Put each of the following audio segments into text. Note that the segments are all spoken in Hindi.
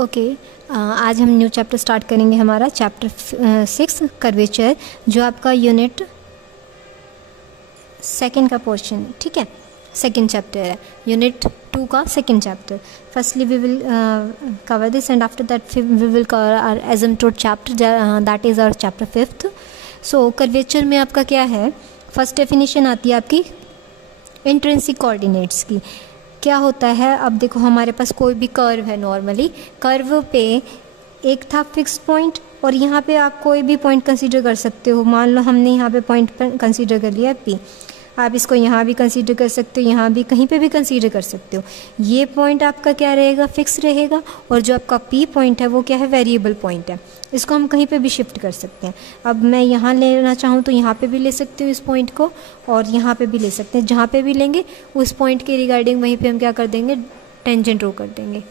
ओके, आज हम न्यू चैप्टर स्टार्ट करेंगे, हमारा चैप्टर 6 कर्वेचर, जो आपका यूनिट सेकंड का पोर्शन, ठीक है, सेकंड चैप्टर है, यूनिट 2 का second chapter. Firstly we will cover this and after that we will cover our asymptote chapter, that is our chapter 5. So curvature में आपका क्या है, फर्स्ट डेफिनेशन आती है आपकी इंट्रिंसिक कोऑर्डिनेट्स की. क्या होता है, अब देखो हमारे पास कोई भी कर्व है, नॉर्मली कर्व पे एक था फिक्स पॉइंट और यहाँ पे आप कोई भी पॉइंट कंसीडर कर सकते हो. मान लो हमने यहाँ पे पॉइंट कंसीडर कर लिया पी, आप इसको यहाँ भी कंसीडर कर सकते हो, यहाँ भी कहीं पे भी कंसीडर कर सकते हो. ये पॉइंट आपका क्या रहेगा, फिक्स रहेगा, और जो आपका पी पॉइंट है वो क्या है, वेरिएबल पॉइंट है. इसको हम कहीं पे भी शिफ्ट कर सकते हैं. अब मैं यहाँ लेना चाहूँ तो यहाँ पे भी ले सकते हो इस पॉइंट को, और यहाँ पे भी ले सकते हैं. जहाँ पे भी लेंगे उस पॉइंट के रिगार्डिंग वहीं पे हम क्या कर देंगे, टेंजेंट ड्रॉ कर देंगे.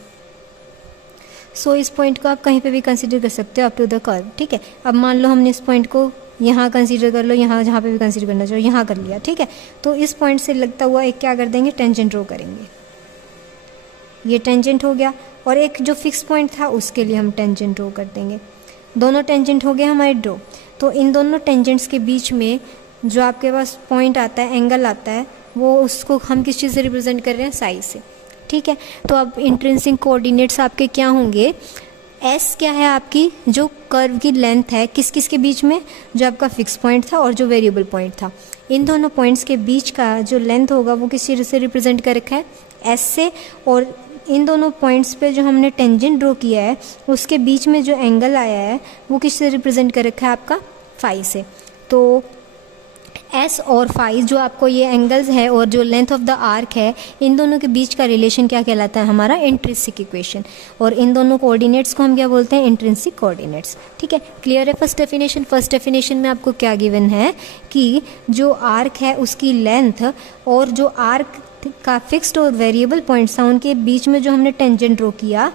सो इस पॉइंट को आप कहीं पे भी कंसीडर कर सकते हो अप टू द कर्व, ठीक है. अब मान लो हमने इस पॉइंट को यहाँ कंसीडर कर लो, यहाँ जहाँ पे भी कंसीडर करना चाहिए यहाँ कर लिया, ठीक है. तो इस पॉइंट से लगता हुआ एक क्या कर देंगे, टेंजेंट ड्रॉ करेंगे. ये टेंजेंट हो गया, और एक जो फिक्स पॉइंट था उसके लिए हम टेंजेंट ड्रॉ कर देंगे. दोनों टेंजेंट हो गए हमारे ड्रॉ. तो इन दोनों टेंजेंट्स के बीच में जो आपके पास पॉइंट आता है, एंगल आता है, वो उसको हम किस चीज़ से रिप्रेजेंट कर रहे हैं, साई से, ठीक है. तो अब इंट्रिंसिक कोऑर्डिनेट्स आपके क्या होंगे, एस क्या है आपकी जो कर्व की लेंथ है किस किस के बीच में, जो आपका फिक्स पॉइंट था और जो वेरिएबल पॉइंट था, इन दोनों पॉइंट्स के बीच का जो लेंथ होगा वो किस चीज़ से रिप्रेजेंट कर रखा है, एस से. और इन दोनों पॉइंट्स पे जो हमने टेंजेंट ड्रॉ किया है उसके बीच में जो एंगल आया है वो किस से रिप्रेजेंट कर रखा है, आपका फाई से. तो एस और फाई जो आपको ये एंगल्स है और जो लेंथ ऑफ द आर्क है, इन दोनों के बीच का रिलेशन क्या कहलाता है, हमारा इंट्रिंसिक इक्वेशन. और इन दोनों कोऑर्डिनेट्स को हम क्या बोलते हैं, इंट्रिंसिक कोऑर्डिनेट्स, ठीक है. क्लियर है फर्स्ट डेफिनेशन. फर्स्ट डेफिनेशन में आपको क्या गिवन है कि जो आर्क है उसकी लेंथ और जो आर्क का फिक्स्ड और वेरिएबल पॉइंट्स था उनके बीच में जो हमने टेंजेंट ड्रॉ किया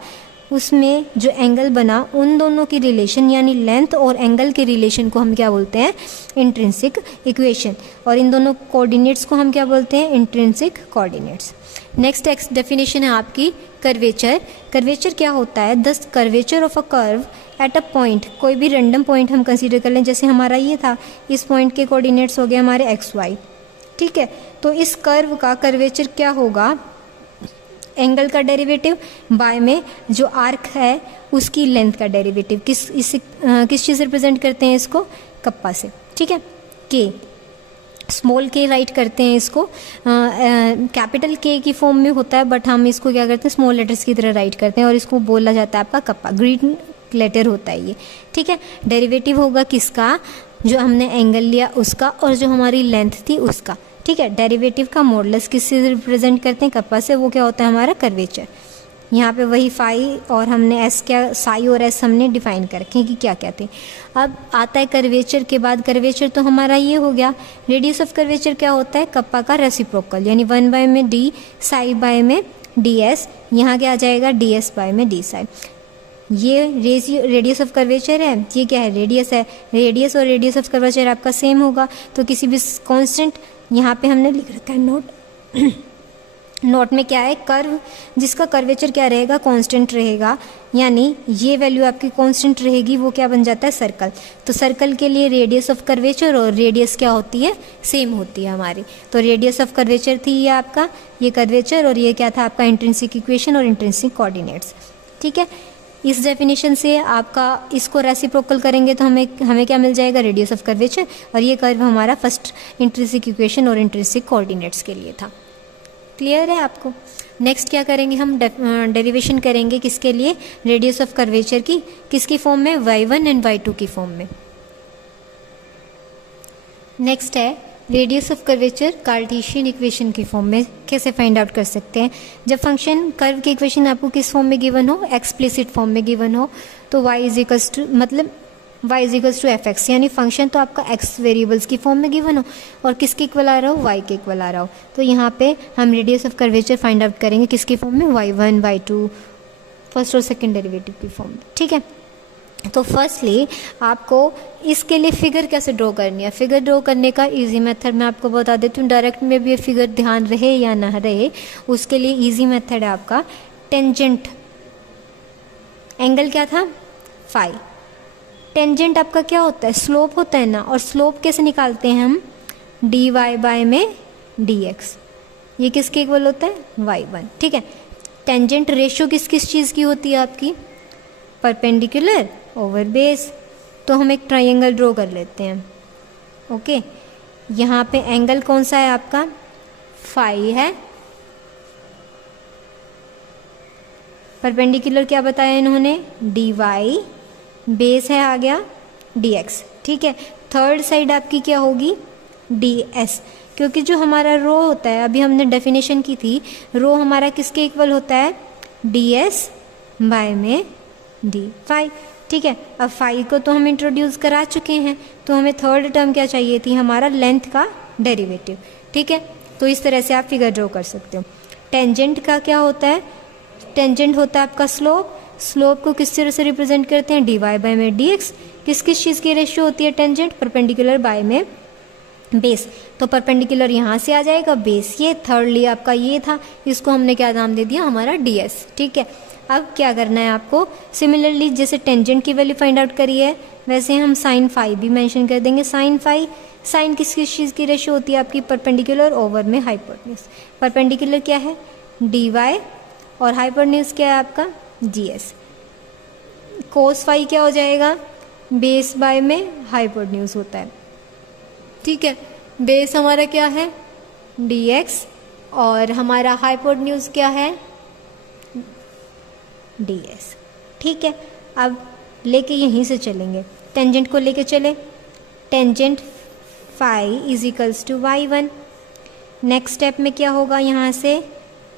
उसमें जो एंगल बना, उन दोनों की रिलेशन यानी लेंथ और एंगल के रिलेशन को हम क्या बोलते हैं, इंट्रिंसिक इक्वेशन. और इन दोनों कोऑर्डिनेट्स को हम क्या बोलते हैं, इंट्रिंसिक कोऑर्डिनेट्स. नेक्स्ट डेफिनेशन है आपकी कर्वेचर. कर्वेचर क्या होता है, the curvature of a curve at a point. कोई भी रैंडम पॉइंट हम कंसीडर कर लें, जैसे हमारा ये था, इस पॉइंट के कोऑर्डिनेट्स हो गए हमारे एक्स वाई, ठीक है. तो इस कर्व का कर्वेचर क्या होगा, एंगल का डेरिवेटिव बाय में जो आर्क है उसकी लेंथ का डेरिवेटिव. किस चीज़ से रिप्रेजेंट करते हैं इसको, कप्पा से, ठीक है. के, स्मॉल के राइट करते हैं इसको, कैपिटल के की फॉर्म में होता है, बट हम इसको क्या करते हैं, स्मॉल लेटर्स की तरह राइट करते हैं और इसको बोला जाता है आपका कप्पा. ग्रीन लेटर होता है ये, ठीक है. डेरिवेटिव होगा किसका, जो हमने एंगल लिया उसका और जो हमारी लेंथ थी उसका, ठीक है. डेरिवेटिव का मॉडुलस किससे रिप्रेजेंट करते हैं, कप्पा से. वो क्या होता है, हमारा कर्वेचर. यहाँ पे वही फाई और हमने एस क्या, साई और एस हमने डिफाइन कर रखे हैं कि क्या कहते हैं. अब आता है कर्वेचर के बाद, कर्वेचर तो हमारा ये हो गया. रेडियस ऑफ कर्वेचर क्या होता है, कप्पा का रेसिप्रोकल, यानी 1 बाय में डी, साई बाय में डी एस. यहाँ क्या आ जाएगा, डी एस बाय में डी साई. ये रेडियस ऑफ कर्वेचर है, ये क्या है, रेडियस है. रेडियस और रेडियस ऑफ कर्वेचर आपका सेम होगा, तो किसी भी कांस्टेंट, यहाँ पे हमने लिख रखा है नोट, नोट में क्या है, कर्व जिसका कर्वेचर क्या रहेगा, कांस्टेंट रहेगा, यानी ये वैल्यू आपकी कांस्टेंट रहेगी, वो क्या बन जाता है, सर्कल. तो सर्कल के लिए रेडियस ऑफ कर्वेचर और रेडियस क्या होती है, सेम होती है हमारी. तो रेडियस ऑफ कर्वेचर थी ये आपका, ये कर्वेचर, और ये क्या था आपका इंट्रिंसिक इक्वेशन और इंट्रिंसिक कोऑर्डिनेट्स, ठीक है. इस डेफिनेशन से आपका इसको रेसिप्रोकल करेंगे तो हमें क्या मिल जाएगा, रेडियस ऑफ कर्वेचर. और ये कर्व हमारा फर्स्ट इंट्रिंसिक इक्वेशन और इंट्रिंसिक कोऑर्डिनेट्स के लिए था. क्लियर है आपको. नेक्स्ट क्या करेंगे हम, डेरिवेशन करेंगे किसके लिए, रेडियस ऑफ कर्वेचर की, किसकी फॉर्म में, y1 एंड y2 की फॉर्म में. नेक्स्ट है radius of curvature Cartesian equation की फॉर्म में कैसे फाइंड आउट कर सकते हैं. जब फंक्शन कर्व की इक्वेशन आपको किस फॉर्म में गिवन हो, एक्सप्लिसिट फॉर्म में गिवन हो, तो y इज इक्वल्स टू, मतलब y is equals to F X, यानी फंक्शन तो आपका x वेरिएबल्स की फॉर्म में गिवन हो और किसके इक्वल आ रहा हो, y के इक्वल आ रहा हो. तो यहाँ पे हम radius of curvature find out करेंगे किसकी फॉर्म में, y1 y2 फर्स्ट और सेकेंड डेरिवेटिव की फॉर्म में, ठीक है. तो फर्स्टली आपको इसके लिए फिगर कैसे ड्रॉ करनी है, फिगर ड्रॉ करने का इजी मेथड मैं आपको बता देती हूँ. डायरेक्ट में भी ये फिगर ध्यान रहे या ना रहे, उसके लिए इजी मेथड है आपका टेंजेंट एंगल क्या था, फाई। टेंजेंट आपका क्या होता है, स्लोप होता है ना, और स्लोप कैसे निकालते हैं हम, डी वाई बाय में डी एक्स, ये किसके इक्वल होता है, y1, ठीक है। टेंजेंट रेशियो किस किस चीज़ की होती है आपकी, परपेंडिकुलर ओवर बेस। तो हम एक ट्राइंगल ड्रॉ कर लेते हैं, ओके। यहाँ पे एंगल कौन सा है आपका, फाई है, परपेंडिकुलर क्या बताया इन्होंने, डी वाई, बेस है आ गया डी एक्स, ठीक है। थर्ड साइड आपकी क्या होगी, डी एस, क्योंकि जो हमारा रो होता है, अभी हमने डेफिनेशन की थी, रो हमारा किसके इक्वल होता है, डी एस बाय में डी फाई, ठीक है। अब फाई को तो हम इंट्रोड्यूस करा चुके हैं, तो हमें थर्ड टर्म क्या चाहिए थी, हमारा लेंथ का डेरिवेटिव, ठीक है। तो इस तरह से आप फिगर ड्रॉ कर सकते हो। टेंजेंट का क्या होता है, टेंजेंट होता है आपका स्लोप, स्लोप को किस तरह से रिप्रेजेंट करते हैं, डी वाई बाय में डी एक्स। किस किस चीज़ की रेशियो होती है टेंजेंट, परपेंडिकुलर बाय में बेस। तो परपेंडिकुलर यहाँ से आ जाएगा, बेस ये, थर्डली आपका ये था, इसको हमने क्या नाम दे दिया, हमारा डी एस, ठीक है। अब क्या करना है आपको, सिमिलरली जैसे टेंजेंट की वैल्यू फाइंड आउट करी है, वैसे हम साइन फाई भी मेंशन कर देंगे। साइन फाई, साइन किस किस चीज़ की रेशियो होती है आपकी, परपेंडिकुलर ओवर में हाइपोटेन्यूज। परपेंडिकुलर क्या है, डी वाई, और हाइपोटेन्यूज क्या है आपका, जी एस। कोस फाई क्या हो जाएगा, बेस बाय में हाइपोटेन्यूज होता है, ठीक है। बेस हमारा क्या है, डी एक्स, और हमारा हाइपोटेन्यूज क्या है, डी एस, ठीक है। अब लेके यहीं से चलेंगे, टेंजेंट को लेके चले, tangent phi is equals to y1। Next step में क्या होगा, यहाँ से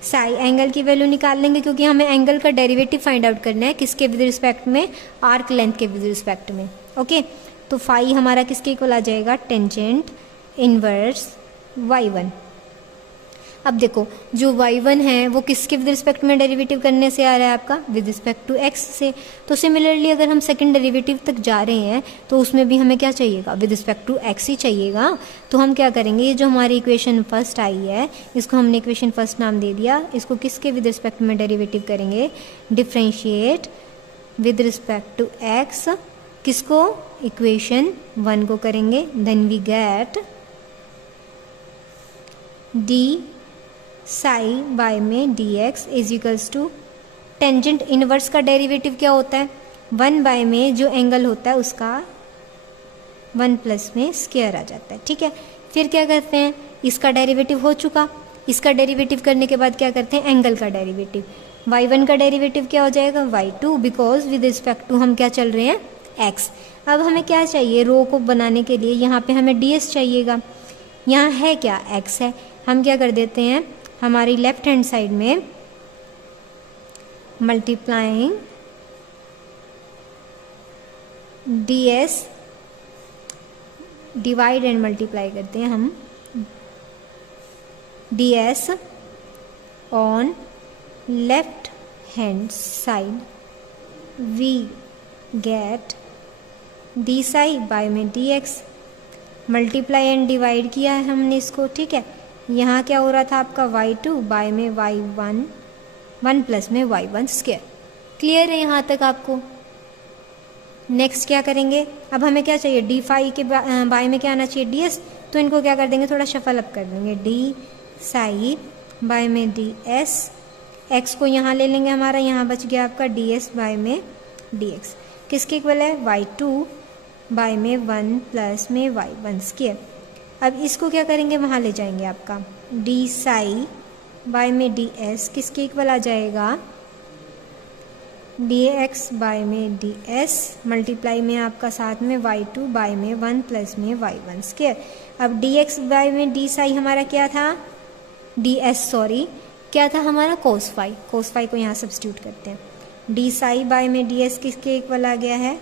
साई एंगल की वैल्यू निकाल लेंगे, क्योंकि हमें एंगल का डेरिवेटिव फाइंड आउट करना है, किसके विद रिस्पेक्ट में, आर्क लेंथ के विद रिस्पेक्ट में, ओके। तो फाई हमारा किसके इक्वल आ जाएगा, टेंजेंट इनवर्स y1। अब देखो जो y1 है वो किसके विद रिस्पेक्ट में डेरिवेटिव करने से आ रहा है आपका, विद रिस्पेक्ट टू x से। तो सिमिलरली अगर हम सेकंड डेरिवेटिव तक जा रहे हैं तो उसमें भी हमें क्या चाहिएगा, विद रिस्पेक्ट टू x ही चाहिएगा। तो हम क्या करेंगे, ये जो हमारी इक्वेशन फर्स्ट आई है, इसको हमने इक्वेशन फर्स्ट नाम दे दिया, इसको किसके विद रिस्पेक्ट में डेरिवेटिव करेंगे, differentiate with respect to x, किसको, इक्वेशन 1 को करेंगे, then we get D psi by में d x is equals to, tangent inverse का डेरिवेटिव क्या होता है, 1 बाय में जो एंगल होता है उसका 1 प्लस में स्क्वायर आ जाता है, ठीक है। फिर क्या करते हैं, इसका डेरिवेटिव हो चुका, इसका डेरिवेटिव करने के बाद क्या करते हैं, एंगल का डेरिवेटिव, y1 का डेरिवेटिव क्या हो जाएगा, y2, because with respect to हम क्या चल रहे हैं, x। अब हमें क्या चाहिए, रो को बनाने के लिए यहाँ पे हमें ds चाहिएगा, यहाँ है क्या, x है। हम क्या कर देते हैं, हमारी लेफ्ट हैंड साइड में multiplying ds, divide and multiply करते हैं हम ds on left hand side, we get D psi by में dx, मल्टीप्लाई एंड डिवाइड किया है हमने इसको, ठीक है। यहाँ क्या हो रहा था आपका, y2 बाय में y1, 1 प्लस में y1 स्क्वायर। क्लियर है यहाँ तक आपको। नेक्स्ट क्या करेंगे, अब हमें क्या चाहिए, डी फाई के बाय में क्या आना चाहिए, ds, तो इनको क्या कर देंगे, थोड़ा शफल अप कर देंगे, डी साई बाय में ds, x को यहाँ ले लेंगे, हमारा यहाँ बच गया आपका ds बाय में dx, किसके इक्वल है, y2 बाय में 1 प्लस में y1 स्क्वायर। अब इसको क्या करेंगे, वहाँ ले जाएंगे, आपका डी साई बाय में ds किसके इक्वल आ जाएगा, dx बाय में ds, मल्टीप्लाई में आपका साथ में y2 बाय में 1 प्लस में y1 स्क्वायर। अब dx बाय में डी साई हमारा क्या था, ds सॉरी, क्या था हमारा, कोस फाई, कोस फाई को यहाँ सब्स्टिट्यूट करते हैं, डी साई बाय में ds किसके इक्वल आ गया है,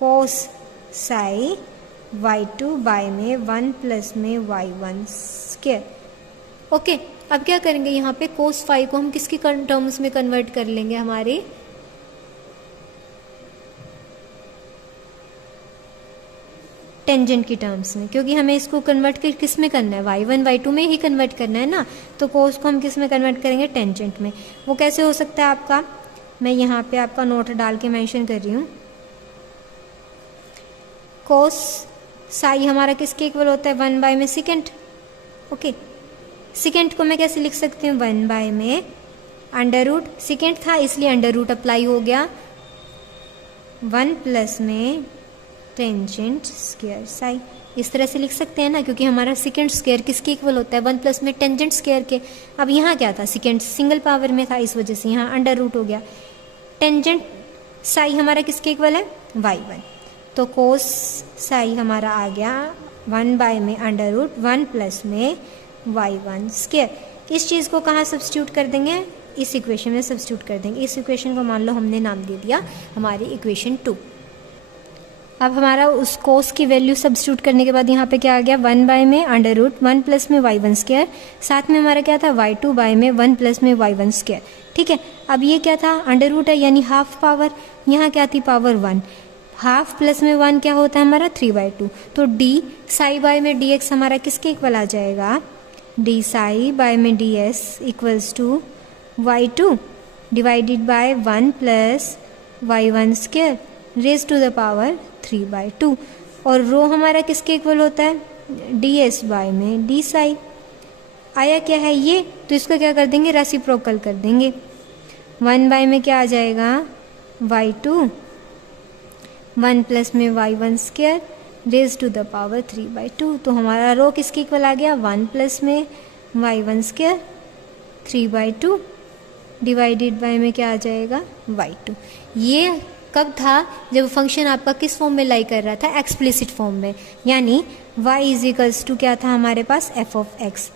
कोस साई y2 बाय में 1 प्लस में y1 स्क्वायर, ओके। अब क्या करेंगे, यहाँ पे कोस फाई को हम किसकी टर्म्स में कन्वर्ट कर लेंगे, हमारे टेंजेंट की टर्म्स में, क्योंकि हमें इसको कन्वर्ट किस में करना है, y1 y2 में ही कन्वर्ट करना है ना। तो कोस को हम किस में कन्वर्ट करेंगे, टेंजेंट में। वो कैसे हो सकता है आपका, मैं यहाँ पे आपका नोट डाल के मेंशन कर रही हूँ। कोस साई हमारा किसके इक्वल होता है, 1 बाय में सेकेंड। ओके, सेकेंड को मैं कैसे लिख सकती हूँ, 1 बाय में अंडर रूट, सेकेंड था इसलिए अंडर रूट अप्लाई हो गया, 1 प्लस में टेंजेंट स्क्वायर साई। इस तरह से लिख सकते हैं ना, क्योंकि हमारा सेकेंड स्क्वायर किसके इक्वल होता है, 1 प्लस में टेंजेंट स्क्वायर के। अब यहाँ क्या था, सेकेंड सिंगल पावर में था, इस वजह से यहाँ अंडर रूट हो गया। टेंजेंट साई हमारा किसके इक्वल है, y1। तो कोस साई हमारा आ गया 1 बाय में अंडर रूट 1 प्लस में y1 स्क्वायर। इस चीज़ को कहाँ सब्स्टिट्यूट कर देंगे, इस इक्वेशन में सब्स्टिट्यूट कर देंगे। इस इक्वेशन को मान लो हमने नाम दे दिया हमारी इक्वेशन 2। अब हमारा उस कोस की वैल्यू सब्स्टिट्यूट करने के बाद यहाँ पे क्या आ गया, 1 बाय में अंडर रूट 1 प्लस में y1 स्क्वायर, साथ में हमारा क्या था, y2 बाय में 1 प्लस में y1 स्क्वायर। ठीक है, अब ये क्या था, अंडर रूट है यानी हाफ पावर, यहाँ क्या थी, पावर 1, हाफ प्लस में 1 क्या होता है हमारा, 3/2। तो d साई बाय में dx हमारा किसके इक्वल आ जाएगा, d साई बाय में ds equals to y2 divided by 1 plus y1 square raise to the power 3/2। और रो हमारा किसके इक्वल होता है, ds बाय में d साई। आया क्या है ये, तो इसको क्या कर देंगे, रेसिप्रोकल कर देंगे। 1 बाय में क्या आ जाएगा, y2 1 प्लस में y1 square raise to the power 3/2। तो हमारा रो किसके इक्वल आ गया, 1 प्लस में y1 स्क्वायर 3/2 डिवाइडेड बाय में क्या आ जाएगा, y2। ये कब था, जब फंक्शन आपका किस फॉर्म में लाई कर रहा था, एक्सप्लिसिट फॉर्म में, यानी y इज इक्वल्स टू क्या था हमारे पास, f ऑफ x।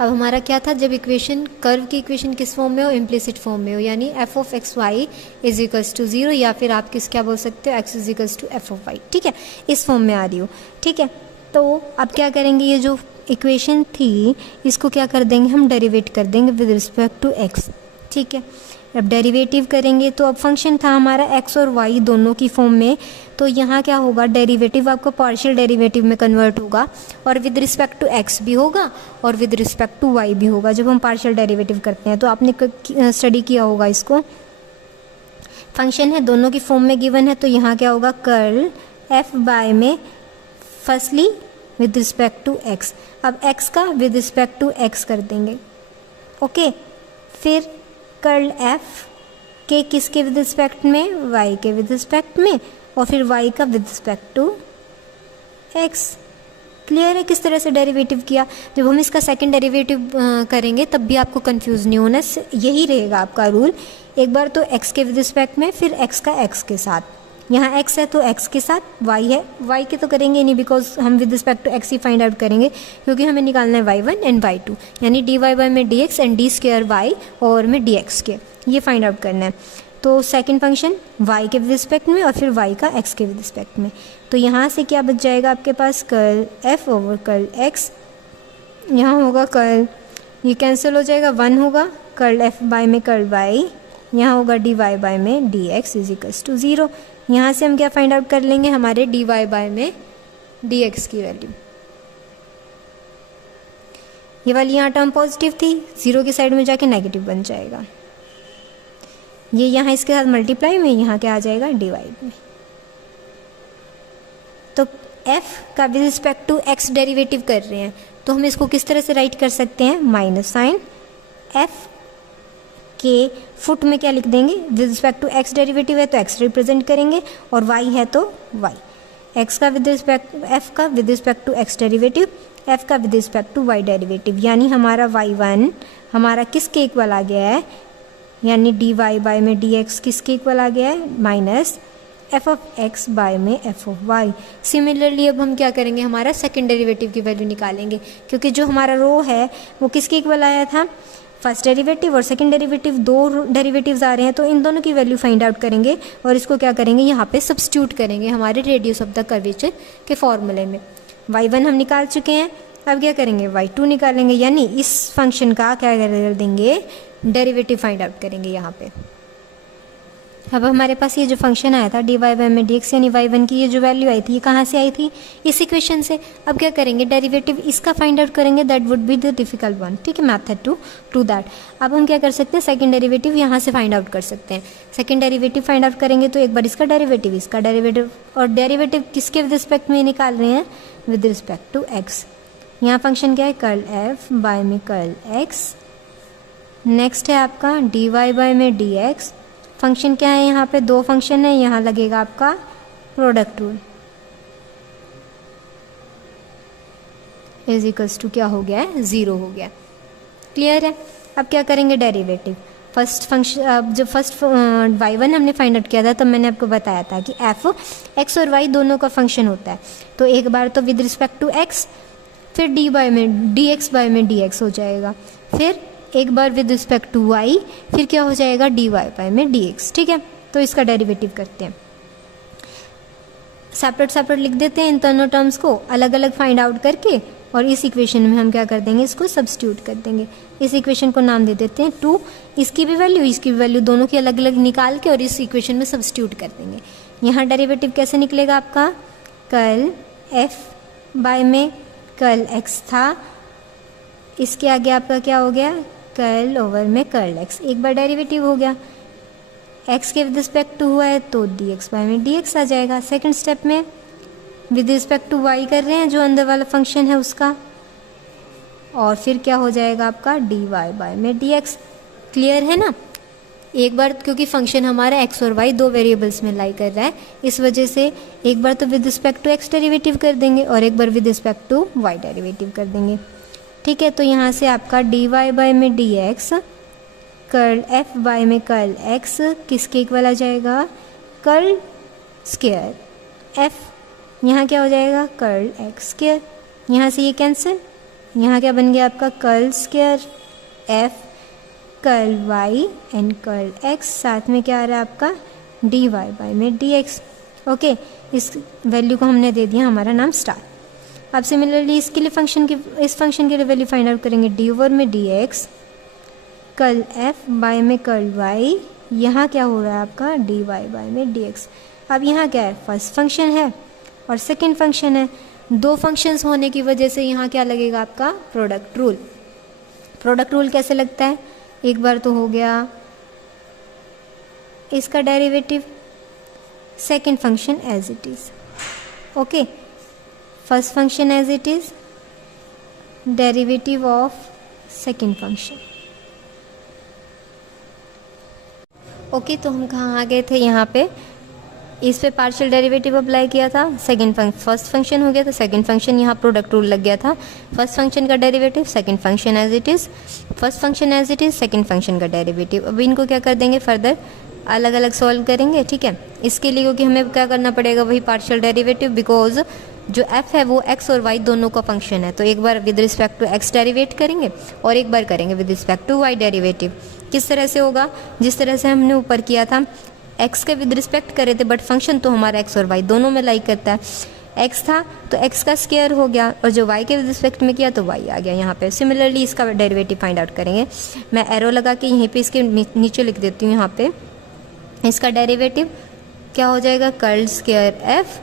अब हमारा क्या था, जब इक्वेशन कर्व की इक्वेशन किस फॉर्म में हो, इम्प्लिसिट फॉर्म में हो, यानी f of x y is equals to 0, या फिर आप क्या बोल सकते हो, x is equals to f of y। ठीक है, इस फॉर्म में आ रही हो। ठीक है, तो अब क्या करेंगे, ये जो इक्वेशन थी इसको क्या कर देंगे, हम डेरिवेट कर देंगे विद रिस्पेक्ट टू x। ठीक है, अब डेरिवेटिव करेंगे तो अब फंक्शन था हमारा x और y दोनों की फॉर्म में, तो यहाँ क्या होगा, डेरिवेटिव आपको पार्शियल डेरिवेटिव में कन्वर्ट होगा, और विद रिस्पेक्ट टू x भी होगा और विद रिस्पेक्ट टू y भी होगा जब हम पार्शियल डेरिवेटिव करते हैं। तो आपने स्टडी किया होगा इसको। फंक्शन है दोनों की फॉर्म में गिवन है, तो यहाँ क्या होगा, कर्ल f बाय में firstly with respect to x, अब x का विद रिस्पेक्ट टू x कर देंगे। ओके, फिर कर्ल f के किसके विद रिस्पेक्ट में, y के विद रिस्पेक्ट में, और फिर y का with respect to x। Clear है किस तरह से डेरिवेटिव किया। जब हम इसका सेकंड डेरिवेटिव करेंगे तब भी आपको कंफ्यूज नहीं होना, यही रहेगा आपका रूल। एक बार तो x के विद रिस्पेक्ट में, फिर x का x के साथ, यहाँ x है तो x के साथ, y है, y के तो करेंगे नहीं बिकॉज हम विद रिस्पेक्ट टू x ही फाइंड आउट करेंगे, क्योंकि हमें निकालना है y1 एंड y2, यानी dy बाय में dx and d square y और में dx के, ये फाइंड आउट करना है। तो सेकंड फंक्शन y के विद रिस्पेक्ट में और फिर y का x के विद रिस्पेक्ट में। तो यहाँ से क्या बच जाएगा आपके पास, curl f over curl x, यहाँ होगा कर्ल, ये कैंसिल हो जाएगा, 1 होगा, कर्ल f बाय में कर्ल y, यहाँ होगा dy बाय में dx इज इक्वल्स टू 0। यहाँ से हम क्या फाइंड आउट कर लेंगे, हमारे dy बाय में dx की वैल्यू। ये वाली यहाँ टर्म पॉजिटिव थी, 0 की साइड में जाके नेगेटिव बन जाएगा, ये यहाँ इसके साथ मल्टीप्लाई में, यहाँ क्या आ जाएगा, डिवाइड में। तो f का with respect to x derivative कर रहे हैं, तो हम इसको किस तरह से राइट कर सकते हैं, माइनस साइन f के फुट में क्या लिख देंगे, with respect to x derivative है तो x रिप्रेजेंट करेंगे, और y है तो y। x का विद रिस्पेक्ट, f का with respect to x derivative, f का with respect to y derivative, यानी हमारा y1 हमारा किसके इक्वल आ गया है, यानी dy बाय में dx किसके इक्वल आ गया है, minus f of x by में f ऑफ y। सिमिलरली अब हम क्या करेंगे, हमारा सेकंड डेरिवेटिव की वैल्यू निकालेंगे, क्योंकि जो हमारा रो है वो किसके इक्वल आया था, फर्स्ट डेरिवेटिव और सेकंड डेरिवेटिव, दो डेरिवेटिव्स आ रहे हैं, तो इन दोनों की वैल्यू फाइंड आउट करेंगे और इसको क्या करेंगे, यहाँ पे सब्स्टिट्यूट करेंगे हमारे रेडियस ऑफ द कर्वेचर के फॉर्मूले में। y1 हम निकाल चुके हैं, अब क्या करेंगे, y2 निकालेंगे, यानी इस फंक्शन का क्या कर देंगे, डेरिवेटिव फाइंड आउट करेंगे यहाँ पे। अब हमारे पास ये जो फंक्शन आया था dy बाई में dx यानी y1 की ये जो वैल्यू आई थी ये कहाँ से आई थी, इस इक्वेशन से। अब क्या करेंगे, डेरिवेटिव इसका फाइंड आउट करेंगे, that would be the difficult one, ठीक है, मैथड टू डू दैट। अब हम क्या कर सकते हैं, सेकंड डेरिवेटिव यहाँ से फाइंड आउट कर सकते हैं। सेकंड डेरिवेटिव फाइंड आउट करेंगे तो एक बार इसका डेरिवेटिव, इसका डेरिवेटिव, और डेरिवेटिव किसके विद रिस्पेक्ट में निकाल रहे हैं, विद रिस्पेक्ट टू x। यहाँ फंक्शन क्या है, कर्ल f बाय में कर्ल x। नेक्स्ट है आपका dy बाय में dx। फंक्शन क्या है, यहाँ पे दो फंक्शन है, यहाँ लगेगा आपका product rule, is equals to क्या हो गया है, 0 हो गया। क्लियर है। अब क्या करेंगे, डेरिवेटिव फर्स्ट फंक्शन। अब जब फर्स्ट y1 हमने फाइंड आउट किया था तब मैंने आपको बताया था कि f x और y दोनों का फंक्शन होता है, तो एक बार तो विद रिस्पेक्ट टू x, फिर dy में dx बाय में dx हो जाएगा, फिर एक बार विद रिस्पेक्ट टू y, फिर क्या हो जाएगा, dy बाय में dx, ठीक है। तो इसका डेरिवेटिव करते हैं, सेपरेट सेपरेट लिख देते हैं इन दोनों टर्म्स को अलग अलग फाइंड आउट करके, और इस इक्वेशन में हम क्या कर देंगे, इसको सब्स्टिट्यूट कर देंगे। इस इक्वेशन को नाम दे देते हैं 2, इसकी भी वैल्यू इसकी भी वैल्यू दोनों की अलग अलग निकाल के और इस इक्वेशन में सब्स्टिट्यूट कर देंगे। यहाँ डेरिवेटिव कैसे निकलेगा आपका, कर्ल f बाय में कर्ल x था, इसके आगे आपका क्या हो गया, कर्ल ओवर में कर्ल x, एक बार डेरिवेटिव हो गया, x के विद रिस्पेक्ट टू हुआ है तो dx बाय में dx आ जाएगा। सेकंड स्टेप में विद रिस्पेक्ट टू y कर रहे हैं जो अंदर वाला फंक्शन है उसका, और फिर क्या हो जाएगा आपका dy बाय में dx। क्लियर है ना। एक बार क्योंकि फंक्शन हमारा x और y दो वेरिएबल्स में लाई कर रहा है, इस वजह से एक बार तो with respect to x derivative कर देंगे और एक बार with respect to y derivative कर देंगे, ठीक है। तो यहाँ से आपका dy बाय में dx, कर्ल f बाय में कर्ल x किसके इक्वल आ जाएगा, कर्ल स्क्वायर f, यहाँ क्या हो जाएगा, कर्ल x स्क्वायर, यहाँ से ये कैंसिल, यहाँ क्या बन गया आपका, curl square f curl y and curl x, साथ में क्या आ रहा है आपका dy बाय में dx। ओके, इस वैल्यू को हमने दे दिया हमारा नाम स्टार। अब सिमिलरली इसके लिए इस फंक्शन के लिए वैल्यू फाइंड आउट करेंगे, डी ओवर में dx, कर्ल f बाय में कर्ल y, यहाँ क्या हो रहा है आपका dy बाय में dx। अब यहाँ क्या है, फर्स्ट फंक्शन है और सेकंड फंक्शन है, दो फंक्शंस होने की वजह से यहाँ क्या लगेगा आपका, प्रोडक्ट रूल। प्रोडक्ट रूल कैसे लगता है, एक बार तो हो गया इसका derivative, second function as it is, okay, first function as it is, derivative of second function. Okay, तो हम कहाँ आ गए थे, यहाँ पे इस पे पार्शियल डेरिवेटिव अप्लाई किया था, फर्स्ट फंक्शन हो गया था, सेकंड फंक्शन, यहाँ प्रोडक्ट रूल लग गया था, फर्स्ट फंक्शन का derivative, second function as it is, first function as it is, second function का डेरिवेटिव। अब इनको क्या कर देंगे, फर्दर अलग अलग सॉल्व करेंगे, ठीक है। इसके लिए क्योंकि हमें क्या करना पड़ेगा, वही पार्शियल डेरिवेटिव, बिकॉज जो f है वो x और y दोनों का फंक्शन है, तो एक बार with respect to x derivate करेंगे और एक बार करेंगे with respect to y derivative. किस तरह से होगा, जिस तरह से हमने ऊपर किया था, x के विद रिस्पेक्ट करे थे, बट फंक्शन तो हमारा x और y दोनों में लाइक करता है, x था तो x का स्क्वायर हो गया, और जो y के विद रिस्पेक्ट में किया तो y आ गया यहाँ पे। सिमिलरली इसका डेरिवेटिव फाइंड आउट करेंगे, मैं एरो लगा के यहीं पे इसके नीचे लिख देती हूँ, यहाँ पे इसका डेरिवेटिव क्या हो जाएगा, curl square f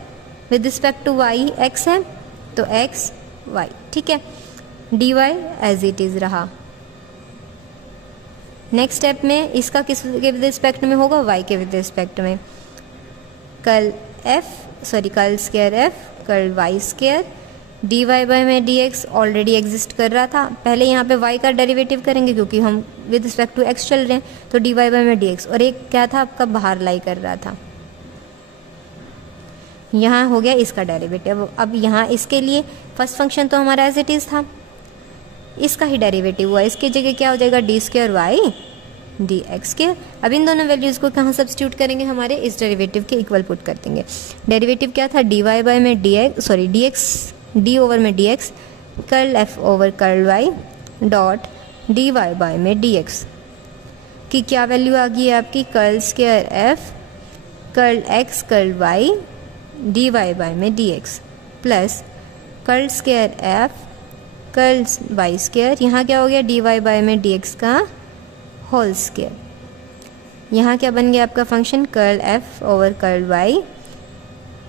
with respect to y, x है तो x y, ठीक है, dy एज इट इज़ रहा। नेक्स्ट स्टेप में इसका किस के विद रिस्पेक्ट में होगा, y के विद रिस्पेक्ट में, curl square f curl y square, dy by में dx ऑलरेडी एग्जिस्ट कर रहा था, पहले यहाँ पे y का डेरिवेटिव करेंगे क्योंकि हम विद रिस्पेक्ट टू x चल रहे हैं, तो dy बाय में dx, और एक क्या था आपका बाहर लाई कर रहा था, यहाँ हो गया इसका डेरिवेटिव। अब यहाँ इसके लिए फर्स्ट फंक्शन तो हमारा एज इट इज़ था, इसका ही डेरिवेटिव हुआ, इसकी जगह क्या हो जाएगा, d square y d x square. अब इन दोनों वैल्यूज़ को कहाँ सब्स्टिट्यूट करेंगे, हमारे इस डेरिवेटिव के इक्वल पुट कर देंगे। डेरिवेटिव क्या था, डी वाई बाय में डी ओवर में d x, curl f over curl y dot d y by में डी एक्स की क्या वैल्यू आ गई है आपकी, curl square f curl x curl y d y by में d x plus curl square f curl y square, यहाँ क्या हो गया डी वाई बाय में डी एक्स का होल स्क्वायर। यहाँ क्या बन गया आपका function curl f over curl y,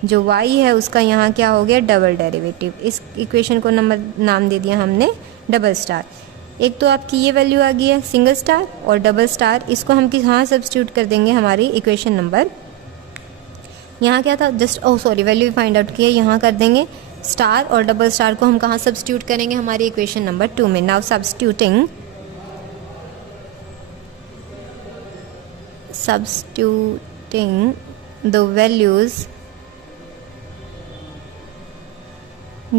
जो y है उसका यहाँ क्या हो गया डबल डेरिवेटिव। इस इक्वेशन को नाम दे दिया हमने डबल स्टार। एक तो आपकी ये वैल्यू आ गई है सिंगल स्टार और डबल स्टार, इसको हम कहाँ सब्स्टिट्यूट कर देंगे हमारी इक्वेशन नंबर, यहाँ क्या था जस्ट वैल्यू फाइंड आउट की है, यहाँ कर देंगे स्टार और डबल स्टार को हम कहाँ सब्स्टिट्यूट करेंगे हमारी इक्वेशन नंबर 2 में। Now substituting the values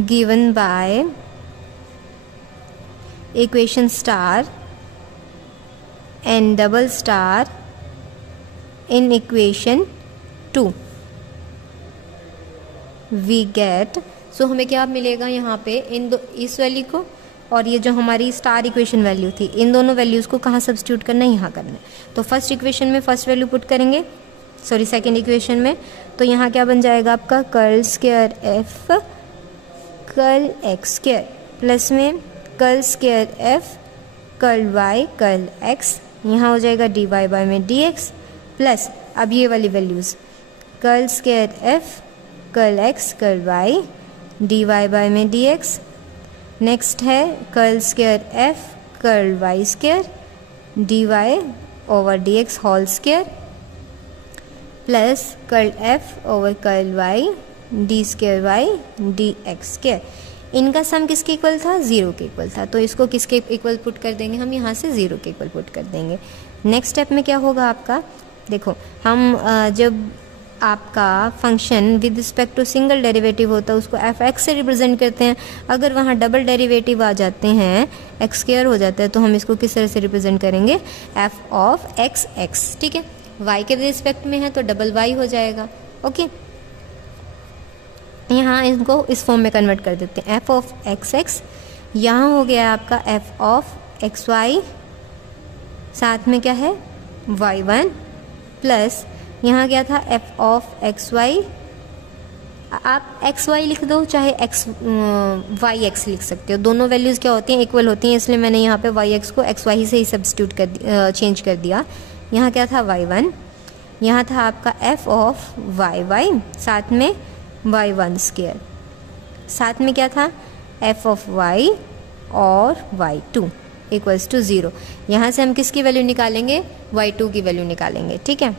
given by equation star and double star in equation 2 we get, सो हमें क्या मिलेगा यहाँ पे इस वैल्यू को और ये जो हमारी स्टार इक्वेशन वैल्यू थी, इन दोनों वैल्यूज़ को कहाँ सब्स्टिट्यूट करना है, यहाँ करना है। तो फर्स्ट इक्वेशन में फर्स्ट वैल्यू पुट करेंगे, सेकेंड इक्वेशन में, तो यहाँ क्या बन जाएगा आपका curl square f curl x square plus में curl square f curl y curl x, यहाँ हो जाएगा डी वाई बाई में डी एक्स प्लस अब ये वाली values curl square f curl x curl y d y by में डी एक्स। नेक्स्ट है curl square f curl y square D y over d x whole square plus curl f over curl y d square y d x square. इनका सम किसके इक्वल था, 0 के इक्वल था, तो इसको किसके इक्वल पुट कर देंगे हम, यहाँ से 0 के इक्वल पुट कर देंगे। नेक्स्ट स्टेप में क्या होगा आपका, देखो हम जब आपका function with respect to single derivative होता है उसको एफ एक्स से रिप्रेजेंट करते हैं। अगर वहाँ डबल डेरिवेटिव आ जाते हैं, एक्स स्क्वायर हो जाता है, तो हम इसको किस तरह से रिप्रेजेंट करेंगे, एफ ऑफ एक्स एक्स, ठीक है। वाई के रिस्पेक्ट में है तो डबल वाई हो जाएगा, ओके। यहाँ इनको इस फॉर्म में कन्वर्ट कर देते हैं, एफ ऑफ एक्स एक्स, यहाँ हो गया आपका एफ ऑफ एक्स वाई, साथ में क्या है वाई वन प्लस यहाँ क्या था एफ ऑफ एक्स वाई, आप एक्स वाई लिख दो चाहे एक्स वाई एक्स लिख सकते हो, दोनों वैल्यूज़ क्या होती हैं इक्वल होती हैं, इसलिए मैंने यहाँ पे वाई एक्स को एक्स वाई से ही सब्स्टिट्यूट कर चेंज कर दिया। यहाँ क्या था वाई वन, यहाँ था आपका एफ ऑफ वाई वाई, साथ में वाई वन स्क्वायर, साथ में क्या था एफ ऑफ वाई और वाई टू इक्वल्स टू 0। यहाँ से हम किसकी वैल्यू निकालेंगे, वाई टू की वैल्यू निकालेंगे, ठीक है।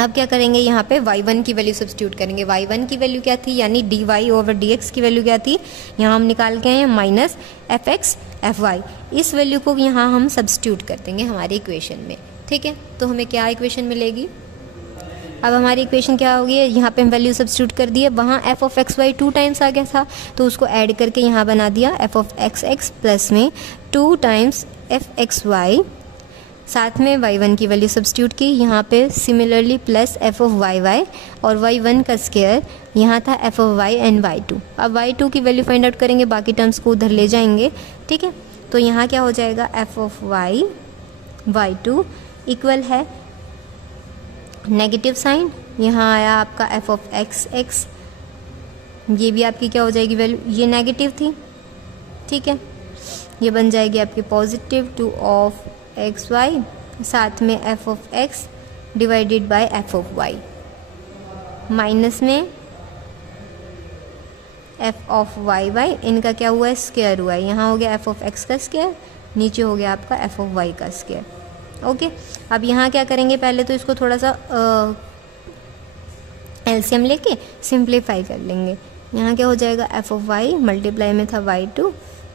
अब क्या करेंगे, यहाँ पे y1 की वैल्यू सब्स्टिट्यूट करेंगे। y1 की वैल्यू क्या थी, यानी dy ओवर dx की वैल्यू क्या थी, यहाँ हम निकाल के आए minus f x f y. इस वैल्यू को यहाँ हम सब्स्टिट्यूट कर देंगे हमारी इक्वेशन में, ठीक है। तो हमें क्या इक्वेशन मिलेगी, अब हमारी इक्वेशन क्या होगी, यहाँ पे हम वैल्यू सब्स्टिट्यूट कर दिए, वहाँ f of x y 2 times आ गया था तो उसको ऐड करके यहाँ बना दिया f of x x plus में 2 टाइम्स एफ एक्स वाई, साथ में y1 की वैल्यू सब्स्टिट्यूट की, यहाँ पे similarly plus f of y y और y1 का स्क्वायर, यहाँ था F of Y and y2। अब y2 की वैल्यू फाइंड आउट करेंगे, बाकी टर्म्स को उधर ले जाएंगे, ठीक है। तो यहाँ क्या हो जाएगा f of y y2 equal है नेगेटिव साइन, यहाँ आया आपका एफ ऑफ एक्स एक्स, ये भी आपकी क्या हो जाएगी वैल्यू, ये नेगेटिव थी, ठीक है, ये बन जाएगी आपकी पॉजिटिव 2 ऑफ एक्स वाई, साथ में f of x divided by f of y, minus में एफ ऑफ वाई वाई, इनका क्या हुआ है स्क्वायर हुआ है, यहाँ हो गया एफ ऑफ एक्स का स्क्वायर, नीचे हो गया आपका एफ ऑफ वाई का स्क्वायर, ओके। अब यहाँ क्या करेंगे, पहले तो इसको थोड़ा सा एलसीएम लेके सिंप्लीफाई कर लेंगे। यहाँ क्या हो जाएगा एफ ऑफ वाई मल्टीप्लाई में था वाई टू,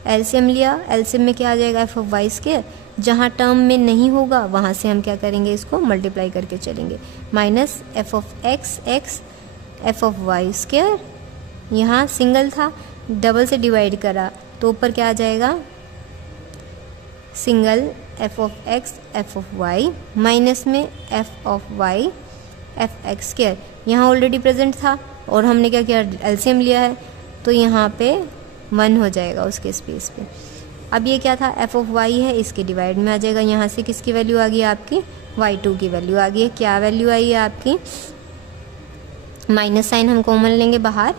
एलसीएम लिया, एलसीएम में क्या आ जाएगा एफ ऑफ वाई स्क्वायर, जहाँ टर्म में नहीं होगा वहाँ से हम क्या करेंगे इसको मल्टीप्लाई करके चलेंगे, minus f of x x f of y square, यहाँ सिंगल था डबल से डिवाइड करा तो ऊपर क्या आ जाएगा single f of x f of y, minus में f of y f x square, यहाँ ऑलरेडी प्रेजेंट था और हमने क्या किया एलसीएम लिया है तो यहाँ पे 1 हो जाएगा उसके स्पेस पे। अब ये क्या था एफ ऑफ वाई है, इसके डिवाइड में आ जाएगा, यहाँ से किसकी वैल्यू आ गई आपकी y2 की वैल्यू आ गई है। क्या वैल्यू आई है आपकी, माइनस साइन हम कॉमन लेंगे बाहर,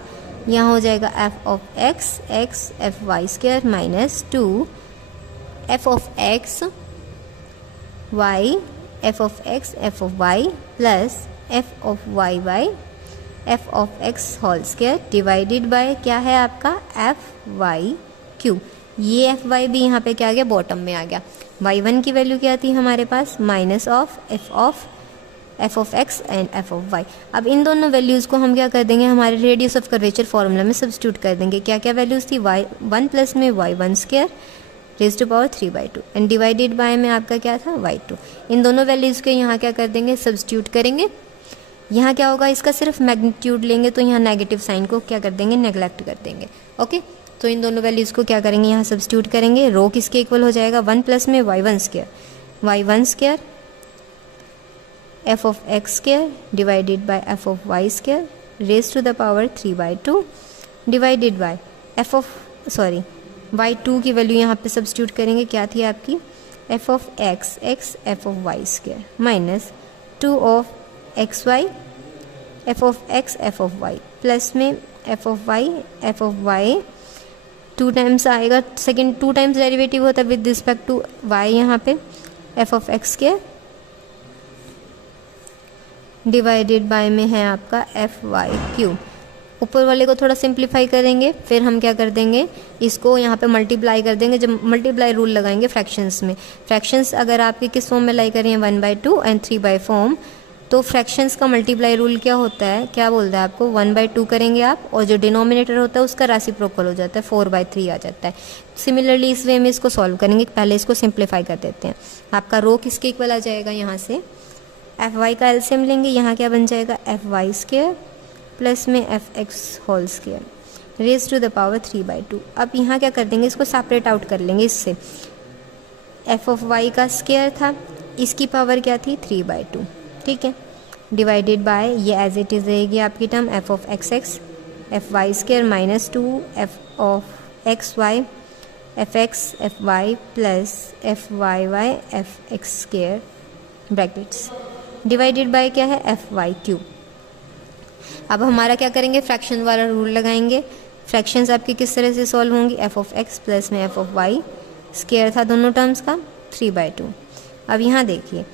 यहाँ हो जाएगा f of x x f y square minus 2 f of x y f of x f of y plus f of y by f of x whole square divided by क्या है आपका एफ वाई क्यू। ये एफ वाई भी यहाँ पे क्या आ गया, बॉटम में आ गया। वाई वन की वैल्यू क्या थी हमारे पास, minus of f of x and f of y. अब इन दोनों वैल्यूज़ को हम क्या कर देंगे, हमारे रेडियस ऑफ कर्वेचर फॉर्मूला में सब्स्टिट्यूट कर देंगे। क्या क्या वैल्यूज़ थी, वाई वन प्लस में y one square raise to power 3/2 and divided by में आपका क्या था वाई टू। इन दोनों वैल्यूज़ के यहाँ क्या कर देंगे, सब्स्टिट्यूट करेंगे। यहाँ क्या होगा, इसका सिर्फ मैग्नीट्यूड लेंगे तो यहाँ नेगेटिव साइन को क्या कर देंगे, नेगलेक्ट कर देंगे। ओके, तो इन दोनों वैल्यूज़ को क्या करेंगे, यहाँ सब्स्टिट्यूट करेंगे। रो किसके इक्वल हो जाएगा, वन प्लस में y one square f of x square divided by f of y square raise to the power 3/2 divided by y two की वैल्यू यहाँ पे सब्स्टिट्यूट करेंगे। क्या थी आपकी, f of x f of y square minus 2 of x y f of x f of y plus में एफ ऑफ वाई 2 टाइम्स आएगा, सेकेंड 2 टाइम्स डेरिवेटिव होता है विद रिस्पेक्ट टू वाई, यहाँ पे एफ ऑफ एक्स के डिवाइडेड बाय में है आपका एफ वाई क्यू। ऊपर वाले को थोड़ा सिंप्लीफाई करेंगे, फिर हम क्या कर देंगे, इसको यहाँ पे मल्टीप्लाई कर देंगे। जब मल्टीप्लाई रूल लगाएंगे फ्रैक्शंस में, फ्रैक्शंस अगर आपके किस फॉर्म में लाई करें 1/2 एंड 3/4 फॉर्म, तो फ्रैक्शंस का मल्टीप्लाई रूल क्या होता है, क्या बोलता है आपको, 1/2 करेंगे आप और जो डिनोमिनेटर होता है उसका रेसिप्रोकल हो जाता है, 4/3 आ जाता है। सिमिलरली इस वे में इसको सॉल्व करेंगे, पहले इसको सिंप्लीफाई कर देते हैं। आपका रो किसके इक्वल आ जाएगा, यहाँ से एफ वाई का एलसीएम लेंगे, यहाँ क्या बन जाएगा, एफ वाई स्क्वायर प्लस में f x whole square raise to the power 3/2। अब यहाँ क्या कर देंगे, इसको सेपरेट आउट कर लेंगे इससे। एफ ऑफ वाई का स्क्वायर था, इसकी पावर क्या थी 3/2, ठीक है, डिवाइडेड बाय ये एज इट इज़ रहेगी आपकी term f of x f y square minus 2 f of x y f x f y plus f y y f x square brackets divided by क्या है एफ वाई क्यूब। अब हमारा क्या करेंगे, फ्रैक्शन वाला रूल लगाएंगे। फ्रैक्शंस आपकी किस तरह से सॉल्व होंगी, एफ ऑफ एक्स प्लस में एफ ऑफ वाई, स्क्वायर था दोनों टर्म्स का 3/2। अब यहाँ देखिए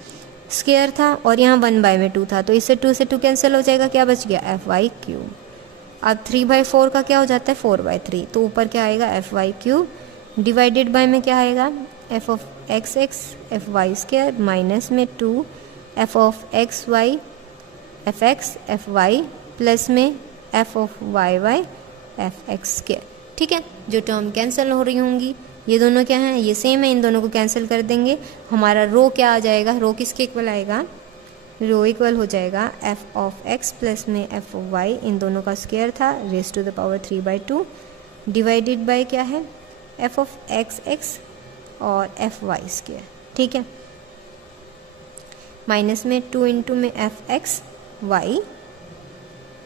स्क्वायर था और यहाँ 1/2 था, तो इससे 2 से 2 कैंसिल हो जाएगा, क्या बच गया एफ वाई क्यूब। अब 3/4 का क्या हो जाता है 4/3, तो ऊपर क्या आएगा f y cube divided by में क्या आएगा f of x f y square minus में 2 f of x y f x f y plus में f of y y f x square. ठीक है, जो टर्म कैंसिल हो रही होंगी ये दोनों क्या हैं, ये सेम है, इन दोनों को कैंसिल कर देंगे। हमारा रो क्या आ जाएगा, रो किसके इक्वल आएगा, रो इक्वल हो जाएगा एफ ऑफ एक्स प्लस में एफ ऑफ वाई, इन दोनों का स्क्वायर था raise to the power 3/2 divided by क्या है एफ ऑफ एक्स और एफ वाई स्क्वायर। ठीक है, माइनस में 2 इंटू में एफ एक्स वाई,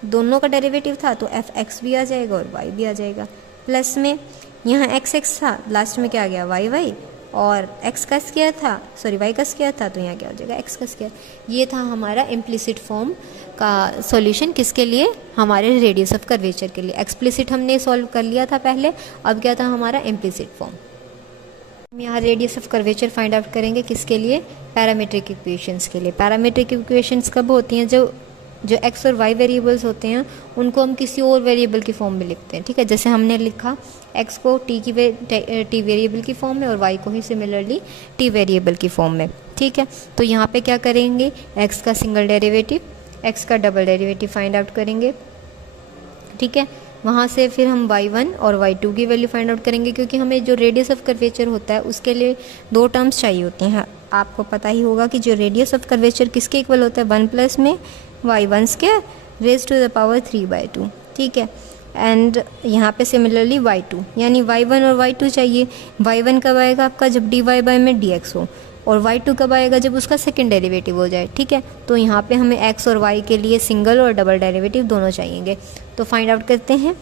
दोनों का डेरिवेटिव था तो एफ एक्स भी आ जाएगा और वाई भी आ जाएगा, प्लस में यहाँ एक्स था, लास्ट में क्या आ गया वाई वाई, और एक्स का स्क्वायर था, सॉरी वाई का स्क्वायर था, तो यहाँ क्या हो जाएगा एक्स का स्क्वायर। ये था हमारा इम्प्लिसिट फॉर्म का सॉल्यूशन, किसके लिए, हमारे रेडियस ऑफ कर्वेचर के लिए। एक्सप्लिसिट हमने सॉल्व कर लिया था पहले, अब क्या था हमारा इम्प्लिसिट फॉर्म। हम यहाँ radius of curvature find out करेंगे किसके लिए, पैरामीट्रिक इक्वेशंस के लिए। पैरामीट्रिक इक्वेशंस कब होती हैं, जो एक्स और वाई वेरिएबल्स होते हैं उनको हम किसी और वेरिएबल की फॉर्म में लिखते हैं। ठीक है, जैसे हमने लिखा एक्स को टी वेरिएबल की फॉर्म में और वाई को ही सिमिलरली टी वेरिएबल की फॉर्म में। ठीक है, तो यहाँ पे क्या करेंगे, एक्स का सिंगल डेरिवेटिव, एक्स का डबल डेरिवेटिव फाइंड आउट करेंगे। ठीक है, वहाँ से फिर हम y1 और y2 की वैल्यू फाइंड आउट करेंगे, क्योंकि हमें जो रेडियस ऑफ कर्वेचर होता है उसके लिए 2 टर्म्स चाहिए होती हैं। आपको पता ही होगा कि जो रेडियस ऑफ कर्वेचर किसके इक्वल होता है, 1 प्लस में y1 square raise to the power 3/2। ठीक है, एंड यहाँ पे सिमिलरली y2, यानी y1 और y2 चाहिए। y1 कब आएगा आपका, जब dy बाय में dx हो, और y2 कब आएगा, जब उसका सेकंड डेरिवेटिव हो जाए। ठीक है, तो यहाँ पे हमें x और y के लिए सिंगल और डबल डेरिवेटिव दोनों चाहिएंगे। तो फाइंड आउट करते हैं,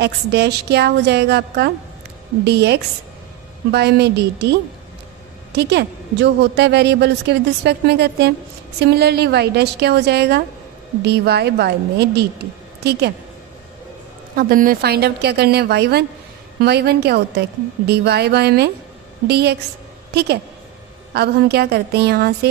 x डैश क्या हो जाएगा आपका dx बाय में dt। ठीक है, जो होता है वेरिएबल उसके विद रिस्पेक्ट में करते हैं। सिमिलरली y डैश क्या हो जाएगा dy बाय में dt। ठीक है, अब हमें फाइंड आउट क्या करना है, y1 क्या होता है dy बाय में dx। ठीक है, अब हम क्या करते हैं, यहाँ से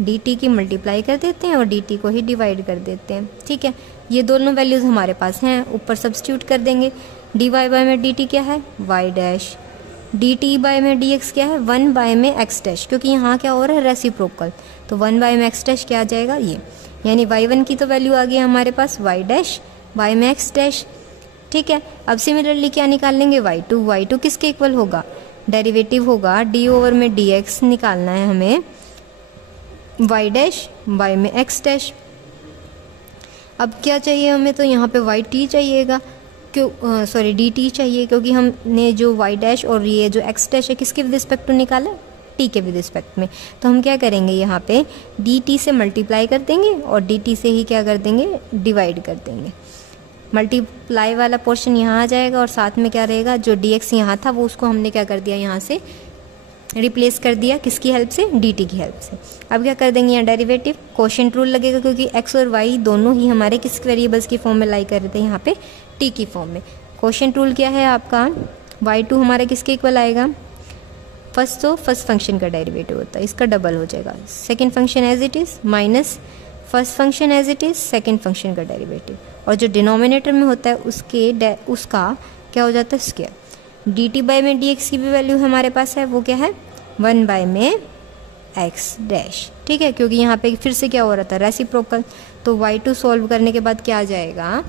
dt की मल्टीप्लाई कर देते हैं और dt को ही डिवाइड कर देते हैं। ठीक है, ये दोनों वैल्यूज़ हमारे पास हैं, ऊपर सब्स्टिट्यूट कर देंगे। dy बाय में dt क्या है y डैश, dt बाय में dx क्या है 1 बाय में x डैश, क्योंकि यहाँ क्या हो रहा है रेसिप्रोकल, तो 1 बाय में x डैश क्या आ जाएगा ये, यानी y1 की तो वैल्यू आ गई हमारे पास y डैश बाय में x डैश। ठीक है, अब सिमिलरली क्या निकाल लेंगे y2 किसके इक्वल होगा, डेरिवेटिव होगा d ओवर में dx, निकालना है हमें y डैश बाय में x डैश। अब क्या चाहिए हमें, तो यहाँ पे yt चाहिएगा, क्यों सॉरी dt चाहिए, क्योंकि हमने जो y डैश और ये जो x डैश है किसके विद रिस्पेक्ट टू निकाला, t के विद रिस्पेक्ट में। तो हम क्या करेंगे, यहाँ पे dt से मल्टीप्लाई कर देंगे और dt से ही क्या कर देंगे, डिवाइड कर देंगे। मल्टीप्लाई वाला पोर्शन यहाँ आ जाएगा और साथ में क्या रहेगा, जो dx यहाँ था वो उसको हमने क्या कर दिया, यहाँ से रिप्लेस कर दिया, किसकी हेल्प से, dt की हेल्प से। अब क्या कर देंगे, यहाँ डेरिवेटिव कोशेंट रूल लगेगा, क्योंकि x और y दोनों ही हमारे किस वेरिएबल्स की फॉर्म में लाई कर रहे थे, यहाँ पे t की फॉर्म में। कोशेंट रूल क्या है आपका, y2 हमारा किसके इक्वल आएगा, फर्स्ट फंक्शन का डेरिवेटिव होता है, इसका डबल हो जाएगा, second function as it is minus first function as it is second function का डेरिवेटिव, और जो डिनोमिनेटर में होता है उसका क्या हो जाता है, स्क्वायर। dt बाय में dx की भी वैल्यू हमारे पास है, वो क्या है 1 बाय में x डैश। ठीक है, क्योंकि यहाँ पे फिर से क्या हो रहा था, रेसिप्रोकल, तो y2 सॉल्व करने के बाद क्या आ जाएगा,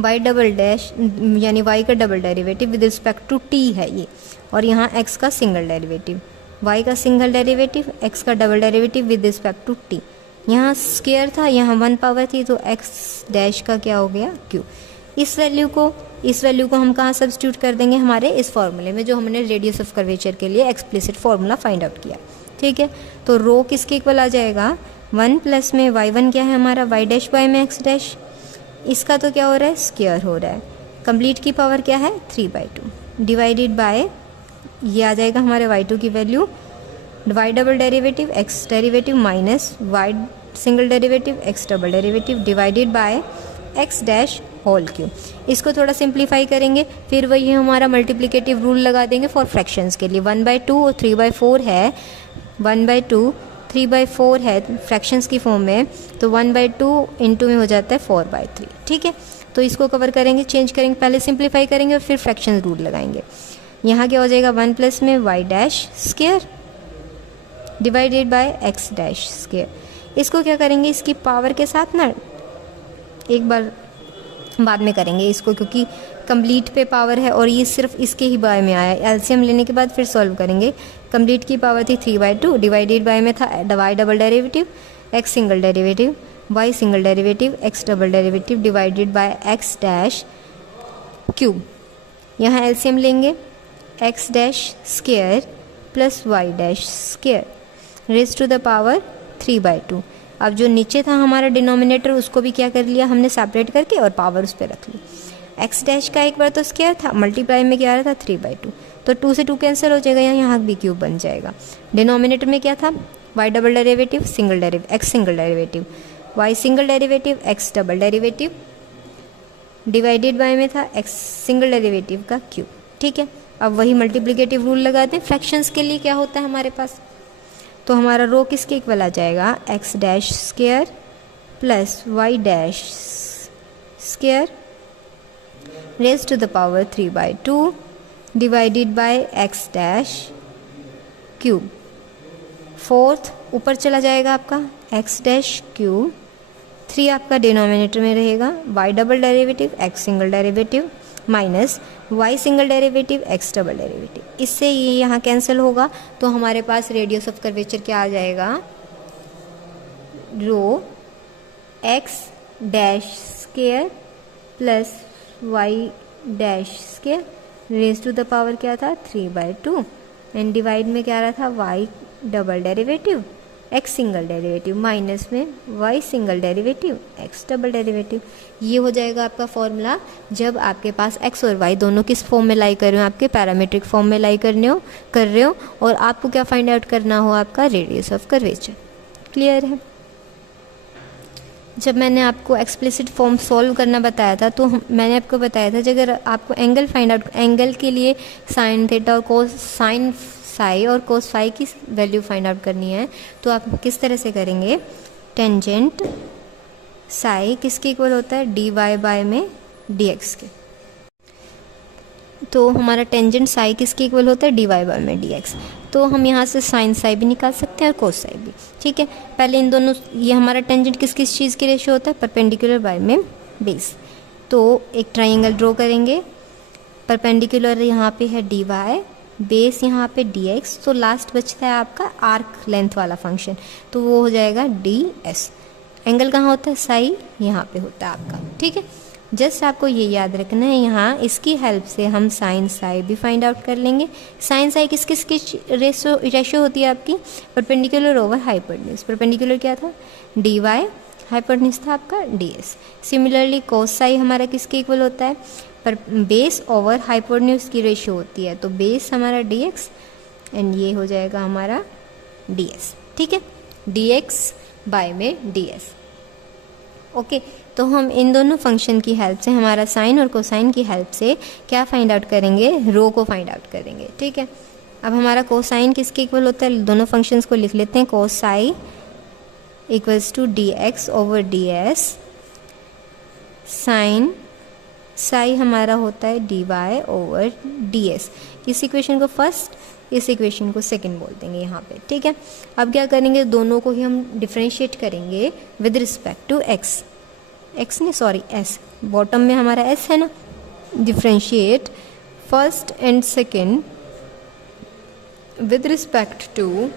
y डबल डैश यानी y का double derivative with respect to t है ये, और यहाँ x का सिंगल डेरिवेटिव, y का सिंगल डेरिवेटिव, x का double derivative with respect to t। यहाँ स्क्वायर था, यहाँ 1 पावर थी, तो x डैश का क्या हो गया q। इस वैल्यू को हम कहाँ सब्स्टिट्यूट कर देंगे, हमारे इस फॉर्मूले में जो हमने रेडियस ऑफ कर्वेचर के लिए एक्सप्लिसिट फार्मूला फाइंड आउट किया। ठीक है, तो रो किसके इक्वल आ जाएगा, 1 प्लस में y1 क्या है हमारा, y डैश बाय में x डैश, इसका तो क्या हो रहा है, स्क्वायर हो रहा है, कंप्लीट की पावर क्या है 3/2 डिवाइडेड बाय, ये आ जाएगा हमारे y2 की वैल्यू, y double derivative x derivative minus y single derivative x double derivative divided by x dash whole cube. इसको थोड़ा सिंप्लीफाई करेंगे, फिर वही हमारा मल्टीप्लिकेटिव रूल लगा देंगे फॉर फ्रैक्शंस के लिए। 1/2 और 3/4 है, 1/2 3/4 है फ्रैक्शंस की फॉर्म में, तो 1/2 इंटू में हो जाता है 4/3। ठीक है, तो इसको कवर करेंगे, चेंज करेंगे, पहले सिंप्लीफाई करेंगे और फिर फ्रैक्शंस रूल लगाएंगे। यहाँ क्या हो जाएगा, 1 प्लस में y dash square divided by x dash square. इसको क्या करेंगे, इसकी पावर के साथ ना एक बार बाद में करेंगे इसको, क्योंकि कंप्लीट पे पावर है और ये सिर्फ इसके ही बारे में आया है, एलसीएम लेने के बाद फिर सॉल्व करेंगे। कंप्लीट की पावर थी 3/2 डिवाइडेड बाय में था y double derivative x single derivative y single derivative x double derivative divided by x dash cube. यहाँ एलसीएम लेंगे, x dash square plus y dash square raise to the power 3/2। अब जो नीचे था हमारा डिनोमिनेटर उसको भी क्या कर लिया हमने, सेपरेट करके, और पावर उस पर रख ली। x डैश का एक बार तो स्क्वायर था, मल्टीप्लाई में क्या आ रहा था 3/2, तो 2 से 2 कैंसिल हो जाएगा, यहाँ भी क्यूब बन जाएगा। डिनोमिनेटर में क्या था, y double derivative single derivative x single derivative y single derivative x double derivative divided by में था x सिंगल डेरिवेटिव का क्यूब। ठीक है, अब वही मल्टीप्लिकेटिव रूल लगाते हैं। फ्रैक्शंस के लिए क्या होता है हमारे पास, तो हमारा रो किसके इक्वल आ जाएगा, x dash square plus y dash square raise to the power 3/2 divided by x dash cube. Fourth ऊपर चला जाएगा आपका x डैश क्यूब, 3 आपका डिनोमिनेटर में रहेगा, y double derivative x single derivative minus y single derivative x double derivative, इससे ये यहाँ कैंसिल होगा, तो हमारे पास रेडियस ऑफ कर्वेचर क्या आ जाएगा, rho x dash square plus y dash square raise to the power क्या था 3/2 एंड डिवाइड में क्या रहा था y double derivative x single derivative minus में y single derivative x double derivative. ये हो जाएगा आपका फॉर्मूला जब आपके पास x और y दोनों किस फॉर्म में लाई कर रहे हो, आपके पैरामीट्रिक फॉर्म में लाई कर रहे हो और आपको क्या फाइंड आउट करना हो, आपका रेडियस ऑफ कर्वेचर। क्लियर है। जब मैंने आपको एक्सप्लिसिट फॉर्म सॉल्व करना बताया था तो मैंने आपको बताया था कि अगर आपको एंगल फाइंड आउट, एंगल के लिए साइन थीटा और कोस साइन साई और कोस फाई की वैल्यू फाइंड आउट करनी है तो आप किस तरह से करेंगे, टेंजेंट साई किसके इक्वल होता है, डी वाई बाय में डी एक्स के। तो हमारा टेंजेंट साई किसके इक्वल होता है, डी वाई बाय में डी एक्स। तो हम यहाँ से साइन साई भी निकाल सकते हैं और कोस साई भी, ठीक है। पहले इन दोनों, ये हमारा टेंजेंट किस किस चीज़ की रेशियो होता है, परपेंडिकुलर बाय में बेस। तो एक ट्राइंगल ड्रॉ करेंगे, परपेंडिकुलर यहाँ पे है डी वाई, बेस यहाँ पे डी एक्स, तो लास्ट बचता है आपका आर्क लेंथ वाला फंक्शन, तो वो हो जाएगा डी एस। एंगल कहाँ होता है, साई यहाँ पे होता है आपका, ठीक है। जस्ट आपको ये याद रखना है, यहाँ इसकी हेल्प से हम साइन साई भी फाइंड आउट कर लेंगे। साइन साई किस किस की रेशियो होती है आपकी, परपेंडिकुलर ओवर हाइपोटेन्यूज। परपेंडिकुलर क्या था, डी वाई, हाइपोटेन्यूज था आपका डी एस। सिमिलरली कोस साई हमारा किसके इक्वल होता है, पर बेस ओवर हाइपोटेन्यूज की रेशियो होती है, तो बेस हमारा डी एक्स एंड ये हो जाएगा हमारा डी एस, ठीक है, डी एक्स बाय में डी एस। ओके, तो हम इन दोनों फंक्शन की हेल्प से, हमारा साइन और कोसाइन की हेल्प से क्या फाइंड आउट करेंगे, रो को फाइंड आउट करेंगे, ठीक है। अब हमारा कोसाइन किसके इक्वल होता है, दोनों फंक्शंस को लिख लेते हैं, cos psi equals to d x over d s, sine psi हमारा होता है d y over d s. इस इक्वेशन को फर्स्ट, इस इक्वेशन को सेकंड बोल देंगे यहाँ पे, ठीक है। अब क्या करेंगे, दोनों को ही हम डिफ्रेंशिएट करेंगे with respect to x, x नहीं सॉरी एस, बॉटम में हमारा एस है ना। Differentiate first and second with respect to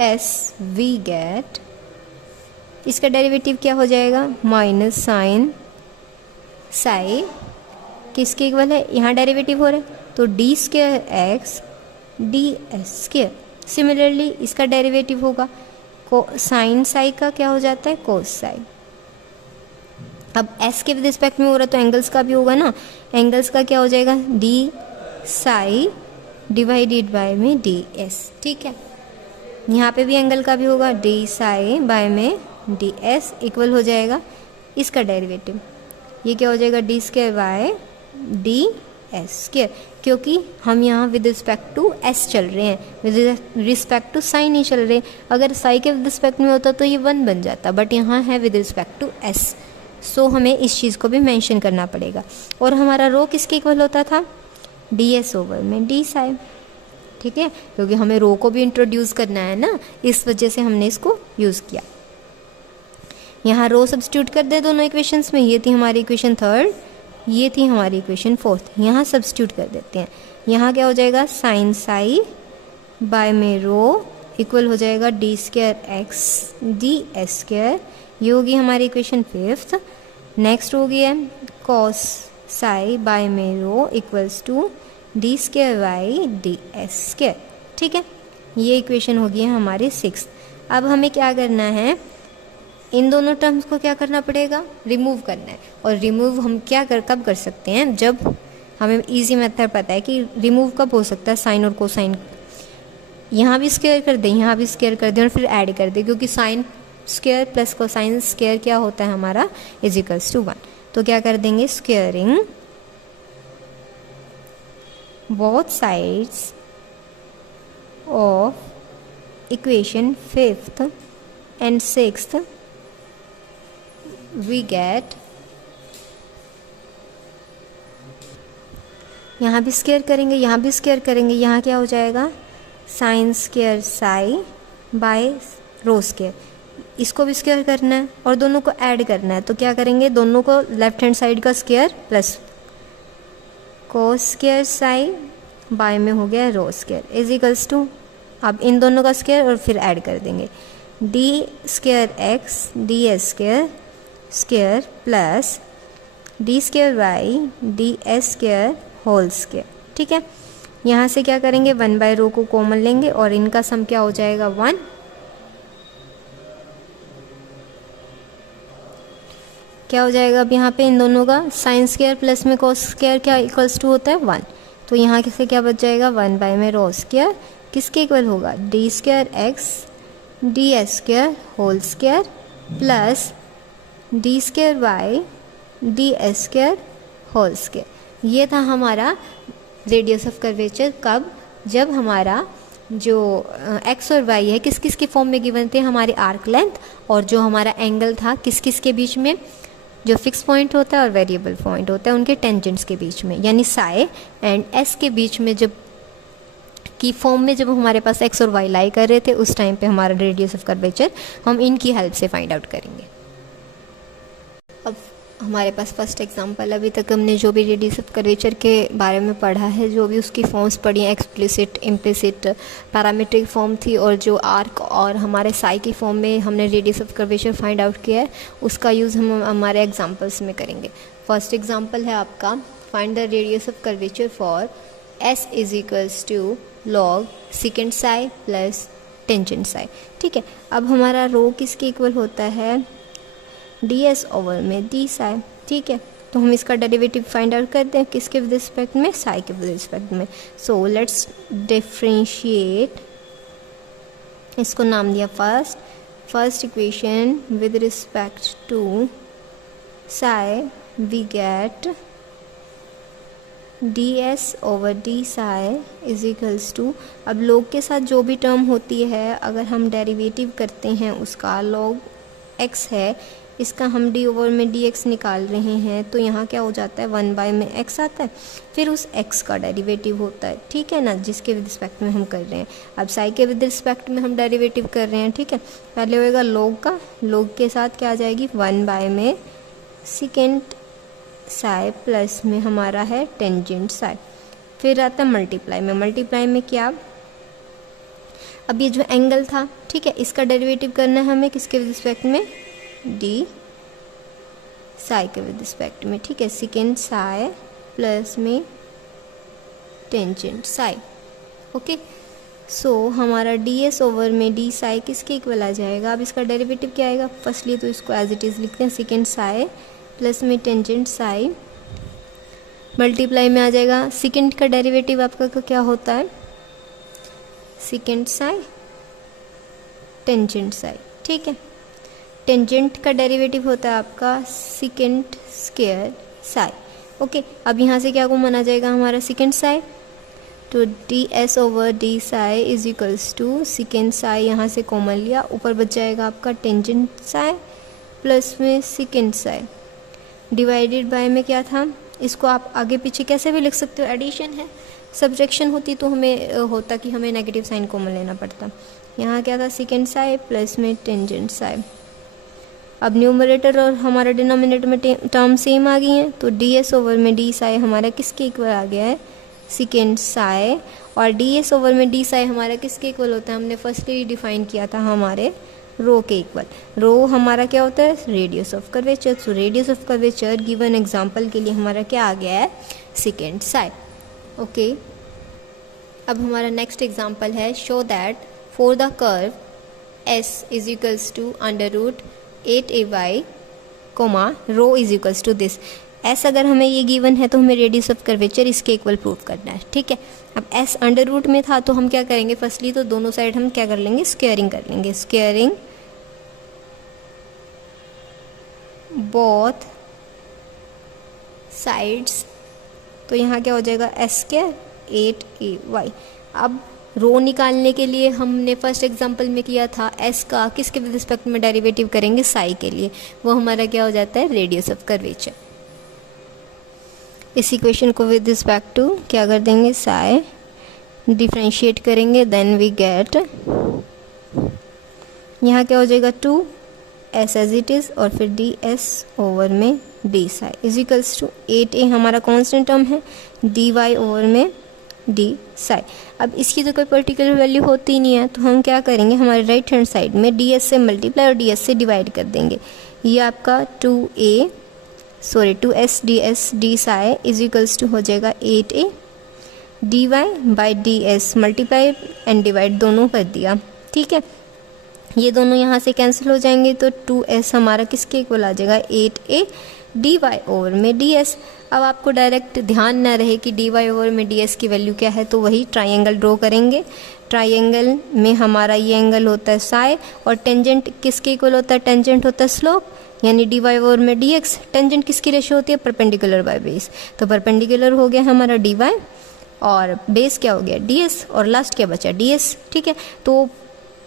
s, we get, इसका डेरिवेटिव क्या हो जाएगा, माइनस साइन साई किसके इक्वल है, यहाँ डेरिवेटिव हो रहा है तो D square x d s square. Similarly इसका डेरिवेटिव होगा, को साइन साई का क्या हो जाता है, कोस साई। अब एस के विद रिस्पेक्ट में हो रहा है तो एंगल्स का भी होगा ना, एंगल्स का क्या हो जाएगा, डी साई डिवाइडेड बाय में डी एस, ठीक है। यहाँ पे भी एंगल का भी होगा, डी साई बाय में डी एस इक्वल हो जाएगा इसका डेरिवेटिव, ये क्या हो जाएगा, d square by D s square, क्योंकि हम यहाँ विद रिस्पेक्ट टू एस चल रहे हैं, विद रिस्पेक्ट टू साई नहीं चल रहे। अगर साई के विद रिस्पेक्ट में होता तो ये 1 बन जाता, बट यहाँ है विद रिस्पेक्ट टू एस, सो हमें इस चीज़ को भी मेंशन करना पड़ेगा। और हमारा रो किसके इक्वल होता था, डी एस ओवर में डी साई, ठीक है, क्योंकि हमें रो को भी इंट्रोड्यूस करना है ना, इस वजह से हमने इसको यूज़ किया। यहाँ रो सब्स्टिट्यूट कर दे दोनों इक्वेशंस में, ये थी हमारी इक्वेशन थर्ड, ये थी हमारी इक्वेशन फोर्थ, यहाँ सब्स्टिट्यूट कर देते हैं। यहाँ क्या हो जाएगा, साइन साई बाय में रो इक्वल हो जाएगा d square x d s square, ये होगी हमारी इक्वेशन फिफ्थ। नेक्स्ट हो गया कॉस साई बाय में rho equals to d square y d s square, ठीक है, ये इक्वेशन होगी हमारी सिक्स। अब हमें क्या करना है, इन दोनों टर्म्स को क्या करना पड़ेगा, रिमूव करना है। और रिमूव हम कब कर सकते हैं, जब हमें इजी मेथड पता है कि रिमूव कब हो सकता है, साइन और कोसाइन, यहाँ भी स्क्वायर कर दें, यहाँ भी स्क्वायर कर दें और फिर ऐड कर दें, क्योंकि sign square plus cosine square क्या होता है हमारा, इज इक्वल्स टू 1। तो क्या कर देंगे, squaring both sides of equation fifth and sixth, we get, यहाँ भी स्क्वायर करेंगे, यहाँ भी स्क्वायर करेंगे, यहाँ क्या हो जाएगा, साइन स्क्वायर साई बाय रो स्क्वायर, इसको भी स्क्वायर करना है और दोनों को ऐड करना है। तो क्या करेंगे, दोनों को लेफ्ट हैंड साइड का square plus cos square psi by में हो गया rho square is equals to, अब इन दोनों का स्क्वायर और फिर ऐड कर देंगे, d square x d s square square plus d square y d s square whole square, ठीक है। यहाँ से क्या करेंगे, 1 बाय रो को कॉमन लेंगे और इनका सम क्या हो जाएगा, 1। क्या हो जाएगा, अब यहाँ पे इन दोनों का साइन स्क्वायर प्लस में कोस स्क्वायर क्या इक्वल्स टू होता है 1, तो यहाँ से क्या बच जाएगा, 1 बाय में रो स्क्वायर किसके इक्वल होगा, d square x d s square whole square plus d square by d s square whole square. ये था हमारा रेडियस ऑफ कर्वेचर। कब? जब हमारा जो एक्स और वाई है किस किस के फॉर्म में गिवन थे, हमारे आर्क लेंथ और जो हमारा एंगल था किस किस के बीच में, जो फिक्स पॉइंट होता है और वेरिएबल पॉइंट होता है उनके टेंजेंट्स के बीच में, यानी साई एंड एस के बीच में जब की फॉर्म में जब हमारे पास एक्स और वाई लाई कर रहे थे उस टाइम पे हमारा रेडियस ऑफ कर्वेचर हम इनकी हेल्प से फाइंड आउट करेंगे। अब हमारे पास फर्स्ट एग्जांपल, अभी तक हमने जो भी रेडियस ऑफ कर्वेचर के बारे में पढ़ा है, जो भी उसकी फॉर्म्स पढ़ी हैं, एक्सप्लिसिट, इम्प्लिसिट, पैरामीट्रिक फॉर्म थी, और जो आर्क और हमारे साई की फॉर्म में हमने radius of curvature find out किया है, उसका यूज़ हम हमारे एग्जांपल्स में करेंगे। फर्स्ट एग्जांपल है आपका, find the radius of curvature for s is equals to log second psi plus tangent psi. ठीक है, अब हमारा रो किसके इक्वल होता है, डी एस ओवर में डी साई। ठीक है, तो हम इसका डेरिवेटिव फाइंड आउट करते हैं किसके विद रिस्पेक्ट में, साई के विद रिस्पेक्ट में। सो लेट्स डिफरेंशिएट, इसको नाम दिया first equation with respect to psi we get d s over d psi is equals to, अब लॉग के साथ जो भी टर्म होती है अगर हम डेरिवेटिव करते हैं उसका, लॉग एक्स है, इसका हम डी ओवर में डी एक्स निकाल रहे हैं, तो यहाँ क्या हो जाता है, 1 में एक्स आता है, फिर उस एक्स का डेरिवेटिव होता है। ठीक है ना, जिसके विद रिस्पेक्ट में हम कर रहे हैं। अब साई के विद रिस्पेक्ट में हम डेरिवेटिव कर रहे हैं। ठीक है, पहले होएगा लॉग का, लॉग के साथ क्या आ जाएगी, 1 में सेकेंड साई प्लस में हमारा है टेंजेंट साई, फिर आता है मल्टीप्लाई में, मल्टीप्लाई में क्या, अब ये जो एंगल था, ठीक है, इसका डेरिवेटिव करना है हमें किसके विद रिस्पेक्ट में, डी साई के विद रिस्पेक्ट में। ठीक है, सेकेंड साई प्लस में टेंजेंट साई। ओके, सो हमारा डी एस ओवर में डी साई किसके इक्वल आ जाएगा, अब इसका डेरिवेटिव क्या आएगा, फर्स्टली तो इसको एज इट इज़ लिखते हैं, सेकेंड साई प्लस में टेंजेंट साई, मल्टीप्लाई में आ जाएगा, सेकेंड का डेरिवेटिव आपका क्या होता है, सेकेंड साई टेंजेंट साई। ठीक है, टेंजेंट का डेरिवेटिव होता है आपका सेकेंड स्क्वायर साई। ओके, अब यहाँ से क्या कॉमन आ जाएगा हमारा सेकेंड साई, तो d s over d psi is equals to second psi, यहाँ से कॉमन लिया, ऊपर बच जाएगा आपका टेंजेंट साई प्लस में सेकेंड साई, डिवाइडेड बाय में क्या था, इसको आप आगे पीछे कैसे भी लिख सकते हो, एडिशन है, सब्ट्रैक्शन होती तो हमें होता कि हमें नेगेटिव साइन कॉमन लेना पड़ता। यहाँ क्या था, सेकेंड साई प्लस में टेंजेंट साई। अब न्यूमरेटर और हमारा डिनोमिनेटर में टर्म सेम आ गई हैं, तो डी एस ओवर में डी साई हमारा किसके इक्वल आ गया है, सेकेंड साई, और डी एस ओवर में डी साई हमारा किसके इक्वल होता है, हमने फर्स्टली डिफाइन किया था हमारे रो के इक्वल। रो हमारा क्या होता है, radius of curvature. So radius of curvature given example के लिए हमारा क्या आ गया है, सेकेंड साई। ओके, अब हमारा नेक्स्ट एग्जांपल है, show that for the curve s is equals to under root 8ay comma rho is equals to this. S अगर हमें ये गिवन है तो हमें रेडियस ऑफ कर्वेचर इसके इक्वल प्रूव करना है। ठीक है, अब एस अंडर रूट में था तो हम क्या करेंगे, फर्स्टली तो दोनों साइड हम क्या कर लेंगे, स्क्वेयरिंग कर लेंगे, स्क्वेयरिंग बोथ साइड्स, तो यहाँ क्या हो जाएगा, एस स्क्वायर 8ay। अब रो निकालने के लिए हमने फर्स्ट एग्जांपल में किया था एस का किसके विद रिस्पेक्ट में डेरिवेटिव करेंगे, साई के लिए, वो हमारा क्या हो जाता है, रेडियस ऑफ कर्वेचर। इस इक्वेशन को विद रिस्पेक्ट टू क्या कर देंगे, साई, डिफरेंशिएट करेंगे, देन वी गेट, यहाँ क्या हो जाएगा 2s एज इट इज़, और फिर डी एस ओवर में d psi is equals to 8a हमारा कॉन्स्टेंट टर्म है, डी वाई ओवर में डी साई। अब इसकी तो कोई पर्टिकुलर वैल्यू होती नहीं है, तो हम क्या करेंगे, हमारे राइट हैंड साइड में डी एस से मल्टीप्लाई और डी एस से डिवाइड कर देंगे। ये आपका 2s d s d psi is equals to हो जाएगा 8a d y by d s, multiply and divide दोनों कर दिया। ठीक है, ये दोनों यहाँ से कैंसिल हो जाएंगे, तो 2s हमारा किसके इक्वल आ जाएगा, 8a डी वाई ओवर में डी एस। अब आपको डायरेक्ट ध्यान ना रहे कि डी वाई ओवर में डी एस की वैल्यू क्या है, तो वही ट्राइंगल ड्रॉ करेंगे। ट्राइंगल में हमारा ये एंगल होता है साई, और टेंजेंट किसके इक्वल होता है, टेंजेंट होता है स्लोप, यानी डी वाई ओवर में डी एक्स। टेंजेंट किसकी रेशियो होती है? Perpendicular by base. तो परपेंडिकुलर हो गया हमारा डी वाई और बेस क्या हो गया? डी एस, और लास्ट क्या बचा? D S. ठीक है, तो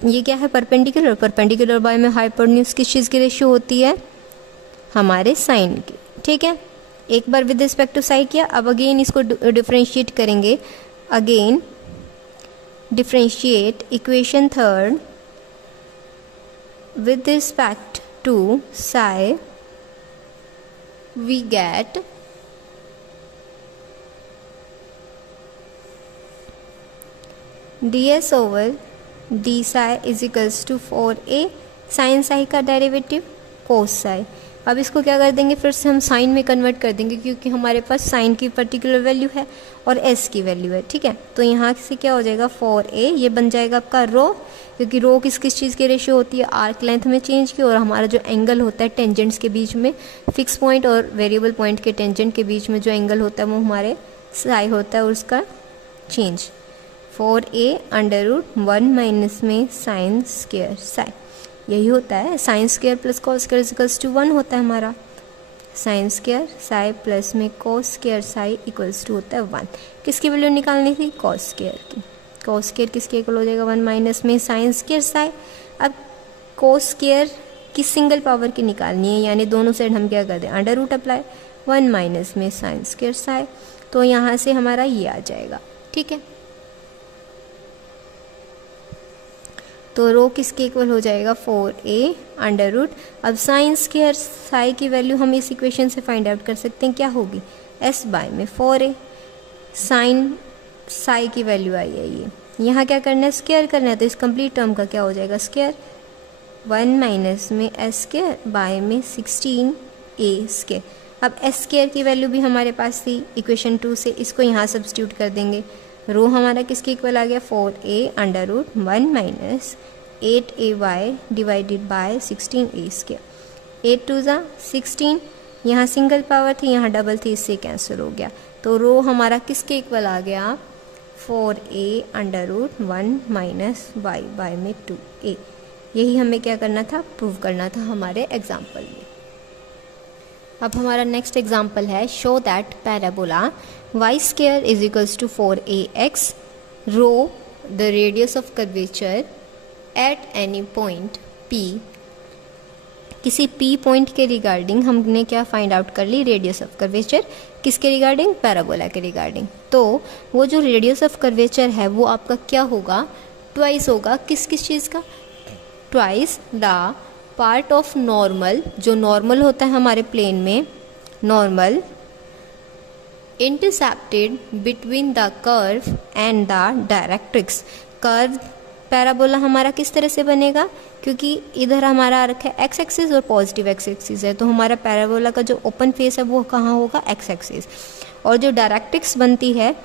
ये क्या है? परपेंडिकुलर। परपेंडिकुलर बाय में हाइपोटेन्यूज किस चीज़ की रेशियो होती है? हमारे साइन की। ठीक है, एक बार विद रिस्पेक्ट टू साइन किया, अब अगेन इसको डिफ्रेंशिएट करेंगे। Again differentiate equation third with respect to psi, we get ds over d psi is equals to 4a sin psi का डेरिवेटिव cos psi। अब इसको क्या कर देंगे? फिर से हम साइन में कन्वर्ट कर देंगे, क्योंकि हमारे पास साइन की पर्टिकुलर वैल्यू है और एस की वैल्यू है। ठीक है, तो यहाँ से क्या हो जाएगा? 4a, ये बन जाएगा आपका रो, क्योंकि रो किस किस चीज़ की रेशियो होती है? आर्क लेंथ में चेंज की, और हमारा जो एंगल होता है टेंजेंट्स के बीच में, फिक्स पॉइंट और वेरिएबल पॉइंट के टेंजेंट के बीच में जो एंगल होता है वो हमारे साई होता है, और उसका change 4a under root 1 minus में साइन स्क्वायर साई, यही होता है। Sine square plus cos square equals to 1 होता है हमारा। साइन स्क्वायर साई प्लस में cos square psi equals to होता है 1। किसकी वैल्यू निकालनी थी? कॉस स्क्वायर की। कॉस स्क्वायर किसके इक्वल हो जाएगा? 1 माइनस में साइन स्क्वायर साई। अब कॉस स्क्वायर की सिंगल पावर की निकालनी है, यानी दोनों साइड हम क्या कर दें? अंडर रूट अप्लाई, 1 माइनस में साइन स्क्वायर साई। तो यहाँ से हमारा ये आ जाएगा। ठीक है, तो रो किसके इक्वल हो जाएगा? 4a under root. अब साइन स्क्वायर साई की वैल्यू हम इस इक्वेशन से फाइंड आउट कर सकते हैं, क्या होगी? s बाय में 4a। साइन साई की वैल्यू आई है ये, यहाँ क्या करना है? स्क्वायर करना है, तो इस कंप्लीट टर्म का क्या हो जाएगा? स्क्वायर। 1 माइनस में s स्क्वायर बाय में 16a स्क्वायर। अब s स्क्वायर की वैल्यू भी हमारे पास थी इक्वेशन 2 से, इसको यहाँ सब्स्टिट्यूट कर देंगे। रो हमारा किसके इक्वल आ गया? 4a under root 1 minus 8ay divided by 16a square. 8 two ज़ा 16, यहाँ सिंगल पावर थी, यहाँ डबल थी, इससे कैंसिल हो गया। तो रो हमारा किसके इक्वल आ गया? 4a under root 1 minus y by में 2a। यही हमें क्या करना था? प्रूव करना था हमारे एग्जाम्पल में। अब हमारा नेक्स्ट एग्जाम्पल है, show that parabola y square is equals to 4ax rho the radius of curvature at any point p। किसी p पॉइंट के रिगार्डिंग हमने क्या फाइंड आउट कर ली? Radius of curvature. किसके रिगार्डिंग? पैराबोला के रिगार्डिंग। तो वो जो रेडियस ऑफ कर्वेचर है वो आपका क्या होगा? ट्वाइस होगा। किस किस चीज़ का? Twice the part of normal, जो नॉर्मल होता है हमारे प्लेन में, normal intercepted between the curve and the directrix. Curve parabola हमारा किस तरह से बनेगा? क्योंकि इधर हमारा आ रखा है एक्स एक्सिस और पॉजिटिव एक्स एक्सिस है, तो हमारा पैराबोला का जो ओपन फेस है वो कहाँ होगा? X axis. और जो डायरेक्ट्रिक्स बनती है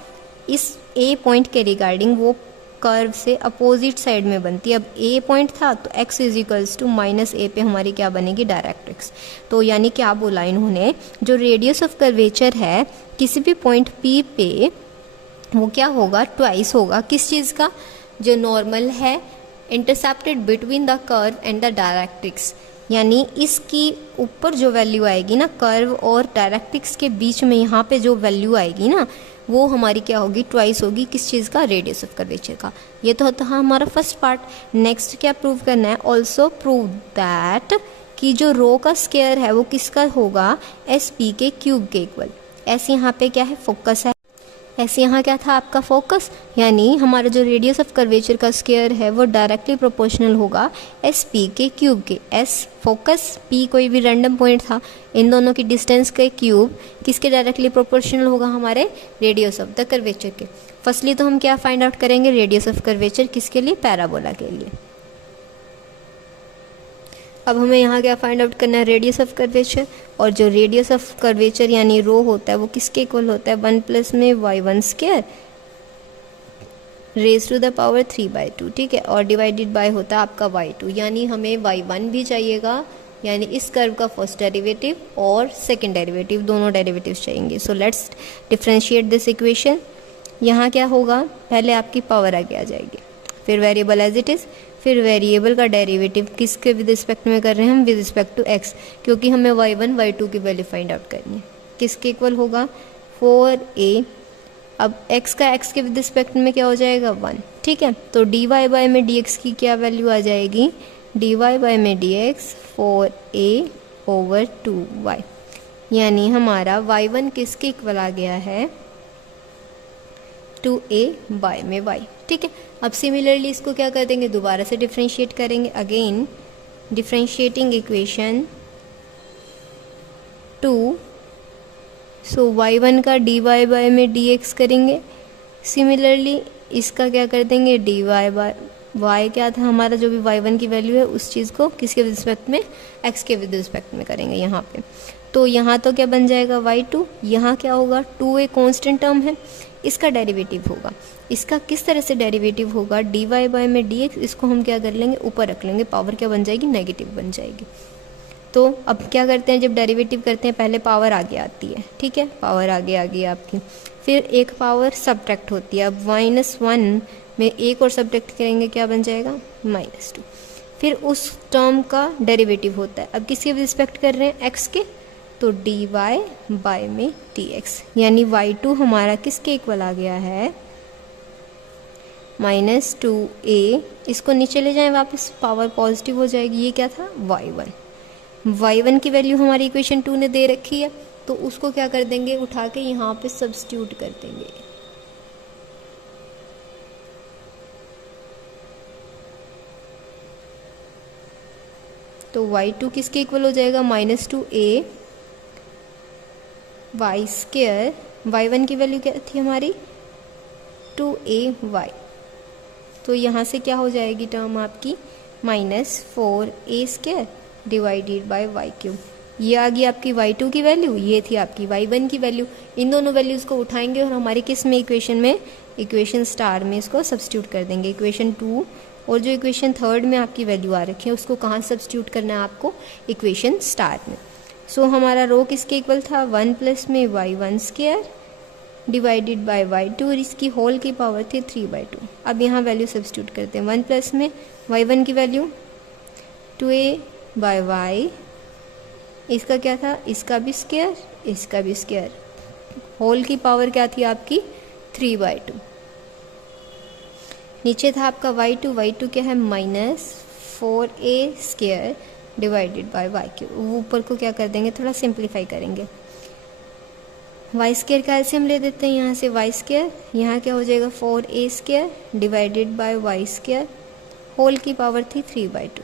इस ए पॉइंट के रिगार्डिंग, वो कर्व से अपोजिट साइड में बनती है। अब ए पॉइंट था तो x is equals to minus a पे हमारी क्या बनेगी? डायरेक्ट्रिक्स। तो यानी क्या बोला इन्होंने? जो रेडियस ऑफ कर्वेचर है किसी भी पॉइंट P पे, वो क्या होगा? ट्वाइस होगा। किस चीज़ का? जो नॉर्मल है intercepted between the curve and the directrix, यानी इसकी ऊपर जो वैल्यू आएगी ना, कर्व और डायरेक्ट्रिक्स के बीच में यहाँ पे जो वैल्यू आएगी ना, वो हमारी क्या होगी? ट्वाइस होगी। किस चीज़ का? रेडियस ऑफ कर्वेचर का। ये तो होता है हमारा फर्स्ट पार्ट। नेक्स्ट क्या प्रूव करना है? ऑल्सो प्रूव दैट कि जो रो का स्क्वायर है वो किसका होगा? एस पी के क्यूब के इक्वल। ऐसे यहाँ पे क्या है? फोकस है। ऐसे यहाँ क्या था आपका? फोकस। यानी हमारा जो रेडियस ऑफ कर्वेचर का स्क्वायर है वो डायरेक्टली प्रोपोर्शनल होगा एस पी के क्यूब के। एस फोकस, पी कोई भी रैंडम पॉइंट था, इन दोनों की डिस्टेंस के क्यूब किसके डायरेक्टली प्रोपोर्शनल होगा? हमारे रेडियस ऑफ द कर्वेचर के। फर्स्टली तो हम क्या फाइंड आउट करेंगे? रेडियस ऑफ कर्वेचर किसके लिए? पैराबोला के लिए। अब हमें यहाँ क्या फाइंड आउट करना है? Radius of curvature. और जो रेडियस ऑफ कर्वेचर यानी रो होता है वो किसके इक्वल होता है? 1 प्लस में y1 square raise to the power 3/2। ठीक है, और डिवाइडेड बाय होता है आपका y2, यानी हमें y1 भी चाहिएगा, यानी इस कर्व का फर्स्ट डेरिवेटिव और सेकंड डेरिवेटिव, दोनों डेरिवेटिव्स चाहिए। So let's differentiate this equation. यहाँ क्या होगा? पहले आपकी पावर आगे आ जाएगी, फिर वेरिएबल एज इट इज़, फिर वेरिएबल का डेरिवेटिव किसके विद रिस्पेक्ट में कर रहे हैं हम, विद रिस्पेक्ट टू एक्स, क्योंकि हमें y1 y2 की वैल्यू फाइंड आउट करनी है। किसके इक्वल होगा, 4a। अब x का x के विद रिस्पेक्ट में क्या हो जाएगा, 1, ठीक है। तो dy बाय में dx की क्या वैल्यू आ जाएगी, dy बाय में dx 4a/2y, यानी हमारा y1 किसके इक्वल आ गया है, 2a बाय में y, ठीक है। अब सिमिलरली इसको क्या कर देंगे, दोबारा से डिफ्रेंशिएट करेंगे। अगेन डिफ्रेंशिएटिंग इक्वेशन 2, सो y1 का dy बाय में dx करेंगे। सिमिलरली इसका क्या कर देंगे, dy बाय y क्या था हमारा, जो भी y1 की वैल्यू है उस चीज़ को किसके विद रिस्पेक्ट में, x के विद रिस्पेक्ट में करेंगे यहाँ पे। तो यहाँ तो क्या बन जाएगा y2, यहाँ क्या होगा 2a कांस्टेंट टर्म है, इसका डेरिवेटिव होगा। इसका किस तरह से डेरिवेटिव होगा, dy बाय में dx, इसको हम क्या कर लेंगे, ऊपर रख लेंगे, पावर क्या बन जाएगी, नेगेटिव बन जाएगी। तो अब क्या करते हैं, जब डेरिवेटिव करते हैं पहले पावर आगे आती है, ठीक है, पावर आगे आ गई आपकी, फिर एक पावर सब्ट्रैक्ट होती है। अब -1 में एक और सब्ट्रैक्ट करेंगे, क्या बन जाएगा, -2, फिर उस टर्म का डेरिवेटिव होता है। अब किसके रिस्पेक्ट कर रहे हैं, x के, तो dy बाय में dx, यानी y2 हमारा किसके इक्वल आ गया है, -2a। इसको नीचे ले जाएं वापस, पावर पॉजिटिव हो जाएगी, ये क्या था, y1 की वैल्यू हमारी इक्वेशन 2 ने दे रखी है, तो उसको क्या कर देंगे, उठा के यहाँ पे सब्स्टिट्यूट कर देंगे। तो y2 किसके इक्वल हो जाएगा, -2a y², y1 की वैल्यू क्या थी हमारी, 2ay, तो यहाँ से क्या हो जाएगी टर्म आपकी, -4a² डिवाइडेड बाय y³। ये आ गई आपकी y2 की वैल्यू, ये थी आपकी y1 की वैल्यू। इन दोनों वैल्यूज़ को उठाएंगे और हमारी किस में, इक्वेशन में, इक्वेशन स्टार में इसको सब्स्टिट्यूट कर देंगे, इक्वेशन 2। और जो इक्वेशन 3 में आपकी वैल्यू आ रखी है उसको कहाँ सब्स्टिट्यूट करना है आपको, इक्वेशन स्टार में। सो हमारा रो किसके इक्वल था, 1 प्लस में y1² डिवाइडेड बाय y2, और इसकी होल की पावर थी 3/2। अब यहाँ वैल्यू सब्स्टिट्यूट करते हैं, 1 प्लस में y1 की वैल्यू 2a बाय y, इसका क्या था, इसका भी स्क्वायर, इसका भी स्क्वायर, होल की पावर क्या थी आपकी 3/2। नीचे था आपका y2 क्या है, -4a² डिवाइडेड बाय y³। ऊपर को क्या कर देंगे, थोड़ा सिंप्लीफाई करेंगे, y² का एलसीएम ले देते हैं यहाँ से, y², यहाँ क्या हो जाएगा 4a² divided by y², whole की पावर थी 3/2,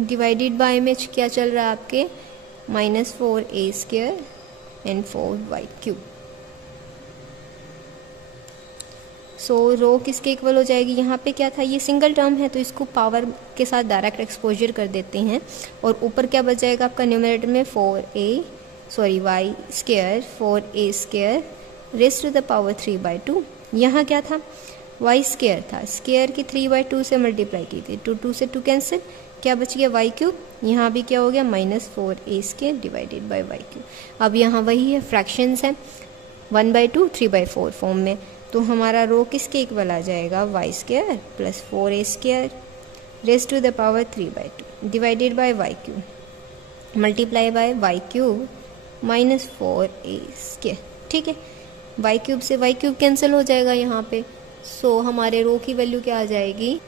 डिवाइडेड बाय में क्या चल रहा है आपके, -4a² एंड 4y³। सो रो किसके इक्वल हो जाएगी, यहाँ पे क्या था, ये सिंगल टर्म है तो इसको पावर के साथ डायरेक्ट एक्सपोजर कर देते हैं, और ऊपर क्या बच जाएगा आपका न्यूमरेटर में, y² 4a² raise to the power 3/2। यहाँ क्या था, y² था, स्क्वायर की 3/2 से मल्टीप्लाई की थी, 2 से 2 कैंसिल, क्या बच गया y³। यहाँ भी क्या हो गया, -4a² डिवाइडेड बाय y³। अब यहाँ वही है, फ्रैक्शंस है, 1/2 3/4 फॉर्म में, तो हमारा रो किसके इक्वल आ जाएगा, y² plus 4a² raise to the power 3/2 divided by y³ multiply by y³ -4a², ठीक है। y³ से y³ कैंसिल हो जाएगा यहाँ पे, सो हमारे रो की वैल्यू क्या आ जाएगी,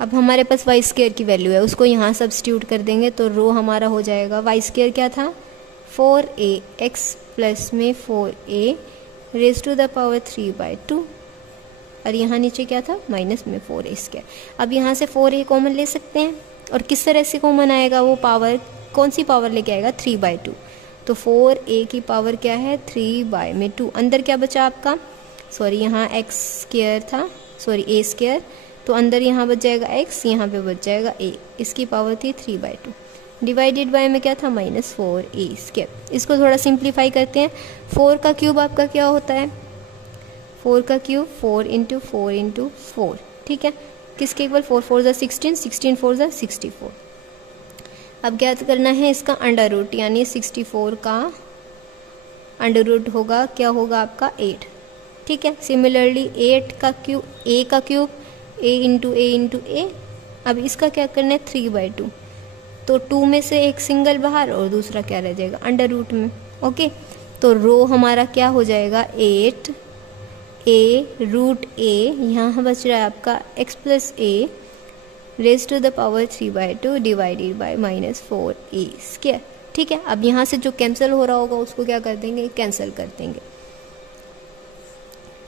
अब हमारे पास y² की वैल्यू है, उसको यहाँ सब्स्टिट्यूट कर देंगे, तो रो हमारा हो जाएगा, y² क्या था 4ax प्लस में 4a rays to the power 3/2, और यहाँ नीचे क्या था, माइनस में 4a²। अब यहाँ से 4a कॉमन ले सकते हैं, और किस तरह से कॉमन आएगा, वो पावर कौन सी पावर लेके आएगा, 3/2, तो 4a की पावर क्या है, 3/2। अंदर क्या बचा आपका, यहाँ x² था, a², तो अंदर यहाँ बच जाएगा x, यहाँ पे बच जाएगा a, इसकी पावर थी 3/2 डिवाइडेड बाय में क्या था, -4a²। इसको थोड़ा सिंप्लीफाई करते हैं, 4 का क्यूब आपका क्या होता है, 4 का क्यूब 4 × 4 × 4, ठीक है, किसके इक्वल, 4 4 = 16, 16 4 = 64। अब क्या करना है, इसका अंडर रूट, यानी 64 का अंडर रूट होगा, क्या होगा आपका 8, ठीक है। सिमिलरली 8 का क्यूब, a का क्यूब a × a × a अब इसका क्या करना है 3/2, तो 2 में से एक सिंगल बाहर और दूसरा क्या रह जाएगा अंडर रूट में। ओके, तो रो हमारा क्या हो जाएगा 8a रूट a, यहाँ बच रहा है आपका x plus a raise to the power 3/2 divided by -4a square. ठीक है, अब यहाँ से जो कैंसिल हो रहा होगा उसको क्या कर देंगे, कैंसिल कर देंगे।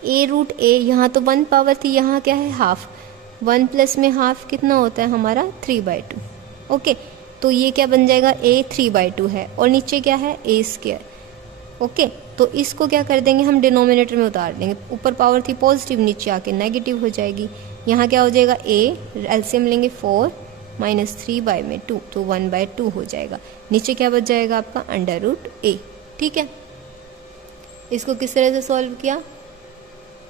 a रूट a, यहाँ तो 1 पावर थी, यहाँ क्या है हाफ, 1 प्लस में हाफ कितना होता है हमारा 3/2। ओके, तो ये क्या बन जाएगा a 3/2 है और नीचे क्या है a स्क्वायर। ओके, तो इसको क्या कर देंगे हम डिनोमिनेटर में उतार देंगे, ऊपर पावर थी पॉजिटिव, नीचे आके नेगेटिव हो जाएगी। यहाँ क्या हो जाएगा a, एलसीएम लेंगे 4 माइनस 3/2, तो 1/2 हो जाएगा। नीचे क्या बच जाएगा आपका अंडर रूट a। ठीक है, इसको किस तरह से सॉल्व किया,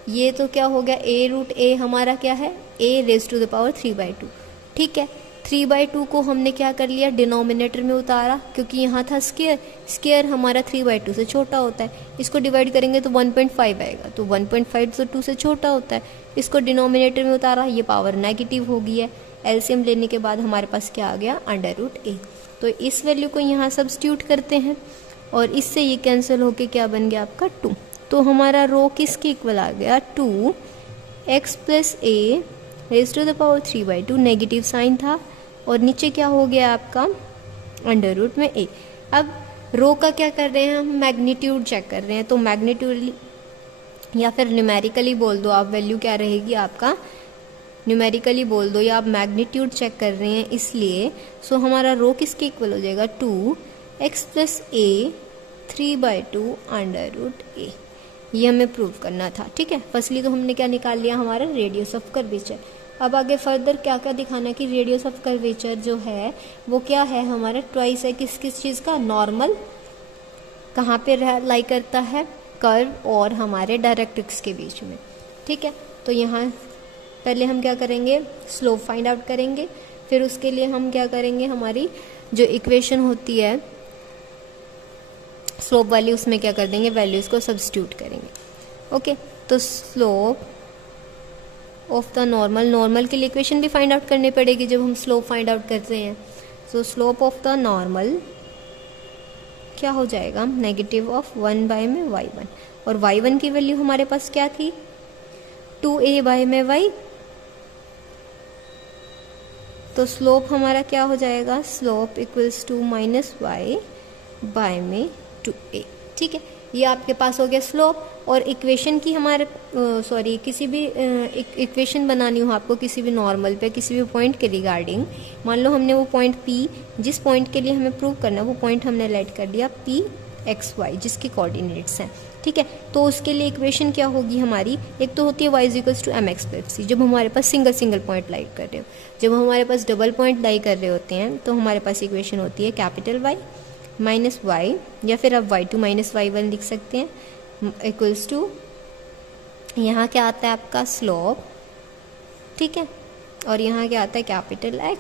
ये तो क्या हो गया a रूट a हमारा क्या है a raise to the power 3/2। ठीक है, 3/2 को हमने क्या कर लिया डिनोमिनेटर में उतारा, क्योंकि यहाँ था स्क्वायर, स्क्वायर हमारा 3/2 से छोटा होता है। इसको डिवाइड करेंगे तो 1.5 आएगा, तो 1.5 तो 2 से छोटा होता है। इसको डिनोमिनेटर में उतारा, ये पावर नेगेटिव हो गई है। एलसीएम लेने के बाद हमारे पास क्या आ गया अंडर रूट a। तो इस वैल्यू को यहाँ सब्स्टिट्यूट करते हैं और इससे ये कैंसिल होके क्या बन गया आपका 2। तो हमारा रो किसके इक्वल आ गया 2x plus a raise to the power 3/2, negative sign था और नीचे क्या हो गया आपका अंडर रूट में a। अब रो का क्या कर रहे हैं हम, मैग्नीट्यूड चेक कर रहे हैं। तो मैग्नीट्यूड या फिर न्यूमेरिकली बोल दो आप, वैल्यू क्या रहेगी आपका न्यूमेरिकली बोल दो, या आप मैग्नीट्यूड चेक कर रहे हैं इसलिए। सो हमारा रो किसके इक्वल हो जाएगा 2x plus a 3/2 under root a। ये हमें प्रूव करना था। ठीक है, फर्स्टली तो हमने क्या निकाल लिया हमारा रेडियस ऑफ कर्वेचर। अब आगे फर्दर क्या क्या दिखाना है कि रेडियस ऑफ कर्वेचर जो है वो क्या है हमारा ट्वाइस है किस किस चीज़ का, नॉर्मल कहाँ पे लाई करता है, कर्व और हमारे डायरेक्ट्रिक्स के बीच में। ठीक है, तो यहाँ पहले हम क्या करेंगे स्लोप फाइंड आउट करेंगे, फिर उसके लिए हम क्या करेंगे हमारी जो इक्वेशन होती है स्लोप वाली उसमें क्या कर देंगे वैल्यूज़ को सब्स्टिट्यूट करेंगे। ओके, तो slope of the normal, normal के लिए इक्वेशन भी फाइंड आउट करनी पड़ेगी जब हम स्लोप फाइंड आउट करते हैं। सो स्लोप ऑफ द नॉर्मल क्या हो जाएगा नेगेटिव ऑफ 1 में y1, और y1 की वैल्यू हमारे पास क्या थी 2a में y। तो स्लोप हमारा क्या हो जाएगा, स्लोप इक्वल्स टू -y में 2a। ठीक है, ये आपके पास हो गया स्लोप। और इक्वेशन की हमारे किसी भी इक्वेशन बनानी हो आपको किसी भी नॉर्मल पे किसी भी पॉइंट के रिगार्डिंग, मान लो हमने वो पॉइंट P जिस पॉइंट के लिए हमें प्रूव करना है वो पॉइंट हमने लेट कर दिया P(x,y) जिसके कोऑर्डिनेट्स हैं। ठीक है, तो उसके लिए इक्वेशन क्या होगी हमारी, एक तो होती है y = mx+c जब हमारे पास सिंगल पॉइंट लाई कर रहे हो। जब हमारे पास डबल पॉइंट लाई कर रहे होते हैं तो हमारे पास इक्वेशन होती है कैपिटल Y माइनस y, या फिर आप y2 माइनस y1 लिख सकते हैं, इक्वल्स टू यहाँ क्या आता है आपका स्लोप। ठीक है, और यहाँ क्या आता है कैपिटल X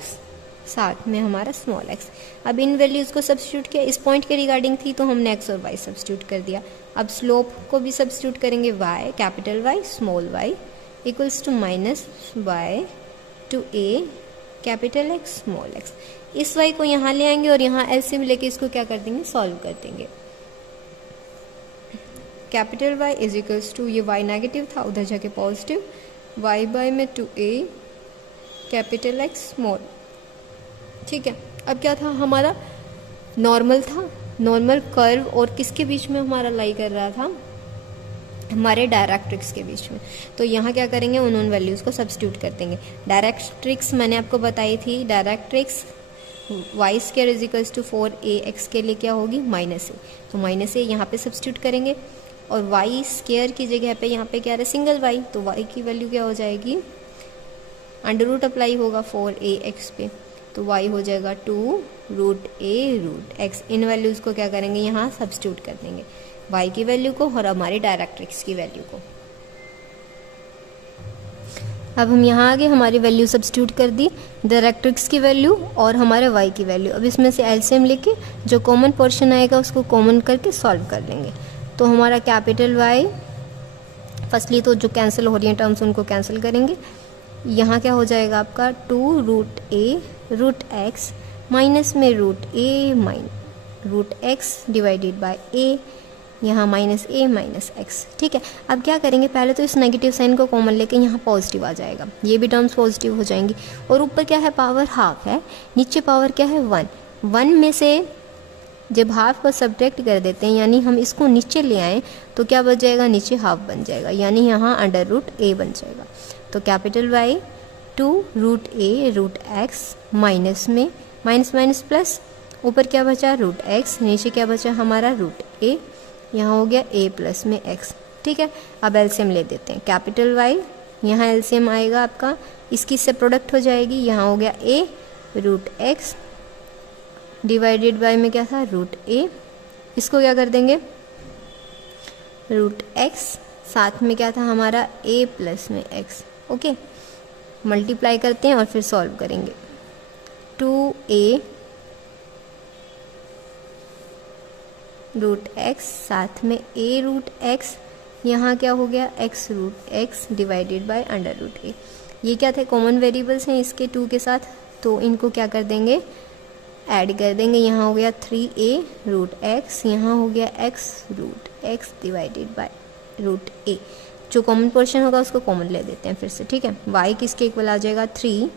साथ में हमारा स्मॉल x। अब इन वैल्यूज़ को सब्स्टिट्यूट किया, इस पॉइंट के रिगार्डिंग थी तो हमने x और y सब्स्टिट्यूट कर दिया। अब स्लोप को भी सब्स्टिट्यूट करेंगे, y capital Y small y equals to -y to a capital X small x। इस y को यहाँ ले आएंगे और यहाँ एलसीएम लेके इसको क्या कर देंगे सॉल्व कर देंगे। Capital Y is equals to, ये y नेगेटिव था उधर जाके पॉजिटिव, y में 2a कैपिटल X स्मॉल। ठीक है, अब क्या था हमारा नॉर्मल था, नॉर्मल कर्व और किसके बीच में हमारा लाई कर रहा था हमारे डायरेक्ट्रिक्स के बीच में। तो यहाँ क्या करेंगे उन वैल्यूज़ को सब्स्टिट्यूट कर देंगे। डायरेक्ट्रिक्स मैंने आपको बताई थी, directrix y² is equals to 4ax के लिए क्या होगी -a, तो -a यहाँ पे सब्स्टिट्यूट करेंगे और y² की जगह पे यहाँ पे क्या है सिंगल y, तो y की वैल्यू क्या हो जाएगी अंडर रूट अप्लाई होगा 4ax पे, तो y हो जाएगा 2√a√x। इन वैल्यूज़ को क्या करेंगे यहाँ सब्स्टिट्यूट कर देंगे, y की वैल्यू को और हमारी डायरेक्ट्रिक्स की वैल्यू को। अब हम यहाँ आगे हमारी वैल्यू सब्स्टिट्यूट कर दी, डायरेक्ट्रिक्स की वैल्यू और हमारे y की वैल्यू। अब इसमें से एलसीएम लेके जो कॉमन पोर्शन आएगा उसको कॉमन करके सॉल्व कर लेंगे। तो हमारा कैपिटल Y, फर्स्टली तो जो कैंसिल हो रही हैं टर्म्स उनको कैंसिल करेंगे, यहाँ क्या हो जाएगा आपका 2 root a root x minus में root a root x divided by a, यहाँ माइनस ए माइनस एक्स। ठीक है, अब क्या करेंगे, पहले तो इस नेगेटिव साइन को कॉमन लेके यहाँ पॉजिटिव आ जाएगा, ये भी टर्म्स पॉजिटिव हो जाएंगी। और ऊपर क्या है, पावर हाफ है, नीचे पावर क्या है 1। 1 में से जब हाफ को सब्ट्रैक्ट कर देते हैं, यानी हम इसको नीचे ले आएँ तो क्या बच जाएगा, नीचे हाफ बन जाएगा, यानी यहाँ अंडर रूट ए बन जाएगा। तो capital Y 2 root a root x minus में माइनस माइनस प्लस, ऊपर क्या बचा रूट एक्स, नीचे क्या बचा हमारा रूट ए, यहाँ हो गया a प्लस में x। ठीक है, अब एलसीएम ले देते हैं, कैपिटल वाई यहाँ एलसीएम आएगा आपका, इसकी इससे प्रोडक्ट हो जाएगी, यहाँ हो गया a root x divided by में क्या था रूट a, इसको क्या कर देंगे रूट x, साथ में क्या था हमारा a प्लस में x। ओके, मल्टीप्लाई करते हैं और फिर सॉल्व करेंगे। 2a रूट एक्स साथ में a रूट एक्स, यहाँ क्या हो गया x root x divided by under root a. ये क्या थे, कॉमन वेरिएबल्स हैं इसके 2 के साथ, तो इनको क्या कर देंगे ऐड कर देंगे। यहाँ हो गया 3a रूट एक्स, यहाँ हो गया x root x divided by root a. जो कॉमन पोर्शन होगा उसको कॉमन ले देते हैं फिर से। ठीक है, y किसके इक्वल आ जाएगा 3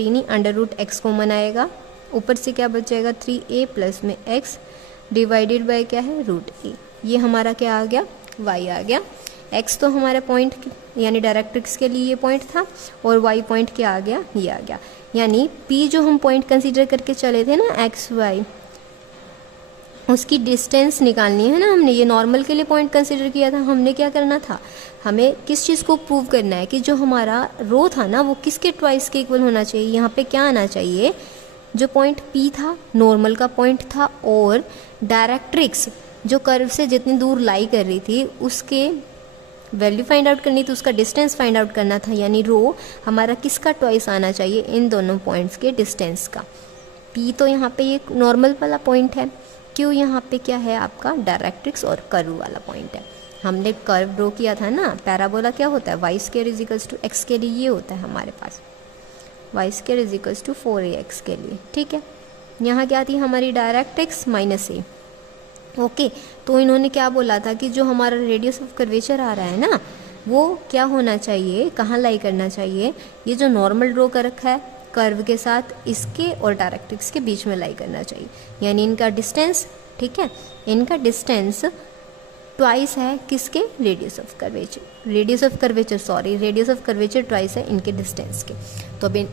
नहीं अंडर रूट एक्स कॉमन आएगा, ऊपर से क्या बच जाएगा 3a प्लस में x डिवाइडेड बाय क्या है रूट ए। ये हमारा क्या आ गया y आ गया। x तो हमारा पॉइंट यानी डायरेक्ट्रिक्स के लिए ये पॉइंट था, और y पॉइंट क्या आ गया, ये आ गया। यानी p जो हम पॉइंट कंसीडर करके चले थे ना x y, उसकी डिस्टेंस निकालनी है ना हमने। ये नॉर्मल के लिए पॉइंट कंसीडर किया था, हमने क्या करना था, हमें किस चीज़ को प्रूव करना है कि जो हमारा रो था ना वो किसके ट्वाइस के इक्वल होना चाहिए। यहाँ पे क्या आना चाहिए, जो पॉइंट P था नॉर्मल का पॉइंट था, और डायरेक्ट्रिक्स जो कर्व से जितनी दूर लाई कर रही थी उसके वैल्यू फाइंड आउट करनी थी, उसका डिस्टेंस फाइंड आउट करना था। यानी रो हमारा किसका ट्वाइस आना चाहिए, इन दोनों पॉइंट्स के डिस्टेंस का। P तो यहाँ पे ये नॉर्मल वाला पॉइंट है, Q यहाँ पे क्या है आपका डायरेक्ट्रिक्स और कर्व वाला पॉइंट है। हमने कर्व ड्रॉ किया था ना, पैराबोला क्या होता है y square is equals to x के लिए ये होता है हमारे पास, y square is equals to 4ax के लिए। ठीक है, यहाँ क्या थी हमारी डायरेक्ट्रिक्स माइनस ए। ओके, तो इन्होंने क्या बोला था कि जो हमारा रेडियस ऑफ कर्वेचर आ रहा है ना वो क्या होना चाहिए, कहाँ लाई करना चाहिए, ये जो नॉर्मल ड्रॉ कर रखा है कर्व के साथ इसके और डायरेक्ट्रिक्स के बीच में लाई करना चाहिए। यानी इनका डिस्टेंस, ठीक है, इनका डिस्टेंस ट्वाइस है किसके, रेडियस ऑफ कर्वेचर ट्वाइस है इनके डिस्टेंस के। तो अब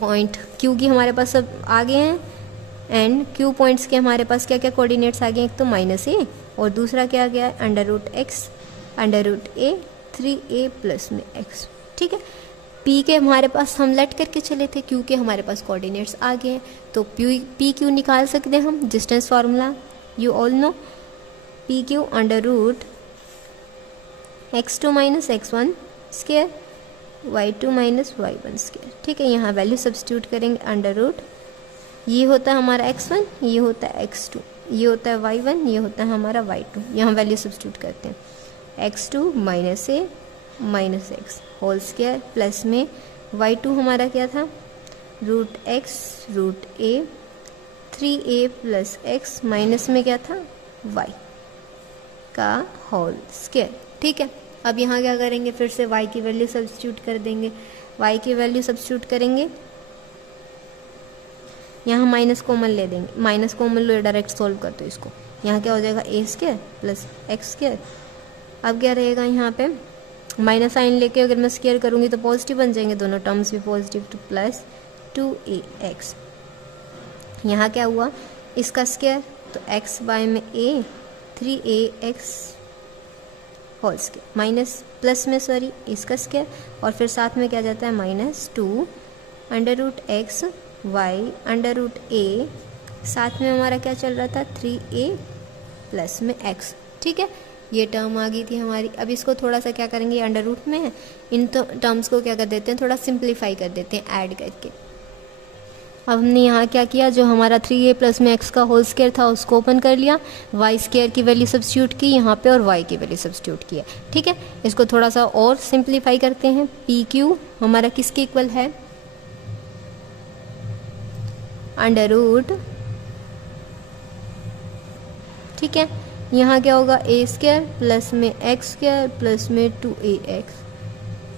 पॉइंट Q की हमारे पास सब आ गए हैं, एंड Q पॉइंट्स के हमारे पास क्या क्या कोऑर्डिनेट्स आ गए, एक तो -a और दूसरा क्या आ गया है under root x under root a 3a plus में x। ठीक है, P के हमारे पास हम लेट करके चले थे, Q के हमारे पास कोऑर्डिनेट्स आ गए हैं, तो PQ निकाल सकते हैं हम, distance formula you all know, PQ under root x2 minus x1 square y2 minus y1 square. ठीक है, यहाँ वैल्यू सब्स्टिट्यूट करेंगे, अंडर रूट ये होता है हमारा x1, ये होता है x2, ये होता है y1, ये होता है हमारा y2। यहाँ वैल्यू सब्स्टिट्यूट करते हैं, x2 minus a minus x whole square plus में y2 हमारा क्या था root x root a 3a plus x minus में क्या था y का होल स्क्वायर। ठीक है, अब यहाँ क्या करेंगे, फिर से y की वैल्यू सब्स्टिट्यूट कर देंगे, y की वैल्यू सब्स्टिट्यूट करेंगे, यहाँ माइनस कॉमन ले देंगे, माइनस कॉमन लो डायरेक्ट सॉल्व कर दो इसको, यहाँ क्या हो जाएगा a square plus x square. अब क्या रहेगा यहाँ पे माइनस साइन लेके अगर मैं स्क्वायर करूँगी तो पॉजिटिव बन जाएंगे दोनों टर्म्स भी पॉजिटिव, तो प्लस 2ax। यहाँ क्या हुआ इसका स्क्वायर, तो x बाय में a 3ax whole square minus plus में सॉरी इसका स्क्वायर, और फिर साथ में क्या जाता है -2 under root x y under root a, साथ में हमारा क्या चल रहा था 3a प्लस में x। ठीक है, ये टर्म आ गई थी हमारी। अब इसको थोड़ा सा क्या करेंगे, अंडर रूट में इन टर्म्स को क्या कर देते हैं, थोड़ा सिंप्लीफाई कर देते हैं ऐड करके। अब हमने यहाँ क्या किया, जो हमारा 3a प्लस में x का होल स्क्वायर था उसको ओपन कर लिया, वाई स्क्वायर की वैल्यू सब्स्टिट्यूट की यहाँ पे और y की वैल्यू सब्स्टिट्यूट की है। ठीक है, इसको थोड़ा सा और सिंप्लीफाई करते हैं। पी क्यू हमारा किसके इक्वल है, अंडर रूट, ठीक है, यहाँ क्या होगा a स्क्वायर प्लस में x स्क्वायर प्लस में 2ax,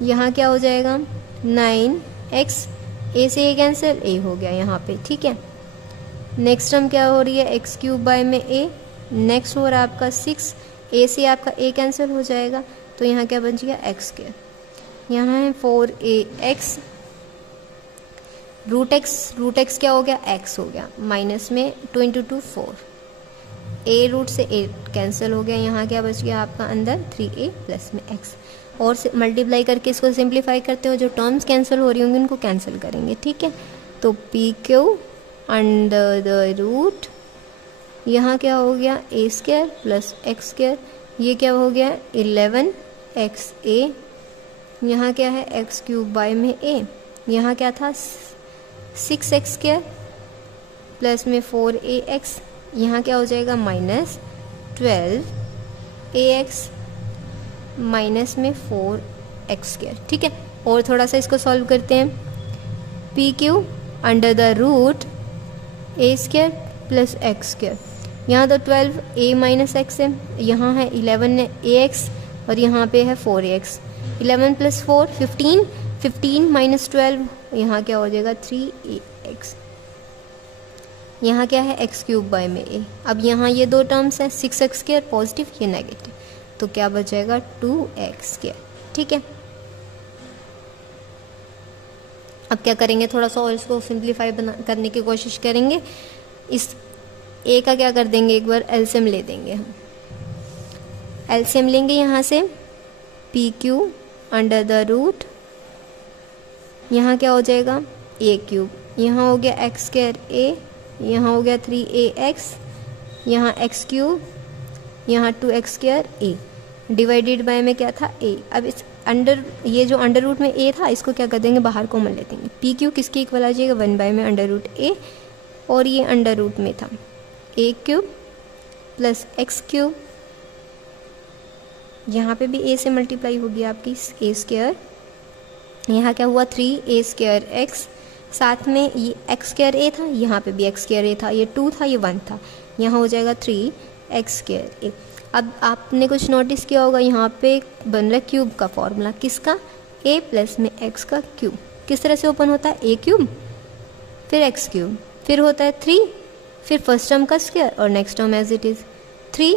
यहाँ क्या हो जाएगा 9x, a से a कैंसिल, a हो गया यहाँ पे। ठीक है, नेक्स्ट टर्म क्या हो रही है, x क्यूब बाय में a, नेक्स्ट हो रहा है आपका 6, a से आपका a कैंसिल हो जाएगा, तो यहाँ क्या बच गया x स्क्वायर, यहाँ है 4ax, रूट x क्या हो गया, x हो गया, माइनस में 2 × 2 4, a रूट से a कैंसिल हो गया, यहाँ क्या बच गया आपका अंदर 3a प्लस में x, और से मल्टीप्लाई करके इसको सिंप्लीफाई करते हो, जो टर्म्स कैंसिल हो रही होंगी उनको कैंसिल करेंगे। ठीक है, तो P Q under the root, यहाँ क्या हो गया a square plus x square, ये क्या हो गया 11xa, यहाँ क्या है x क्यूब बाय में a, यहाँ क्या था 6x स्क्वायर प्लस में 4ax, यहाँ क्या हो जाएगा माइनस 12ax माइनस में 4x स्क्वायर। ठीक है, और थोड़ा सा इसको सॉल्व करते हैं। P Q under the root a square plus x square, यहाँ तो 12a माइनस x है, यहाँ है 11ax और यहाँ पे है 4ax, 11 प्लस 4 15, 15 माइनस 12, यहाँ क्या हो जाएगा 3ax, यहाँ क्या है x क्यूब बाय में a। अब यहाँ ये दो टर्म्स हैं, 6x स्क्वायर पॉजिटिव, ये नेगेटिव, तो क्या बचेगा 2x स्क्वायर। ठीक है, अब क्या करेंगे, थोड़ा सा और इसको सिंप्लीफाई करने की कोशिश करेंगे। इस a का क्या कर देंगे, एक बार एलसीएम ले देंगे हम, एलसीएम लेंगे यहाँ से, P Q under the root, यहाँ क्या हो जाएगा a क्यूब, यहाँ हो गया x स्क्वायर a, यहाँ हो गया 3ax, यहाँ x क्यूब, यहाँ 2x square a, divided by में क्या था a। अब इस अंडर, ये जो अंडर रूट में a था इसको क्या कर देंगे, बाहर कॉमन ले देंगे, पी क्यू किसके इक्वल आ जाएगा 1 बाय में अंडर रूट a, और ये अंडर रूट में था a cube plus x cube, यहाँ पे भी a से मल्टीप्लाई होगी आपकी a स्क्वायर, यहाँ क्या हुआ 3a स्क्वायर x, साथ में ये x स्क्वायर a था, यहाँ पे भी x स्क्वायर a था, ये 2 था ये 1 था, यहाँ हो जाएगा 3x स्क्वायर a। अब आपने कुछ नोटिस किया होगा, यहाँ पे बन रहा है क्यूब का फॉर्मूला, किसका, a प्लस में x का क्यूब, किस तरह से ओपन होता है, a क्यूब फिर x क्यूब, फिर होता है 3, फिर फर्स्ट टर्म का स्क्वायर और next term as it is 3,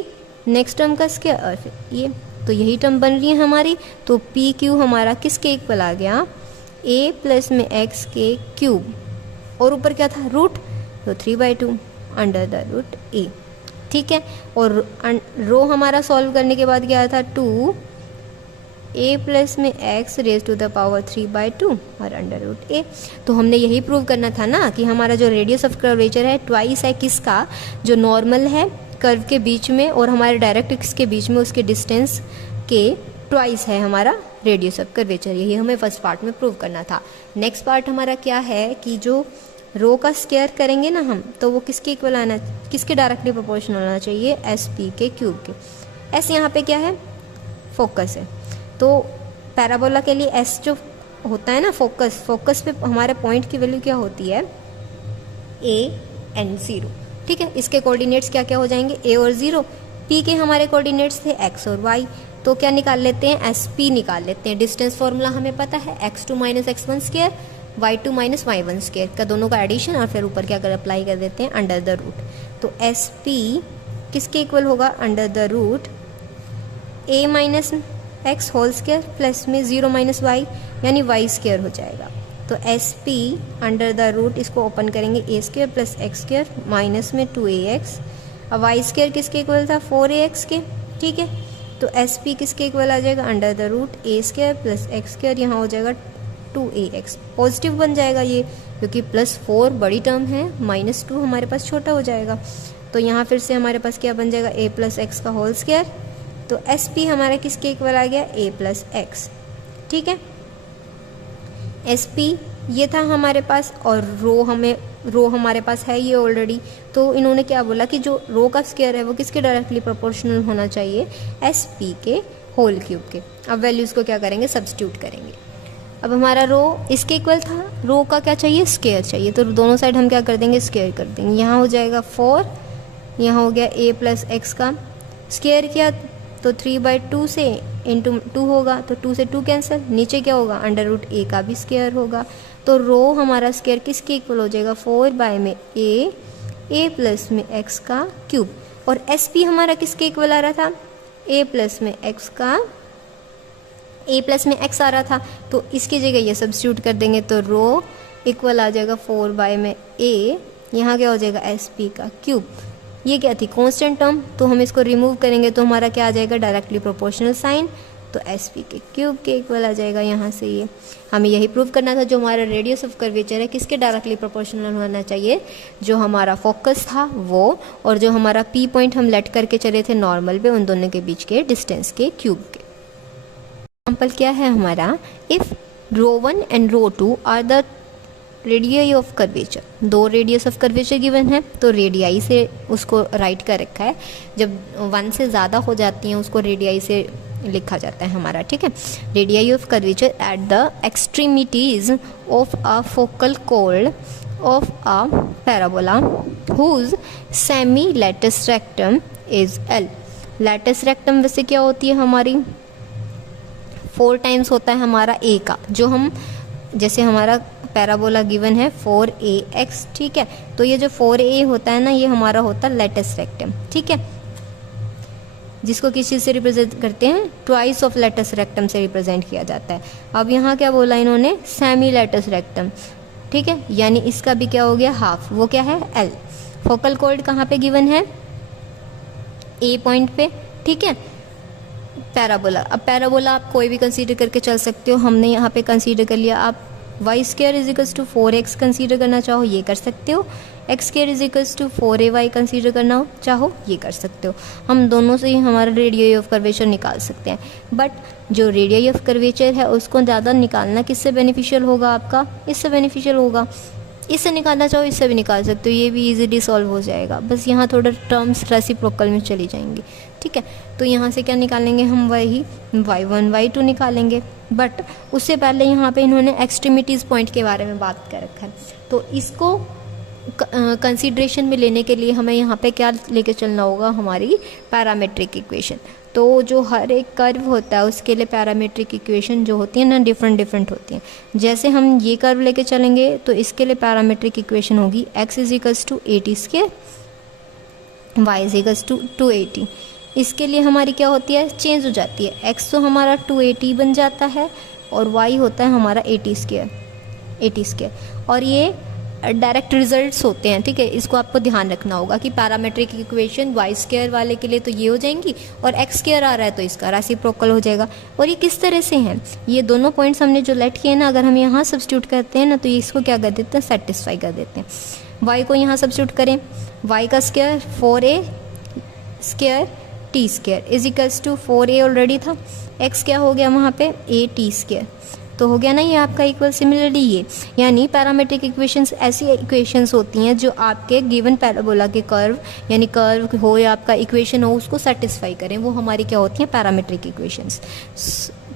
next term का स्क्वायर और फिर ये, तो यही टर्म बन रही है हमारी। तो पी क्यू हमारा किसके इक्वल आ गया, a प्लस में x के क्यूब, और ऊपर क्या था रूट, तो 3/2 अंडर द रूट a। ठीक है, और रो हमारा सॉल्व करने के बाद क्या था 2a प्लस में x raise to the power 3/2 और अंडर रूट a। तो हमने यही प्रूव करना था ना कि हमारा जो रेडियस ऑफ कर्वेचर है ट्वाइस है किसका, जो नॉर्मल है कर्व के बीच में और हमारे डायरेक्ट एक्स के बीच में उसके डिस्टेंस के ट्वाइस है हमारा रेडियस ऑफ कर्वेचर। यही हमें फर्स्ट पार्ट में प्रूव करना था। नेक्स्ट पार्ट हमारा क्या है कि जो रो का स्क्वायर करेंगे ना हम, तो वो किसके इक्वल आना, किसके डायरेक्टली प्रोपोर्शनल होना चाहिए, एस पी के क्यूब के। एस यहाँ पे क्या है, फोकस है, तो पैराबोला के लिए एस जो होता है ना फोकस, फोकस पे हमारे पॉइंट की वैल्यू क्या होती है, ए एंड 0। ठीक है, इसके कोऑर्डिनेट्स क्या क्या हो जाएंगे, ए और 0। पी के हमारे कोऑर्डिनेट्स थे एक्स और वाई, तो क्या निकाल लेते हैं, एस पी निकाल लेते हैं। डिस्टेंस फॉर्मूला हमें पता है, x2 minus x1 square, y2 minus y1 square का दोनों का एडिशन, और फिर ऊपर क्या कर अप्लाई कर देते हैं अंडर द रूट। तो एस पी किसके इक्वल होगा, under the root a minus x whole square plus में 0 माइनस वाई यानी वाई स्क्वायर हो जाएगा। तो S P under the root, इसको ओपन करेंगे, a square plus x square minus में 2ax, अब वाई स्क्वायर किसके इक्वल था, 4ax के। ठीक है, तो एस पी किसके इक्वल आ जाएगा, under the root a square plus x square, यहाँ हो जाएगा 2ax, पॉजिटिव बन जाएगा ये क्योंकि +4 बड़ी टर्म है, -2 हमारे पास छोटा हो जाएगा। तो यहाँ फिर से हमारे पास क्या बन जाएगा, a प्लस एक्स का होल स्क्वायर। तो एस पी हमारा किसके इक्वल आ गया, a प्लस एक्स। ठीक है, एस पी ये था हमारे पास, और रो हमें रो हमारे पास है ये ऑलरेडी, तो इन्होंने क्या बोला कि जो रो का स्क्वायर है वो किसके डायरेक्टली प्रोपोर्शनल होना चाहिए, एस पी के होल क्यूब के। अब वैल्यूज़ को क्या करेंगे, सब्स्टिट्यूट करेंगे। अब हमारा रो इसके इक्वल था, रो का क्या चाहिए, स्क्वायर चाहिए, तो दोनों साइड हम क्या कर देंगे, स्क्वायर कर देंगे। यहाँ हो जाएगा 4, यहाँ हो गया ए प्लस एक्स का स्क्वायर किया तो 3/2 से इंटू 2 होगा, तो 2 से 2 कैंसिल, नीचे क्या होगा, अंडर रूट ए का भी स्क्वायर होगा। तो रो हमारा स्क्वायर किसके इक्वल हो जाएगा, 4 में ए प्लस में एक्स का क्यूब। और एस पी हमारा किसके इक्वल आ रहा था, ए प्लस में एक्स आ रहा था, तो इसकी जगह ये सब्स्टिट्यूट कर देंगे, तो रो इक्वल आ जाएगा 4 में ए, यहाँ क्या हो जाएगा, एस पी का क्यूब। ये क्या थी, कांस्टेंट टर्म, तो हम इसको रिमूव करेंगे तो हमारा क्या आ जाएगा, डायरेक्टली प्रोपोर्शनल साइन, तो एस पी के क्यूब के इक्वल आ जाएगा। यहाँ से ये हमें यही प्रूव करना था, जो हमारा रेडियस ऑफ कर्वेचर है किसके डायरेक्टली प्रोपोर्शनल होना चाहिए, जो हमारा फोकस था वो, और जो हमारा पी पॉइंट हम लेट करके चले थे नॉर्मल पे, उन दोनों के बीच के डिस्टेंस के क्यूब के। एग्जाम्पल क्या है हमारा, if ρ1 and ρ2 are the radii of curvature, दो रेडियस ऑफ कर्वेचर गिवन है, तो रेडियाई से उसको राइट कर रखा है, जब 1 से ज़्यादा हो जाती हैं उसको रेडियाई से लिखा जाता है हमारा, ठीक है। Radii of curvature at the extremities of a focal chord of a parabola whose semi latus rectum is L. Latus rectum वैसे क्या होती है हमारी, 4 टाइम्स होता है हमारा ए का, जो हम जैसे हमारा पैराबोला गिवन है 4ax, ठीक है, तो ये जो 4a होता है ना, ये हमारा होता है लैटिस रेक्टम, ठीक है, जिसको किस चीज़ से रिप्रेजेंट करते हैं, ट्वाइस ऑफ लैटिस रेक्टम से रिप्रेजेंट किया जाता है। अब यहाँ क्या बोला इन्होंने, सेमी लैटिस रेक्टम, ठीक है, यानी इसका भी क्या हो गया, हाफ, वो क्या है, एल। फोकल कॉर्ड कहाँ पे गिवन है, ए पॉइंट पे, ठीक है। पैराबोला, अब पैराबोला आप कोई भी कंसीडर करके चल सकते हो, हमने यहाँ पे कंसीडर कर लिया। आप y square is equals to 4x consider करना चाहो ये कर सकते हो, x square is equals to 4ay consider करना चाहो ये कर सकते हो। हम दोनों से ही हमारा रेडियाई ऑफ कर्वेचर निकाल सकते हैं, बट जो रेडियाई ऑफ कर्वेचर है उसको ज़्यादा निकालना किससे बेनिफिशियल होगा, आपका इससे बेनिफिशियल होगा। इससे निकालना चाहो इससे भी निकाल सकते हो, ये भी इजीली सॉल्व हो जाएगा, बस यहाँ थोड़ा टर्म्स रेसिप्रोकल में चली जाएंगी, ठीक है। तो यहाँ से क्या निकालेंगे हम, वही y1 y2 निकालेंगे, बट उससे पहले यहाँ पे इन्होंने एक्सट्रीमिटीज़ पॉइंट के बारे में बात कर रखा है, तो इसको कंसीडरेशन में लेने के लिए हमें यहाँ पे क्या लेके चलना होगा, हमारी पैरामेट्रिक इक्वेशन। तो जो हर एक कर्व होता है उसके लिए पैरामेट्रिक इक्वेशन जो होती है ना, डिफरेंट होती हैं। जैसे हम ये कर्व लेके चलेंगे तो इसके लिए पैरामेट्रिक इक्वेशन होगी x is equals to 80 square, y is equals to 280। इसके लिए हमारी क्या होती है, चेंज हो जाती है, x तो हमारा 280 बन जाता है और y होता है हमारा 80 स्क्वायर, और ये डायरेक्ट रिजल्ट्स होते हैं, ठीक है। इसको आपको ध्यान रखना होगा कि पैरामेट्रिक इक्वेशन वाई स्क्वायर वाले के लिए तो ये हो जाएंगी, और एक्स स्क्वायर आ रहा है तो इसका रेसिप्रोकल हो जाएगा। और ये किस तरह से हैं, ये दोनों पॉइंट्स हमने जो लेट किए ना, अगर हम यहाँ सब्स्टिट्यूट करते हैं ना तो इसको क्या कर देते हैं, सेटिस्फाई कर देते हैं। वाई को यहाँ सब्स्टिट्यूट करें, वाई का square 4a square t square is equals to 4a already था, एक्स क्या हो गया वहाँ पे a t स्क्वायर, तो हो गया ना ये आपका इक्वल। सिमिलरली ये, यानी पैरामेट्रिक इक्वेशंस ऐसी इक्वेशंस होती हैं जो आपके गिवन पैराबोला के कर्व, यानी कर्व हो या आपका इक्वेशन हो, उसको सेटिस्फाई करें, वो हमारी क्या होती हैं, पैरामेट्रिक इक्वेशंस।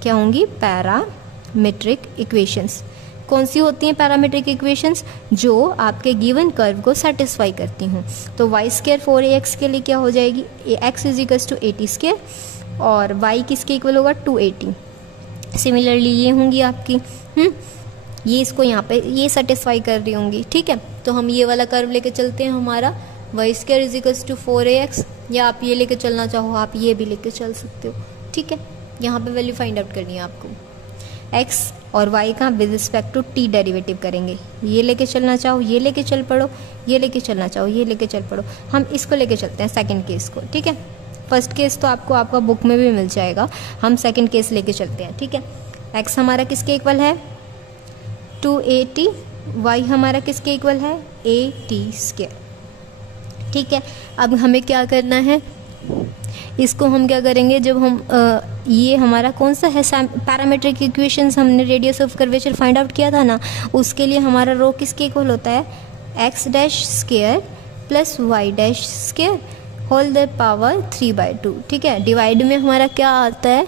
क्या होंगी, पैरामेट्रिक इक्वेशंस। कौन सी होती हैं पैरामेट्रिक इक्वेशंस, जो आपके गिवन कर्व को सेटिस्फाई करती हूँ। तो वाई स्क्वायर 4ax के लिए क्या हो जाएगी, x is equals to 80 square, और y किसके इक्वल होगा, 280। सिमिलरली ये होंगी आपकी, ये इसको यहाँ पे ये सेटिस्फाई कर रही होंगी, ठीक है। तो हम ये वाला कर्व लेके चलते हैं, हमारा y square is equals to 4ax, या आप ये लेके चलना चाहो आप ये भी लेके चल सकते हो, ठीक है। यहाँ पे वैल्यू फाइंड आउट करनी है आपको, x और y का with respect to t derivative करेंगे। ये लेके चलना चाहो ये लेके चल पड़ो, ये लेके चलना चाहो ये लेके चल पड़ो। हम इसको लेके चलते हैं सेकेंड केस को, ठीक है। फर्स्ट केस तो आपको आपका बुक में भी मिल जाएगा, हम सेकंड केस लेके चलते हैं, ठीक है। x हमारा किसके इक्वल है, 280, y हमारा किसके इक्वल है, a t स्क्वायर, ठीक है। अब हमें क्या करना है, इसको हम क्या करेंगे, जब हम ये हमारा कौन सा है पैरामेट्रिक इक्वेशंस, हमने radius of curvature find out किया था ना, उसके लिए हमारा रो किसके इक्वल होता है, x dash square plus y dash square whole the power 3/2। ठीक है, डिवाइड में हमारा क्या आता है,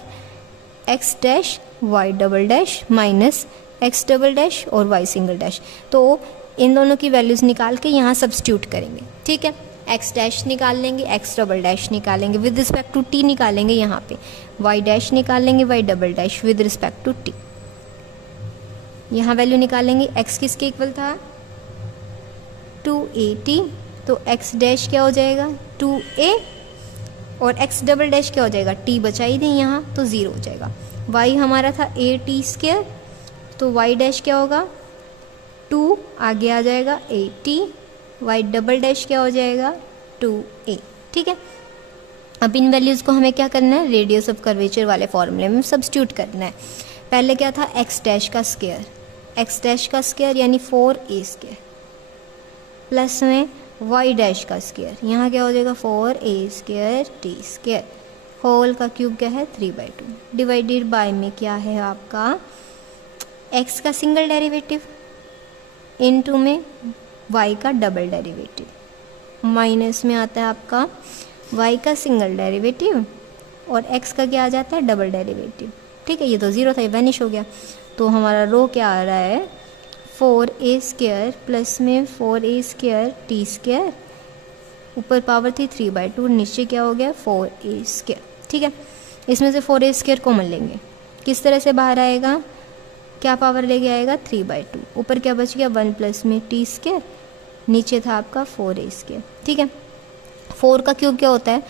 x dash y double dash minus x double dash और वाई सिंगल डैश। तो इन दोनों की वैल्यूज़ निकाल के यहाँ सब्स्टिट्यूट करेंगे। ठीक है, एक्स डैश निकाल लेंगे, एक्स डबल डैश निकालेंगे विद रिस्पेक्ट टू टी निकालेंगे यहाँ पे, वाई डैश निकालेंगे, y double dash with respect to t. यहाँ वैल्यू निकालेंगे, एक्स किसके इक्वल था 2at, तो एक्स डैश क्या हो जाएगा 2a और एक्स डबल डैश क्या हो जाएगा, टी बचा ही नहीं यहाँ तो 0 हो जाएगा। वाई हमारा था at², तो वाई डैश क्या होगा 2 आगे आ जाएगा at, वाई डबल डैश क्या हो जाएगा 2a। ठीक है, अब इन वैल्यूज़ को हमें क्या करना है, रेडियस ऑफ कर्वेचर वाले फॉर्मूले में सब्स्टिट्यूट करना है। पहले क्या था, एक्स डैश का स्क्वायर, एक्स डैश का स्क्वायर यानी 4a² प्लस में वाई डैश का स्क्वायर, यहाँ क्या हो जाएगा 4a² t² होल का क्यूब क्या है 3/2 डिवाइडेड बाय में क्या है आपका x का सिंगल डेरिवेटिव इनटू में y का डबल डेरिवेटिव माइनस में आता है आपका y का सिंगल डेरिवेटिव और x का क्या आ जाता है डबल डेरिवेटिव। ठीक है, ये तो 0 था, ये वैनिश हो गया। तो हमारा रो क्या आ रहा है 4a² प्लस में 4a² t², ऊपर पावर थी 3/2, नीचे क्या हो गया 4a²। ठीक है, इसमें से 4a² कॉमन लेंगे, किस तरह से बाहर आएगा, क्या पावर लेके आएगा 3/2, ऊपर क्या बच गया 1 प्लस में t², नीचे था आपका 4a²। ठीक है, 4 का क्यूब क्या होता है,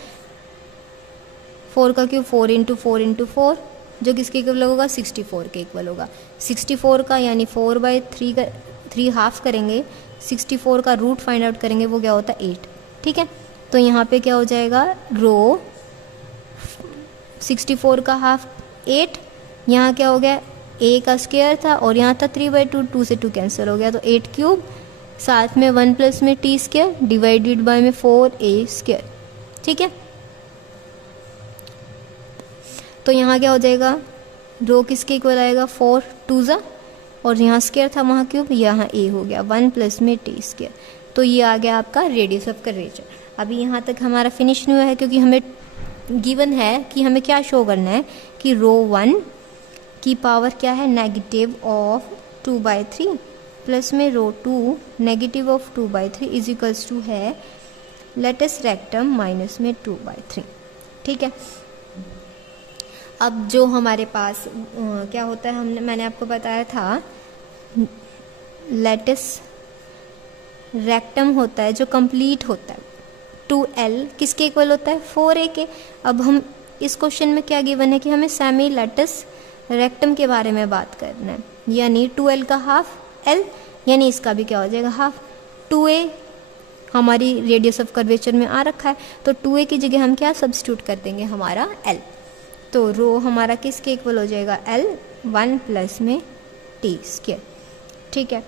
4 का क्यूब 4 × 4 × 4 जो किसके इक्वल होगा 64 के इक्वल होगा। 64 का यानी 4/3 का 3 हाफ करेंगे, 64 का रूट फाइंड आउट करेंगे, वो क्या होता है 8। ठीक है, तो यहाँ पे क्या हो जाएगा रो 64 का हाफ 8, यहाँ क्या हो गया a का स्क्वायर था और यहाँ था 3/2, 2 से 2 कैंसिल हो गया तो 8³ साथ में 1 प्लस में t² डिवाइडेड बाय में 4a²। ठीक है, तो यहाँ क्या हो जाएगा रो किसके इक्वल आएगा 4 2 और यहाँ स्क्वायर था वहाँ क्यूब, यहाँ a हो गया 1 प्लस में t²। तो ये आ गया आपका रेडियस ऑफ कर्वेचर। अभी यहाँ तक हमारा फिनिश नहीं हुआ है क्योंकि हमें गिवन है कि हमें क्या शो करना है कि रो 1 की पावर क्या है नेगेटिव ऑफ 2/3 प्लस में rho 2 negative of 2/3 is equals to है लेटस रेक्टम माइनस में 2/3। ठीक है, अब जो हमारे पास क्या होता है मैंने आपको बताया था लेटस रेक्टम होता है जो कंप्लीट होता है 2l किसके इक्वल होता है 4a के। अब हम इस क्वेश्चन में क्या गिवन है कि हमें सेमी लेटस रेक्टम के बारे में बात करना है, यानी 2l का हाफ l यानी इसका भी क्या हो जाएगा हाफ। 2a हमारी रेडियस ऑफ कर्वेचर में आ रखा है तो 2a की जगह हम क्या सब्स्टिट्यूट कर देंगे हमारा l, तो रो हमारा किसके इक्वल हो जाएगा l 1 प्लस में t²। ठीक है,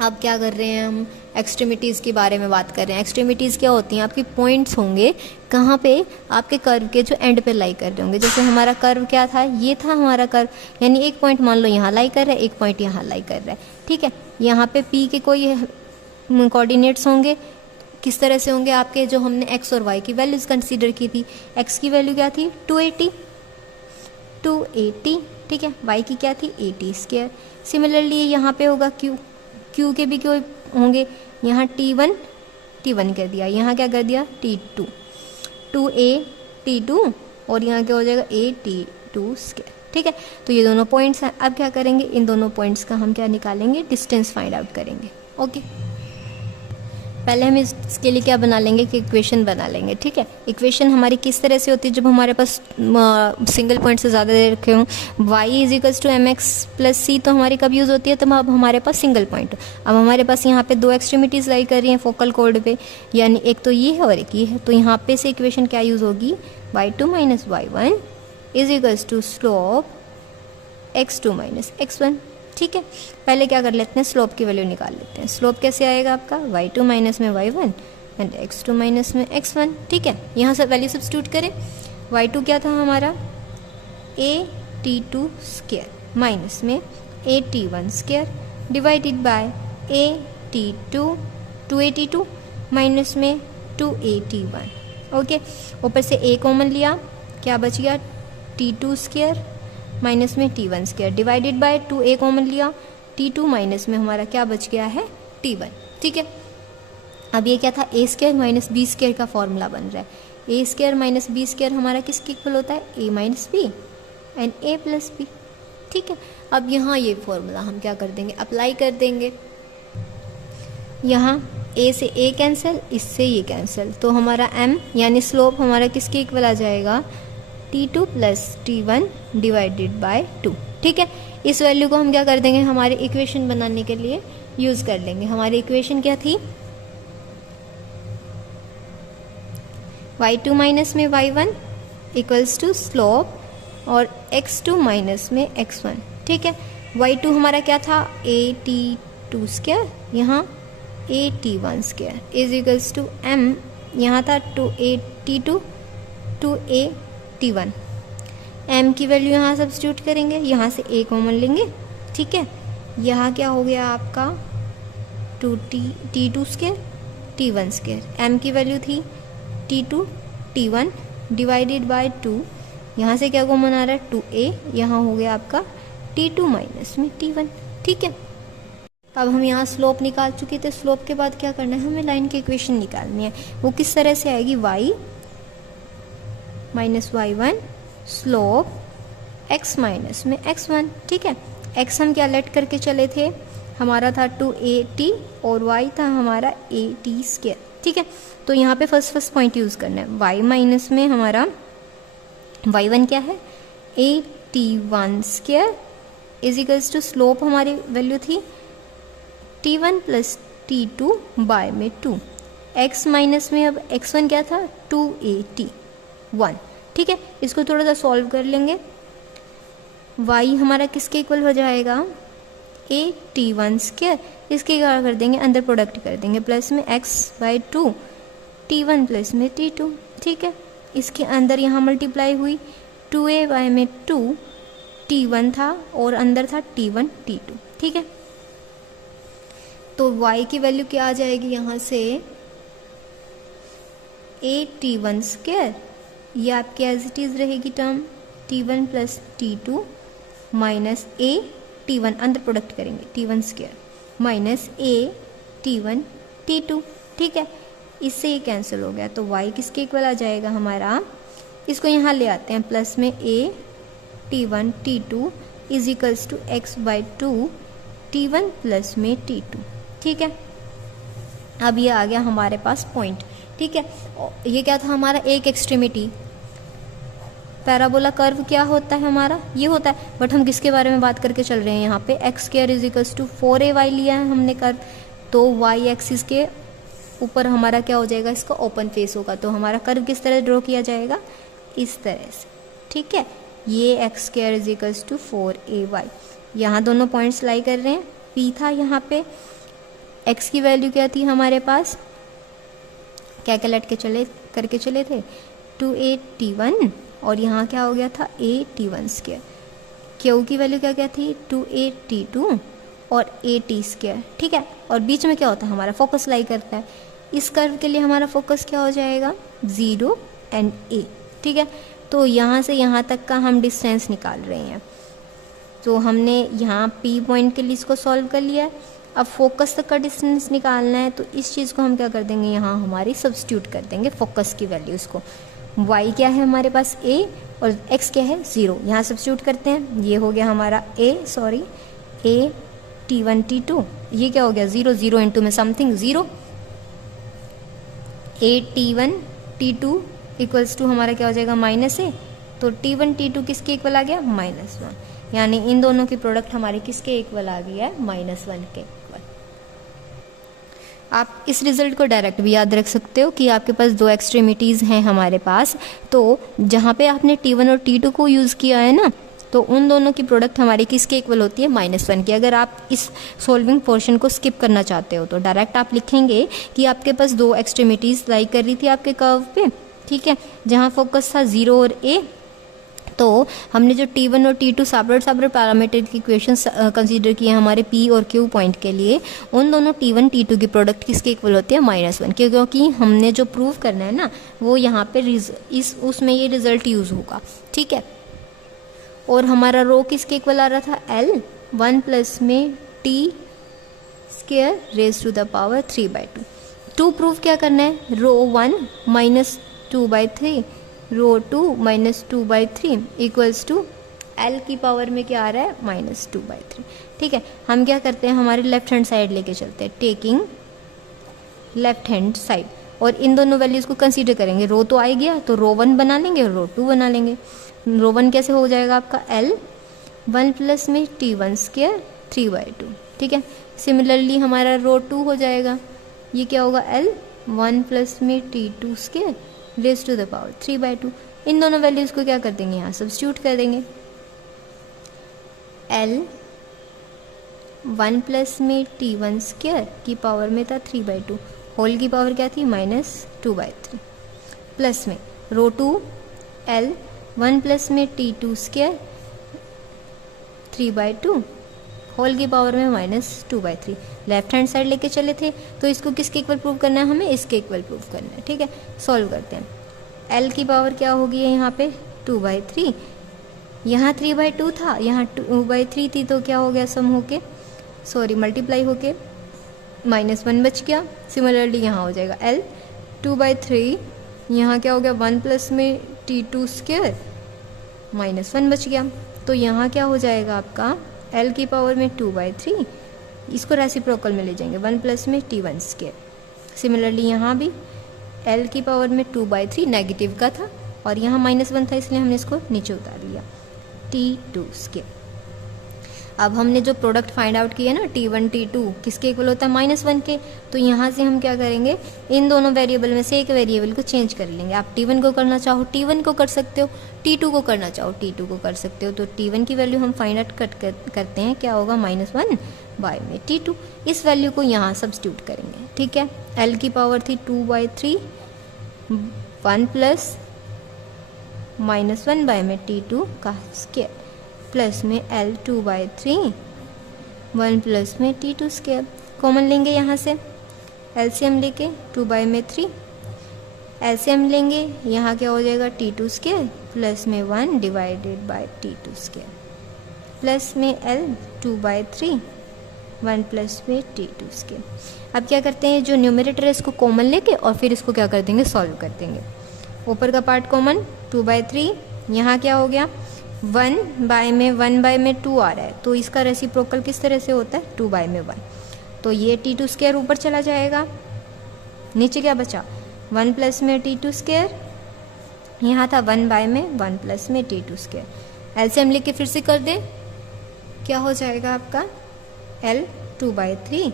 अब क्या कर रहे हैं हम एक्सट्रीमिटीज़ के बारे में बात कर रहे हैं। एक्सट्रीमिटीज़ क्या होती हैं आपकी पॉइंट्स होंगे कहाँ पे आपके कर्व के जो एंड पे लाई कर रहे होंगे। जैसे हमारा कर्व क्या था, ये था हमारा कर्व, यानी एक पॉइंट मान लो यहाँ लाई कर रहा है, एक पॉइंट यहाँ लाई कर रहा है। ठीक है, यहाँ पे p के कोई कोऑर्डिनेट्स होंगे, किस तरह से होंगे आपके जो हमने x और y की वैल्यूज़ कंसीडर की थी। x की वैल्यू क्या थी 280, ठीक है, y की क्या थी 80²। सिमिलरली यहाँ पे होगा q के भी कोई होंगे, यहाँ t1 कर दिया, यहाँ क्या कर दिया t2, 2a t2 और यहाँ क्या हो जाएगा a t2²। ठीक है, तो ये दोनों पॉइंट्स हैं। अब क्या करेंगे, इन दोनों पॉइंट्स का हम क्या निकालेंगे डिस्टेंस फाइंड आउट करेंगे। ओके, पहले हम इसके लिए क्या बना लेंगे कि इक्वेशन बना लेंगे। ठीक है, इक्वेशन हमारी किस तरह से होती है जब हमारे पास सिंगल पॉइंट से ज़्यादा दे रखे हों। y = mx + c तो हमारी कब यूज़ होती है, तो अब हमारे पास सिंगल पॉइंट। अब हमारे पास यहाँ पे दो एक्सट्रीमिटीज़ लाई कर रही हैं फोकल कॉर्ड पे, यानी एक तो ये है और एक ये है। तो यहाँ पे से इक्वेशन क्या यूज़ होगी y2 - y1 = slope x2 - x1। ठीक है, पहले क्या कर लेते हैं स्लोप की वैल्यू निकाल लेते हैं। स्लोप कैसे आएगा आपका y2 - में y1 एंड x2 - में x1। ठीक है, यहाँ से वैल्यू सब्स्टिट्यूट करें। y2 क्या था हमारा a t2² माइनस में a t1² divided by a T2 2a T2 minus में 2a T1। ओके, ऊपर से a कॉमन लिया, क्या बच गया T2 स्क्वायर माइनस में T1 square divided bye 2a common लिया, T2 माइनस में हमारा क्या बच गया है T1। ठीक है, अब ये क्या था a square minus b square का फॉर्मूला बन रहा है। a square minus b square हमारा किसके इक्वल होता है, a minus b and a plus b. ठीक है, अब यहाँ ये फॉर्मूला हम क्या कर देंगे, अप्लाई कर देंगे। यहाँ a से a कैंसिल, इससे ये कैंसिल, तो हमारा m यानी स्लोप हमारा किसके इक्वल आ जाएगा, T2 plus T1 divided by 2। ठीक है, इस वैल्यू को हम क्या कर देंगे, हमारे इक्वेशन बनाने के लिए यूज़ कर लेंगे। हमारी इक्वेशन क्या थी, y2 माइनस में y1 इक्वल्स टू स्लोप और x2 माइनस में x1। ठीक है, y2 हमारा क्या था, a T2 स्क्वायर, यहाँ a T1 square is equals to m, यहाँ था 2a T2 2a T1। m की वैल्यू यहाँ सब्स्टिट्यूट करेंगे, यहाँ से a कॉमन लेंगे। ठीक है, यहाँ क्या हो गया आपका T2 square T1 square, m की वैल्यू थी T2 T1 डिवाइडेड बाय 2, यहाँ से क्या कॉमन आ रहा है 2a, यहाँ हो गया आपका T2 माइनस में T1। ठीक है, अब हम यहाँ स्लोप निकाल चुके थे। स्लोप के बाद क्या करना है, हमें लाइन की इक्वेशन निकालनी है। वो किस तरह से आएगी, y minus y1 slope x minus में x1। ठीक है, x हम क्या लेट करके चले थे, हमारा था 2at और y था हमारा at स्क्वायर। ठीक है, तो यहाँ पे फर्स्ट पॉइंट यूज़ करना है। y माइनस में हमारा y1 क्या है, at1 square is equals to slope हमारी वैल्यू थी T1 प्लस T2 बाय में 2। x माइनस में अब x1 क्या था 2at1। ठीक है, इसको थोड़ा सा सॉल्व कर लेंगे। y हमारा किसके इक्वल हो जाएगा, at1 स्क्वायर, इसके क्या कर देंगे, अंदर प्रोडक्ट कर देंगे, प्लस में x बाई 2 T1 प्लस में T2। ठीक है, इसके अंदर यहाँ मल्टीप्लाई हुई 2a बाय में 2 T1 था और अंदर था T1 T2। ठीक है, तो y की वैल्यू क्या आ जाएगी, यहाँ से at1 स्क्वायर, ये आपकी एज इट इज़ रहेगी term T1 plus T2 minus a T1, अंदर प्रोडक्ट करेंगे T1 square minus a T1 T2। ठीक है, इससे ये कैंसिल हो गया, तो y किसके इक्वल आ जाएगा हमारा, इसको यहाँ ले आते हैं, प्लस में a T1 T2 is equals to x by 2 T1 plus में T2। ठीक है, अब ये आ गया हमारे पास पॉइंट। ठीक है, ये क्या था हमारा एक एक्सट्रीमिटी। पैराबोला कर्व क्या होता है हमारा, ये होता है, बट हम किसके बारे में बात करके चल रहे हैं, यहाँ पे x square is equals to 4ay लिया है हमने कर्व, तो y एक्सिस के ऊपर हमारा क्या हो जाएगा, इसका ओपन फेस होगा, तो हमारा कर्व किस तरह ड्रॉ किया जाएगा, इस तरह से। ठीक है, ये x square is equals to 4ay, यहाँ दोनों पॉइंट्स लाई कर रहे हैं। p था यहाँ पे, x की वैल्यू क्या थी हमारे पास, क्या क्या लट के करके चले थे 2at1, और यहाँ क्या हो गया था at1 स्क्वायर। q की वैल्यू क्या क्या थी 2at2 और at स्क्वायर। ठीक है, और बीच में क्या होता है हमारा फोकस लाई करता है, इस कर्व के लिए हमारा फोकस क्या हो जाएगा 0 एंड a। ठीक है, तो यहाँ से यहाँ तक का हम डिस्टेंस निकाल रहे हैं, तो हमने यहाँ p पॉइंट के लिए इसको सॉल्व कर लिया है। अब फोकस तक का डिस्टेंस निकालना है, तो इस चीज़ को हम क्या कर देंगे, यहाँ हमारी सब्स्टिट्यूट कर देंगे फोकस की वैल्यूज़ को। y क्या है हमारे पास a और x क्या है 0, यहाँ सब्स्टिट्यूट करते हैं, ये हो गया हमारा a T1 T2, ये क्या हो गया 0 0 इंटू में something 0, a T1 T2 equals to हमारा क्या हो जाएगा -a, तो T1 T2 किसके इक्वल आ गया -1, यानी इन दोनों की प्रोडक्ट हमारे किसके इक्वल आ गया है -1 के इक्वल। आप इस रिजल्ट को डायरेक्ट भी याद रख सकते हो कि आपके पास दो एक्सट्रीमिटीज़ हैं हमारे पास, तो जहाँ पे आपने T1 और T2 को यूज़ किया है ना, तो उन दोनों की प्रोडक्ट हमारी किसके इक्वल होती है -1 की। अगर आप इस सॉल्विंग पोर्शन को स्किप करना चाहते हो तो डायरेक्ट आप लिखेंगे कि आपके पास दो एक्सट्रीमिटीज़ लाई कर रही थी आपके कर्व पे। ठीक है, जहाँ फोकस था 0 और a, तो हमने जो T1 और T2 सेपरेट पैरामीटर की इक्वेशंस कंसीडर किए हैं हमारे P और Q पॉइंट के लिए, उन दोनों T1 T2 की प्रोडक्ट किसके इक्वल होती है, -1, क्योंकि हमने जो प्रूव करना है ना वो यहाँ पे उसमें ये रिजल्ट यूज़ होगा, ठीक है। और हमारा रो किसके इक्वल आ रहा था, L 1 प्लस में T square raise to the power 3/2। To prove क्या करना है, rho 1 minus 2/3 rho 2 minus 2/3 equals to L की पावर में क्या आ रहा है, -2/3, ठीक है। हम क्या करते हैं, हमारे लेफ्ट हैंड साइड लेके चलते हैं, टेकिंग लेफ्ट हैंड साइड, और इन दोनों वैल्यूज़ को कंसीडर करेंगे। रो तो आ गया तो रो 1 बना लेंगे और रो 2 बना लेंगे। रो 1 कैसे हो जाएगा आपका, L 1 प्लस में T1 स्क्वायर 3/2, ठीक है। सिमिलरली हमारा रो 2 हो जाएगा, ये क्या होगा, L 1 प्लस में T2 square raise to the power 3/2। इन दोनों वैल्यूज़ को क्या कर देंगे, यहाँ सब्स्टिट्यूट कर देंगे। L 1 प्लस में T1 स्क्वायर की पावर में था 3/2, होल की पावर क्या थी, -2/3, प्लस में रो 2 L 1 प्लस में T2 स्क्वायर 3/2, होल की पावर में -2/3। लेफ्ट हैंड साइड लेके चले थे तो इसको किसके इक्वल प्रूव करना है, हमें इसके इक्वल प्रूव करना है, ठीक है। सॉल्व करते हैं। L की पावर क्या होगी यहाँ पे, 2/3, यहाँ 3/2 था, यहाँ 2/3 थी, तो क्या हो गया, सम होके मल्टीप्लाई होके -1 बच गया। सिमिलरली यहाँ हो जाएगा L 2/3, यहाँ क्या हो गया, 1 प्लस में T2 स्क्वायर -1 बच गया। तो यहाँ क्या हो जाएगा आपका, L की पावर में 2/3, इसको रेसिप्रोकल में ले जाएंगे, 1 प्लस में T1 स्क्वायर। सिमिलरली यहाँ भी L की पावर में 2/3 नेगेटिव का था और यहाँ -1 था, इसलिए हमने इसको नीचे उतार लिया, T2 स्क्वायर। अब हमने जो प्रोडक्ट फाइंड आउट किया ना, T1 T2 किसके इक्वल होता है, -1 के। तो यहाँ से हम क्या करेंगे, इन दोनों वेरिएबल में से एक वेरिएबल को चेंज कर लेंगे। आप T1 को करना चाहो T1 को कर सकते हो, T2 को करना चाहो T2 को कर सकते हो। तो T1 की वैल्यू हम फाइंड आउट करते हैं, क्या होगा, -1 बाय में T2। इस वैल्यू को यहाँ सब्स्टिट्यूट करेंगे, ठीक है। L की पावर थी 2/3, 1 प्लस -1 बाय में T2 का स्क्वायर, प्लस में L 2/3 1 प्लस में T2 स्क्वायर। कॉमन लेंगे यहाँ से, एलसीएम लेके 2/3 एलसीएम लेंगे, यहाँ क्या हो जाएगा, T2 स्क्वायर प्लस में 1 divided by T2 square, plus में L 2/3 1 प्लस में T2 स्क्वायर। अब क्या करते हैं, जो न्यूमरेटर है इसको कॉमन लेके और फिर इसको क्या कर देंगे, सॉल्व कर देंगे। ऊपर का पार्ट कॉमन 2/3, यहाँ क्या हो गया, 1 बाय में 2 आ रहा है, तो इसका रेसिप्रोकल किस तरह से होता है, 2/1। तो ये T2 स्क्वायर ऊपर चला जाएगा, नीचे क्या बचा, 1 प्लस में T2 स्क्वायर, यहाँ था 1/1 प्लस में T2 स्क्वायर। एलसीएम लेके फिर से कर दे, क्या हो जाएगा आपका, L 2/3,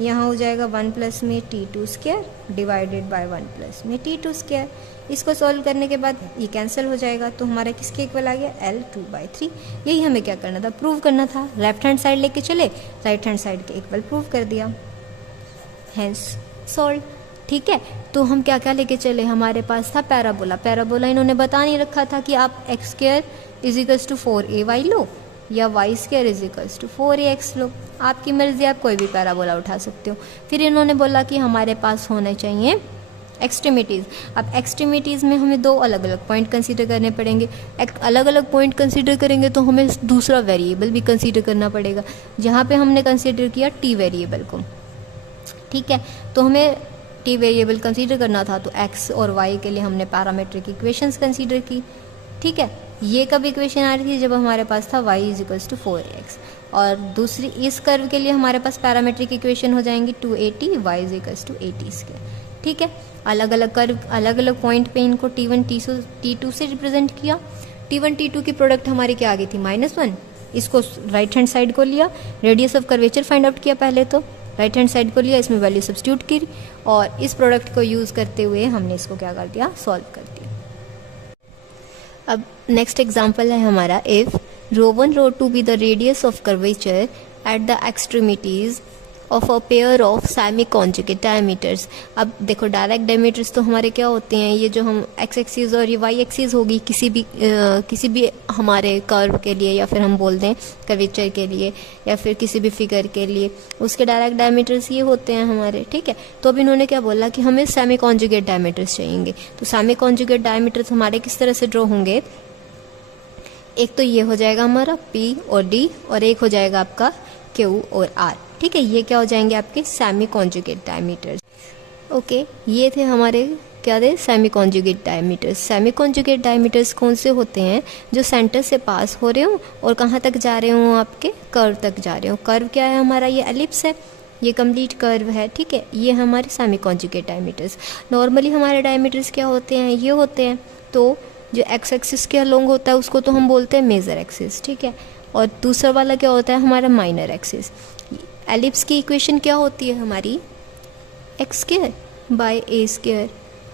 यहाँ हो जाएगा 1 प्लस में T2 square divided by 1 plus में T2 स्क्वायर। इसको सॉल्व करने के बाद ये कैंसिल हो जाएगा, तो हमारा किसके इक्वल आ गया, L 2/3। यही हमें क्या करना था, प्रूव करना था। लेफ्ट हैंड साइड लेके चले, राइट हैंड साइड के इक्वल प्रूव कर दिया, हैंस सॉल्व, ठीक है। तो हम क्या क्या लेके चले, हमारे पास था पैराबोला इन्होंने बता नहीं रखा था कि आप x² = 4ay लो या y² = 4ax लो, आपकी मर्जी, आप कोई भी पैराबोला उठा सकते हो। फिर इन्होंने बोला कि हमारे पास होने चाहिए एक्सट्रीमिटीज़। अब एक्सट्रीमिटीज़ में हमें 2 अलग अलग पॉइंट कंसीडर करने पड़ेंगे। अलग अलग पॉइंट कंसीडर करेंगे तो हमें दूसरा वेरिएबल भी कंसीडर करना पड़ेगा, जहाँ पे हमने कंसीडर किया t वेरिएबल को, ठीक है। तो हमें t वेरिएबल कंसीडर करना था, तो x और y के लिए हमने पैरामीट्रिक इक्वेशंस कंसीडर की, ठीक है। ये कब इक्वेशन आ रही थी, जब हमारे पास था y = 4ax, और दूसरी इस कर्व के लिए हमारे पास पैरामीट्रिक इक्वेशन हो जाएंगी 280 y = 80², ठीक है। अलग अलग कर्व, अलग अलग पॉइंट पे इनको T1 T2 से रिप्रेजेंट किया। T1 T2 की प्रोडक्ट हमारी क्या आ गई थी, -1। इसको राइट हैंड साइड को लिया, radius of curvature find out किया पहले, तो राइट हैंड साइड को लिया, इसमें वैल्यू सब्स्टिट्यूट की और इस प्रोडक्ट को यूज़ करते हुए हमने इसको क्या कर दिया, सॉल्व कर दिया। अब नेक्स्ट एग्जाम्पल है हमारा, if ρ1 ρ2 be the radius of curvature at the extremities of a pair of semi conjugate diameters. अब देखो डायरेक्ट डायमीटर्स तो हमारे क्या होते हैं, ये जो हम एक्स एक्सिस और ये वाई एक्सिस होगी किसी भी हमारे कर्व के लिए, या फिर हम बोल दें कर्वेचर के लिए, या फिर किसी भी फिगर के लिए, उसके डायरेक्ट डायमीटर्स ये होते हैं हमारे, ठीक है। तो अब इन्होंने क्या बोला कि हमें सेमी कॉन्जुगेट डायमीटर्स चाहिए। तो सेमी कॉन्जुगेट डायमीटर्स हमारे किस तरह से ड्रॉ होंगे, एक तो ये हो जाएगा हमारा P और D, और एक हो जाएगा आपका Q और R, ठीक है। ये क्या हो जाएंगे आपके सेमी कॉन्जुगेट डायमीटर्स। ओके, ये थे हमारे क्या थे, semi conjugate diameters. Semi conjugate diameters कौन से होते हैं, जो सेंटर से पास हो रहे हो और कहाँ तक जा रहे हो, आपके कर्व तक जा रहे हो। कर्व क्या है हमारा, ये एलिप्स है, ये कंप्लीट कर्व है, ठीक है। ये हमारे सेमी कॉन्जुगेट डायमीटर्स। नॉर्मली हमारे डायमीटर्स क्या होते हैं, ये होते हैं। तो जो एक्स एक्सिस के अलोंग होता है उसको तो हम बोलते हैं मेजर एक्सिस, ठीक है। और दूसरा वाला क्या होता है हमारा माइनर एक्सिस। एलिप्स की इक्वेशन क्या होती है हमारी, x square by a square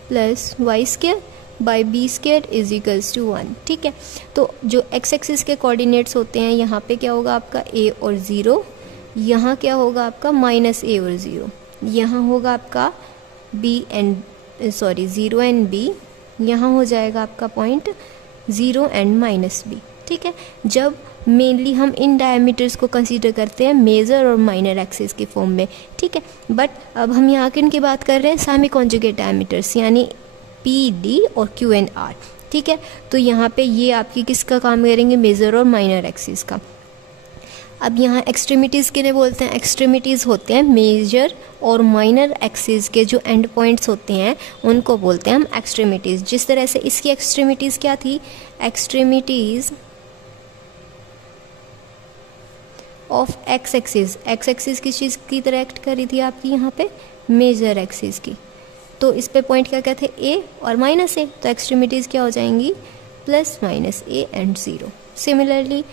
plus y square by b square is equals to 1, ठीक है। तो जो एक्स एक्सिस के कोऑर्डिनेट्स होते हैं, यहाँ पे क्या होगा आपका a और 0, यहाँ क्या होगा आपका माइनस a और 0, यहाँ होगा आपका जीरो एंड b, यहाँ हो जाएगा आपका पॉइंट 0 एंड माइनस b, ठीक है। जब मेनली हम इन डायमीटर्स को कंसीडर करते हैं मेजर और माइनर एक्सिस की फॉर्म में, ठीक है। बट अब हम यहाँ किन की बात कर रहे हैं, सेमी कॉन्जुगेट डायमीटर्स, यानी P, D और Q एंड R, ठीक है। तो यहाँ पे ये आपकी किसका काम करेंगे, मेजर और माइनर एक्सिस का। अब यहाँ एक्सट्रीमिटीज़ किन्हें बोलते हैं, एक्सट्रीमिटीज़ होते हैं मेजर और माइनर एक्सिस के जो एंड पॉइंट्स होते हैं उनको बोलते हैं हम एक्सट्रीमिटीज़। जिस तरह से इसकी एक्सट्रीमिटीज़ क्या थी, extremities of x axis. X axis किस चीज़ की तरह एक्ट करी थी आपकी यहाँ पे, मेजर एक्सिस की। तो इस पे पॉइंट क्या क्या थे, a और माइनस a, तो एक्सट्रीमिटीज़ क्या हो जाएंगी, plus minus a and 0। Similarly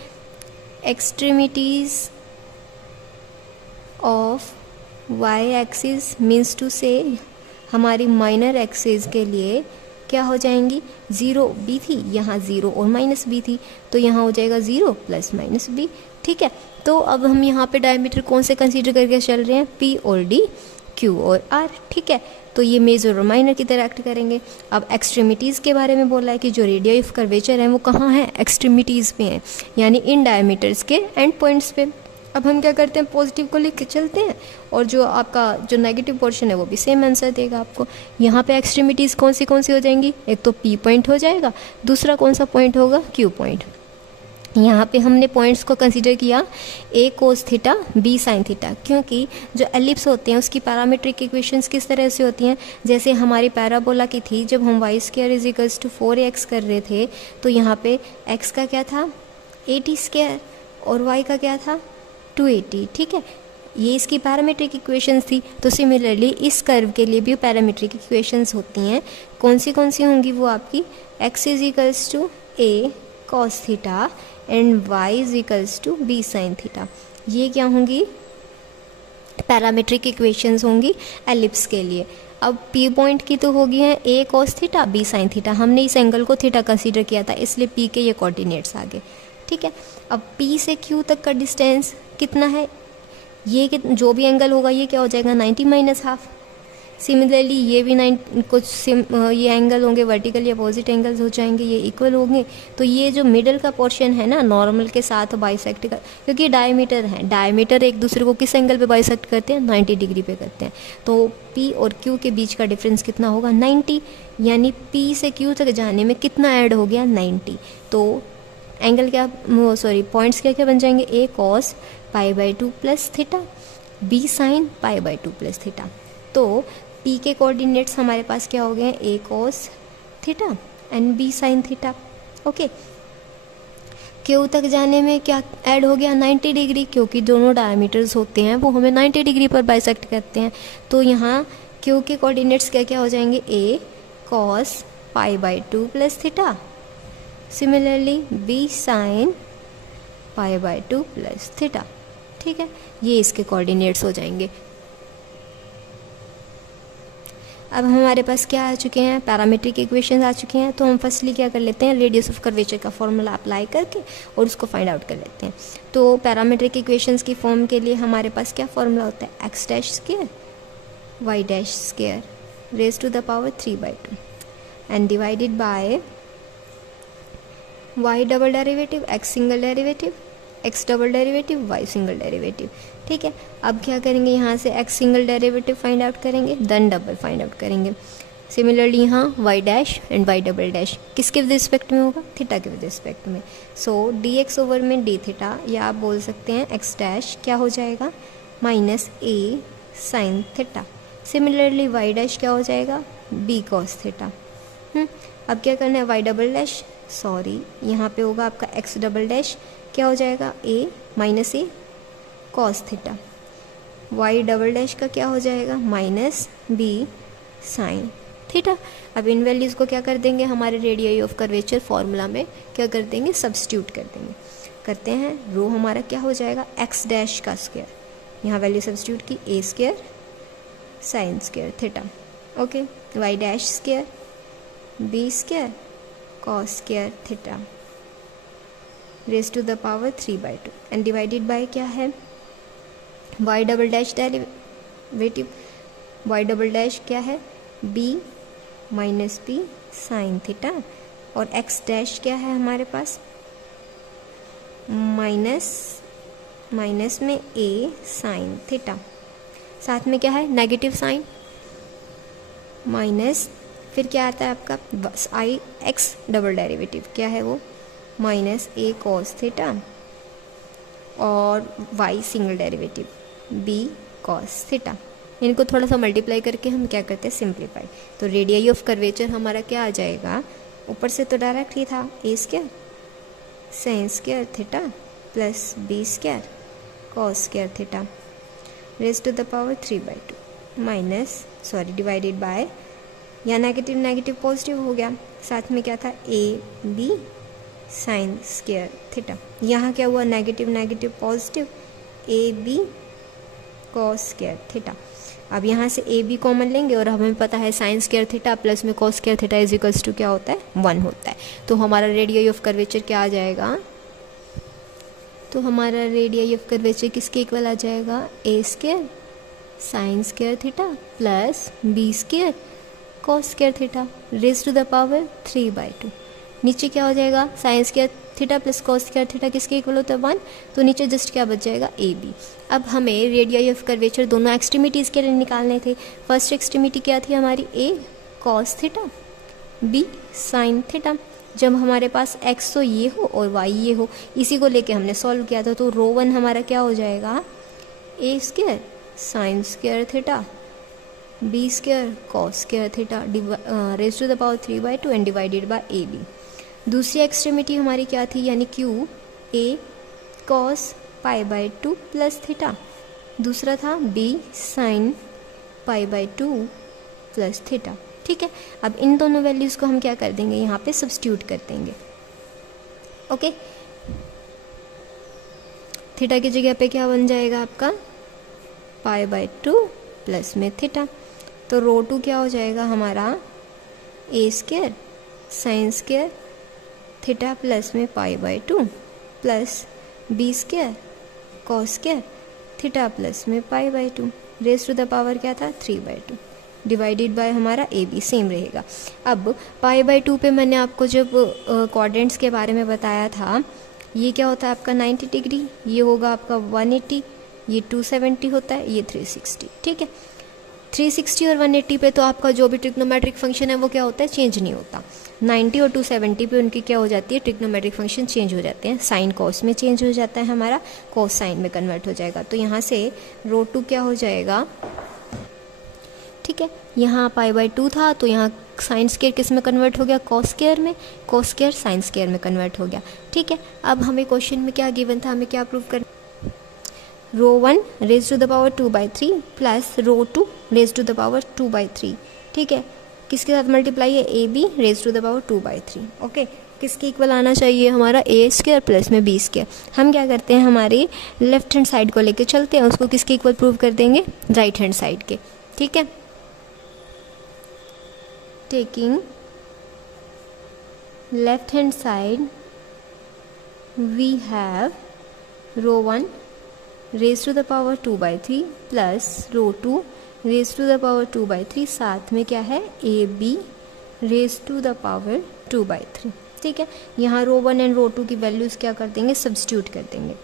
extremities of y axis means two से हमारी माइनर एक्सिस के लिए क्या हो जाएंगी, 0 b थी, यहाँ 0 और माइनस b थी, तो यहाँ हो जाएगा 0 प्लस माइनस b, ठीक है। तो अब हम यहाँ पे डायमीटर कौन से कंसीडर करके चल रहे हैं, P और D, Q और R, ठीक है। तो ये मेजर और माइनर की तरह एक्ट करेंगे। अब एक्सट्रीमिटीज़ के बारे में बोला है कि जो रेडियस ऑफ कर्वेचर है वो कहाँ है, एक्सट्रीमिटीज़ पे हैं, यानी इन डायमीटर्स के एंड पॉइंट्स पे। अब हम क्या करते हैं, पॉजिटिव को लिख के चलते हैं, और जो आपका जो नेगेटिव पोर्शन है वो भी सेम आंसर देगा आपको। यहाँ पे एक्सट्रीमिटीज़ कौन सी हो जाएंगी, एक तो P पॉइंट हो जाएगा, दूसरा कौन सा पॉइंट होगा, Q पॉइंट। यहाँ पे हमने पॉइंट्स को कंसीडर किया a cos theta b sine theta, क्योंकि जो एलिप्स होते हैं उसकी पैरामीट्रिक इक्वेशंस किस तरह से होती हैं, जैसे हमारी पैराबोला की थी, जब हम y square is equals to 4ax कर रहे थे, तो यहाँ पे x का क्या था, 80 स्क्वायर, और y का क्या था, 280, ठीक है। ये इसकी पैरामीट्रिक इक्वेशंस थी। तो सिमिलरली इस कर्व के लिए भी पैरामीट्रिक इक्वेशंस होती हैं। कौन सी होंगी वो आपकी, x is equals to a cos theta and y is equals to b sine theta. ये क्या होंगी, पैरामीट्रिक इक्वेशंस होंगी एलिप्स के लिए। अब P पॉइंट की तो होगी है a cos theta b sine theta, हमने इस एंगल को थीटा कंसीडर किया था, इसलिए P के ये कोऑर्डिनेट्स आ गए, ठीक है। अब P से Q तक का डिस्टेंस कितना है, ये जो भी एंगल होगा ये क्या हो जाएगा, 90 माइनस हाफ। सिमिलरली ये भी ये एंगल होंगे वर्टिकली अपोजिट एंगल्स हो जाएंगे, ये इक्वल होंगे। तो ये जो मिडल का पोर्शन है ना, नॉर्मल के साथ बाइसेक्ट का, क्योंकि डायमीटर है, डायमीटर एक दूसरे को किस एंगल पे बाइसेक्ट करते हैं, 90 डिग्री पे करते हैं। तो P और Q के बीच का डिफरेंस कितना होगा, 90, यानी P से Q तक जाने में कितना ऐड हो गया, 90। तो एंगल क्या, पॉइंट्स क्या क्या बन जाएंगे, a cos π/2 plus theta, b sine π/2 plus theta. तो P के कोऑर्डिनेट्स हमारे पास क्या हो गए हैं, a cos theta and b sine theta, okay. Q तक जाने में क्या ऐड हो गया, 90 डिग्री, क्योंकि दोनों डायमीटर्स होते हैं वो हमें 90 डिग्री पर बाइसेक्ट करते हैं। तो यहाँ Q के कोऑर्डिनेट्स क्या क्या हो जाएंगे, a cos π/2 plus theta, similarly b sine π/2 plus theta, ठीक है। ये इसके कोऑर्डिनेट्स हो जाएंगे। अब हमारे पास क्या आ चुके हैं, पैरामीट्रिक इक्वेशंस आ चुके हैं। तो हम फर्स्टली क्या कर लेते हैं, रेडियस ऑफ कर्वेचर का फॉर्मूला अप्लाई करके और उसको फाइंड आउट कर लेते हैं। तो पैरामीट्रिक इक्वेशंस की फॉर्म के लिए हमारे पास क्या फॉर्मूला होता है, x dash square y dash square raise to the power 3/2 and divided by y double derivative x single derivative x double derivative y single derivative. ठीक है, अब क्या करेंगे, यहाँ से x single derivative find out करेंगे, देन डबल फाइंड आउट करेंगे। सिमिलरली यहाँ y dash and y double dash किसके विद रिस्पेक्ट में होगा, थीटा के विद रिस्पेक्ट में। सो डी एक्स ओवर में डी थीटा, या आप बोल सकते हैं एक्स डैश क्या हो जाएगा, minus a sine theta. Similarly y dash क्या हो जाएगा, बी कॉस थीटा। अब क्या करना है, वाई डबल डैश, सॉरी यहाँ पे होगा आपका एक्स डबल डैश, क्या हो जाएगा, a minus a cos theta. Y double dash का क्या हो जाएगा, माइनस बी साइन थीटा। अब इन वैल्यूज़ को क्या कर देंगे, हमारे रेडियस ऑफ कर्वेचर फॉर्मूला में क्या कर देंगे, सब्स्टिट्यूट कर देंगे। करते हैं, रो हमारा क्या हो जाएगा, एक्स डैश का स्क्वायर, यहाँ वैल्यू सब्स्टिट्यूट की, a square sine square theta. Okay, y dash square b square cos square theta raise to the power 3/2 and divided by क्या है, y double dash derivative, y double dash क्या है, b minus b sine theta, और एक्स डैश क्या है हमारे पास, माइनस में ए साइन थीटा, साथ में क्या है नेगेटिव साइन, माइनस फिर क्या आता है आपका आई एक्स डबल डेरिवेटिव, क्या है वो, माइनस ए कॉस थीटा, और y single derivative b cos theta. इनको थोड़ा सा मल्टीप्लाई करके हम क्या करते हैं, सिंप्लीफाई। तो रेडियस ऑफ कर्वेचर हमारा क्या आ जाएगा, ऊपर से तो डायरेक्ट ही था, a square sine square theta plus b square cos square theta raise to the power 3/2 minus divided by, या नेगेटिव नेगेटिव पॉजिटिव हो गया, साथ में क्या था, a b sine square theta. यहाँ क्या हुआ, negative negative positive, a b cos square theta. अब यहाँ से ए बी कॉमन लेंगे और हमें पता है साइन स्क्वायर थीटा प्लस में cos square theta is equals to क्या होता है, 1 होता है। तो हमारा रेडियस ऑफ कर्वेचर क्या आ जाएगा, तो हमारा रेडियस ऑफ कर्वेचर किसके इक्वल आ जाएगा, a square sine square theta plus b square cos square theta raise to the power 3/2। नीचे क्या हो जाएगा, sine square theta plus cos square theta किसके इक्वल होता है, 1। तो नीचे जस्ट क्या बच जाएगा, ए बी। अब हमें रेडियस ऑफ कर्वेचर दोनों एक्सट्रीमिटीज़ के लिए निकालने थे। फर्स्ट एक्सट्रीमिटी क्या थी हमारी, a cos theta b sine theta. जब हमारे पास एक्स तो ये हो और वाई ये हो, इसी को लेके हमने सॉल्व किया था। तो रो 1 हमारा क्या हो जाएगा, a square sine square theta b square cos square theta raise to the power 3/2 and divided by a b. दूसरी एक्सट्रीमिटी हमारी क्या थी, यानी Q a cos π/2 plus theta, दूसरा था बी साइन π/2 प्लस थीटा। ठीक है, अब इन दोनों वैल्यूज़ को हम क्या कर देंगे, यहाँ पे सब्स्टिट्यूट कर देंगे। ओके, थीटा की जगह पे क्या बन जाएगा आपका, π/2 प्लस में थीटा। तो रो 2 क्या हो जाएगा हमारा, a square sine square theta plus में π/2 plus b square cos square theta plus में π/2 रेज टू द पावर क्या था, 3/2 डिवाइडेड बाय हमारा ए बी सेम रहेगा। अब π/2 पे मैंने आपको जब क्वाड्रेंट्स के बारे में बताया था, ये क्या होता है आपका 90 डिग्री, ये होगा आपका 180, ये 270 होता है, ये 360। ठीक है, 360 और 180 पे तो आपका जो भी ट्रिग्नोमेट्रिक फंक्शन है वो क्या होता है, चेंज नहीं होता। 90 और 270 पे उनकी क्या हो जाती है, ट्रिग्नोमेट्रिक फंक्शन चेंज हो जाते हैं। साइन कॉस में चेंज हो जाता है हमारा, कॉस साइन में कन्वर्ट हो जाएगा। तो यहाँ से रो 2 क्या हो जाएगा, ठीक है, यहाँ π/2 था तो यहाँ साइन स्क्वायर किस में कन्वर्ट हो गया, कॉस स्क्वायर में, कॉस स्क्वायर साइन स्क्वायर में कन्वर्ट हो गया। ठीक है, अब हमें क्वेश्चन में क्या गिवन था, हमें क्या प्रूव करना, rho 1 raise to the power 2/3 plus rho 2 raise to the power 2/3। ठीक है, किसके साथ मल्टीप्लाई है, a b raise to the power 2/3। Okay, किसके इक्वल आना चाहिए, हमारा ए स्क्वायर प्लस में बी स्क्वायर। हम क्या करते हैं, हमारी लेफ्ट हैंड साइड को लेके चलते हैं, उसको किसके इक्वल प्रूव कर देंगे, राइट हैंड साइड के। ठीक है, taking left hand side we have rho 1 raised to the power 2 by 3 plus rho 2 raised to the power 2 by 3, साथ में क्या है a b raised to the power 2 by 3। ठीक है, यहाँ रो 1 एंड रो 2 की वैल्यूज़ क्या कर देंगे, सब्स्टिट्यूट कर देंगे।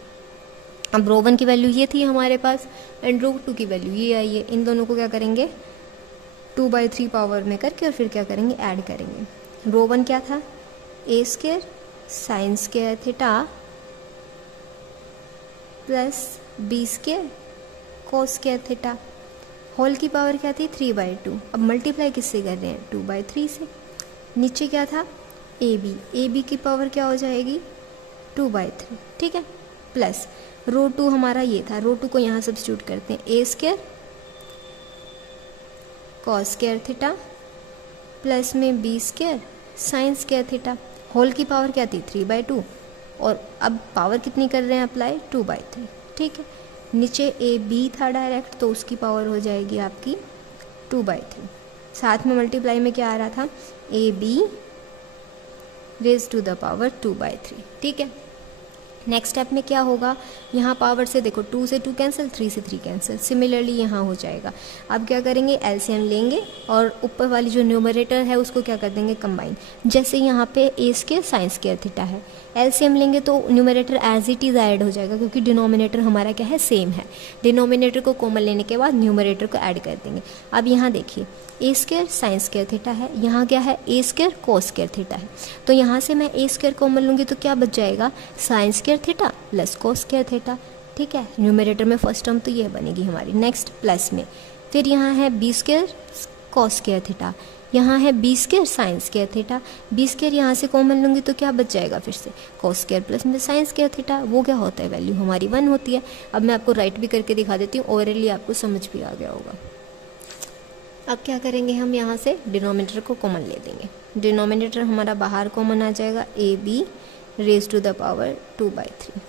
अब रो 1 की वैल्यू ये थी हमारे पास एंड रो 2 की वैल्यू ये आई है, इन दोनों को क्या करेंगे 2 by 3 पावर में करके और फिर क्या करेंगे ऐड करेंगे। रो 1 क्या था a square sine square theta plus b square cos square theta, whole की पावर क्या थी 3 by 2। अब मल्टीप्लाई किससे कर रहे हैं 2 by 3 से। नीचे क्या था ए बी की पावर क्या हो जाएगी 2 by 3। ठीक है, प्लस रो 2 हमारा ये था, रो 2 को यहाँ सब्स्टिट्यूट करते हैं a square cos square theta plus में b square sine square theta, whole की पावर क्या थी 3 by 2 और अब पावर कितनी कर रहे हैं अप्लाई 2 by 3। ठीक है, नीचे ए बी था डायरेक्ट तो उसकी पावर हो जाएगी आपकी 2 by 3, साथ में मल्टीप्लाई में क्या आ रहा था a b raise to the power 2 by 3। ठीक है, नेक्स्ट स्टेप में क्या होगा, यहाँ पावर से देखो 2 से 2 कैंसिल 3 से 3 कैंसिल, सिमिलरली यहाँ हो जाएगा। अब क्या करेंगे एलसीएम लेंगे और ऊपर वाली जो न्यूमरेटर है उसको क्या कर देंगे कंबाइन। जैसे यहाँ पे a square sine square theta है, एलसीएम लेंगे तो numerator as it is add हो जाएगा क्योंकि डिनोमिनेटर हमारा क्या है सेम है। डिनोमिनेटर को कॉमन लेने के बाद न्यूमरेटर को ऐड कर देंगे। अब यहाँ देखिए ए स्क्वायर साइन स्क्वायर थीटा है, यहाँ क्या है ए स्क्वायर कोस स्क्वायर थीटा है, तो यहाँ से मैं ए स्क्वायर कॉमन लूँगी तो क्या बच जाएगा sine square theta plus cos square theta. ठीक है, न्यूमरेटर में फर्स्ट टर्म तो ये बनेगी हमारी। नेक्स्ट प्लस में फिर यहाँ है b square cos square theta, यहाँ है b square sine square theta, b square यहाँ से कॉमन लूँगी तो क्या बच जाएगा फिर से कोस स्क्वायर प्लस में साइन स्क्वायर थीटा, वो क्या होता है वैल्यू हमारी 1 होती है। अब मैं आपको राइट भी करके दिखा देती हूँ, ओवरली आपको समझ भी आ गया होगा। अब क्या करेंगे हम यहाँ से डिनोमिनेटर को कॉमन ले देंगे, डिनोमिनेटर हमारा बाहर कॉमन आ जाएगा a b raise to the power 2 by 3।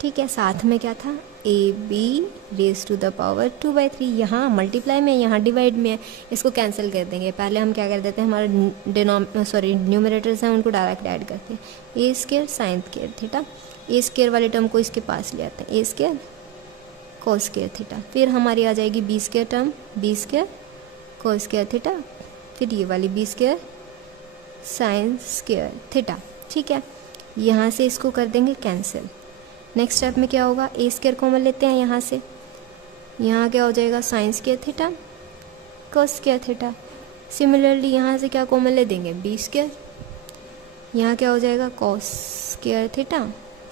ठीक है, साथ में क्या था a b raise to the power 2 by 3, यहाँ मल्टीप्लाई में यहाँ डिवाइड में है, इसको कैंसिल कर देंगे। पहले हम क्या कर देते हैं हमारे न्यूमरेटर्स हैं उनको डायरेक्ट ऐड करते हैं। A square sine square theta, a square वाले टर्म को इसके पास ले आते हैं a square cos square theta, फिर हमारी आ जाएगी b square term b square cos square theta, फिर ये वाली b square sine square theta. ठीक है, यहाँ से इसको कर देंगे कैंसिल। नेक्स्ट स्टेप में क्या होगा ए स्क्वायर कॉमन लेते हैं यहाँ से, यहाँ क्या हो जाएगा sine square theta cos square theta, similarly यहाँ से क्या कॉमन ले देंगे बी स्क्वायर, यहाँ क्या हो जाएगा कोस square theta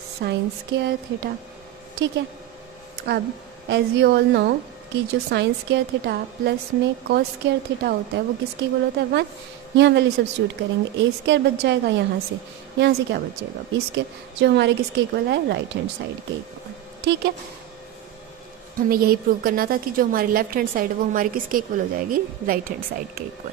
sine square theta. ठीक है, अब एज वी ऑल नो कि जो साइन स्क्वायर थीटा प्लस में कॉस स्क्वायर थीटा होता है वो किसके इक्वल होता है 1, यहाँ वैल्यू सब्स्टिट्यूट करेंगे ए स्क्वायर बच जाएगा, यहाँ से क्या बच जाएगा बी स्क्वायर, जो हमारे किसके इक्वल है राइट हैंड साइड के इक्वल। ठीक है, हमें यही प्रूव करना था कि जो हमारी लेफ्ट हैंड साइड है वो हमारी किसके इक्वल हो जाएगी राइट हैंड साइड के इक्वल।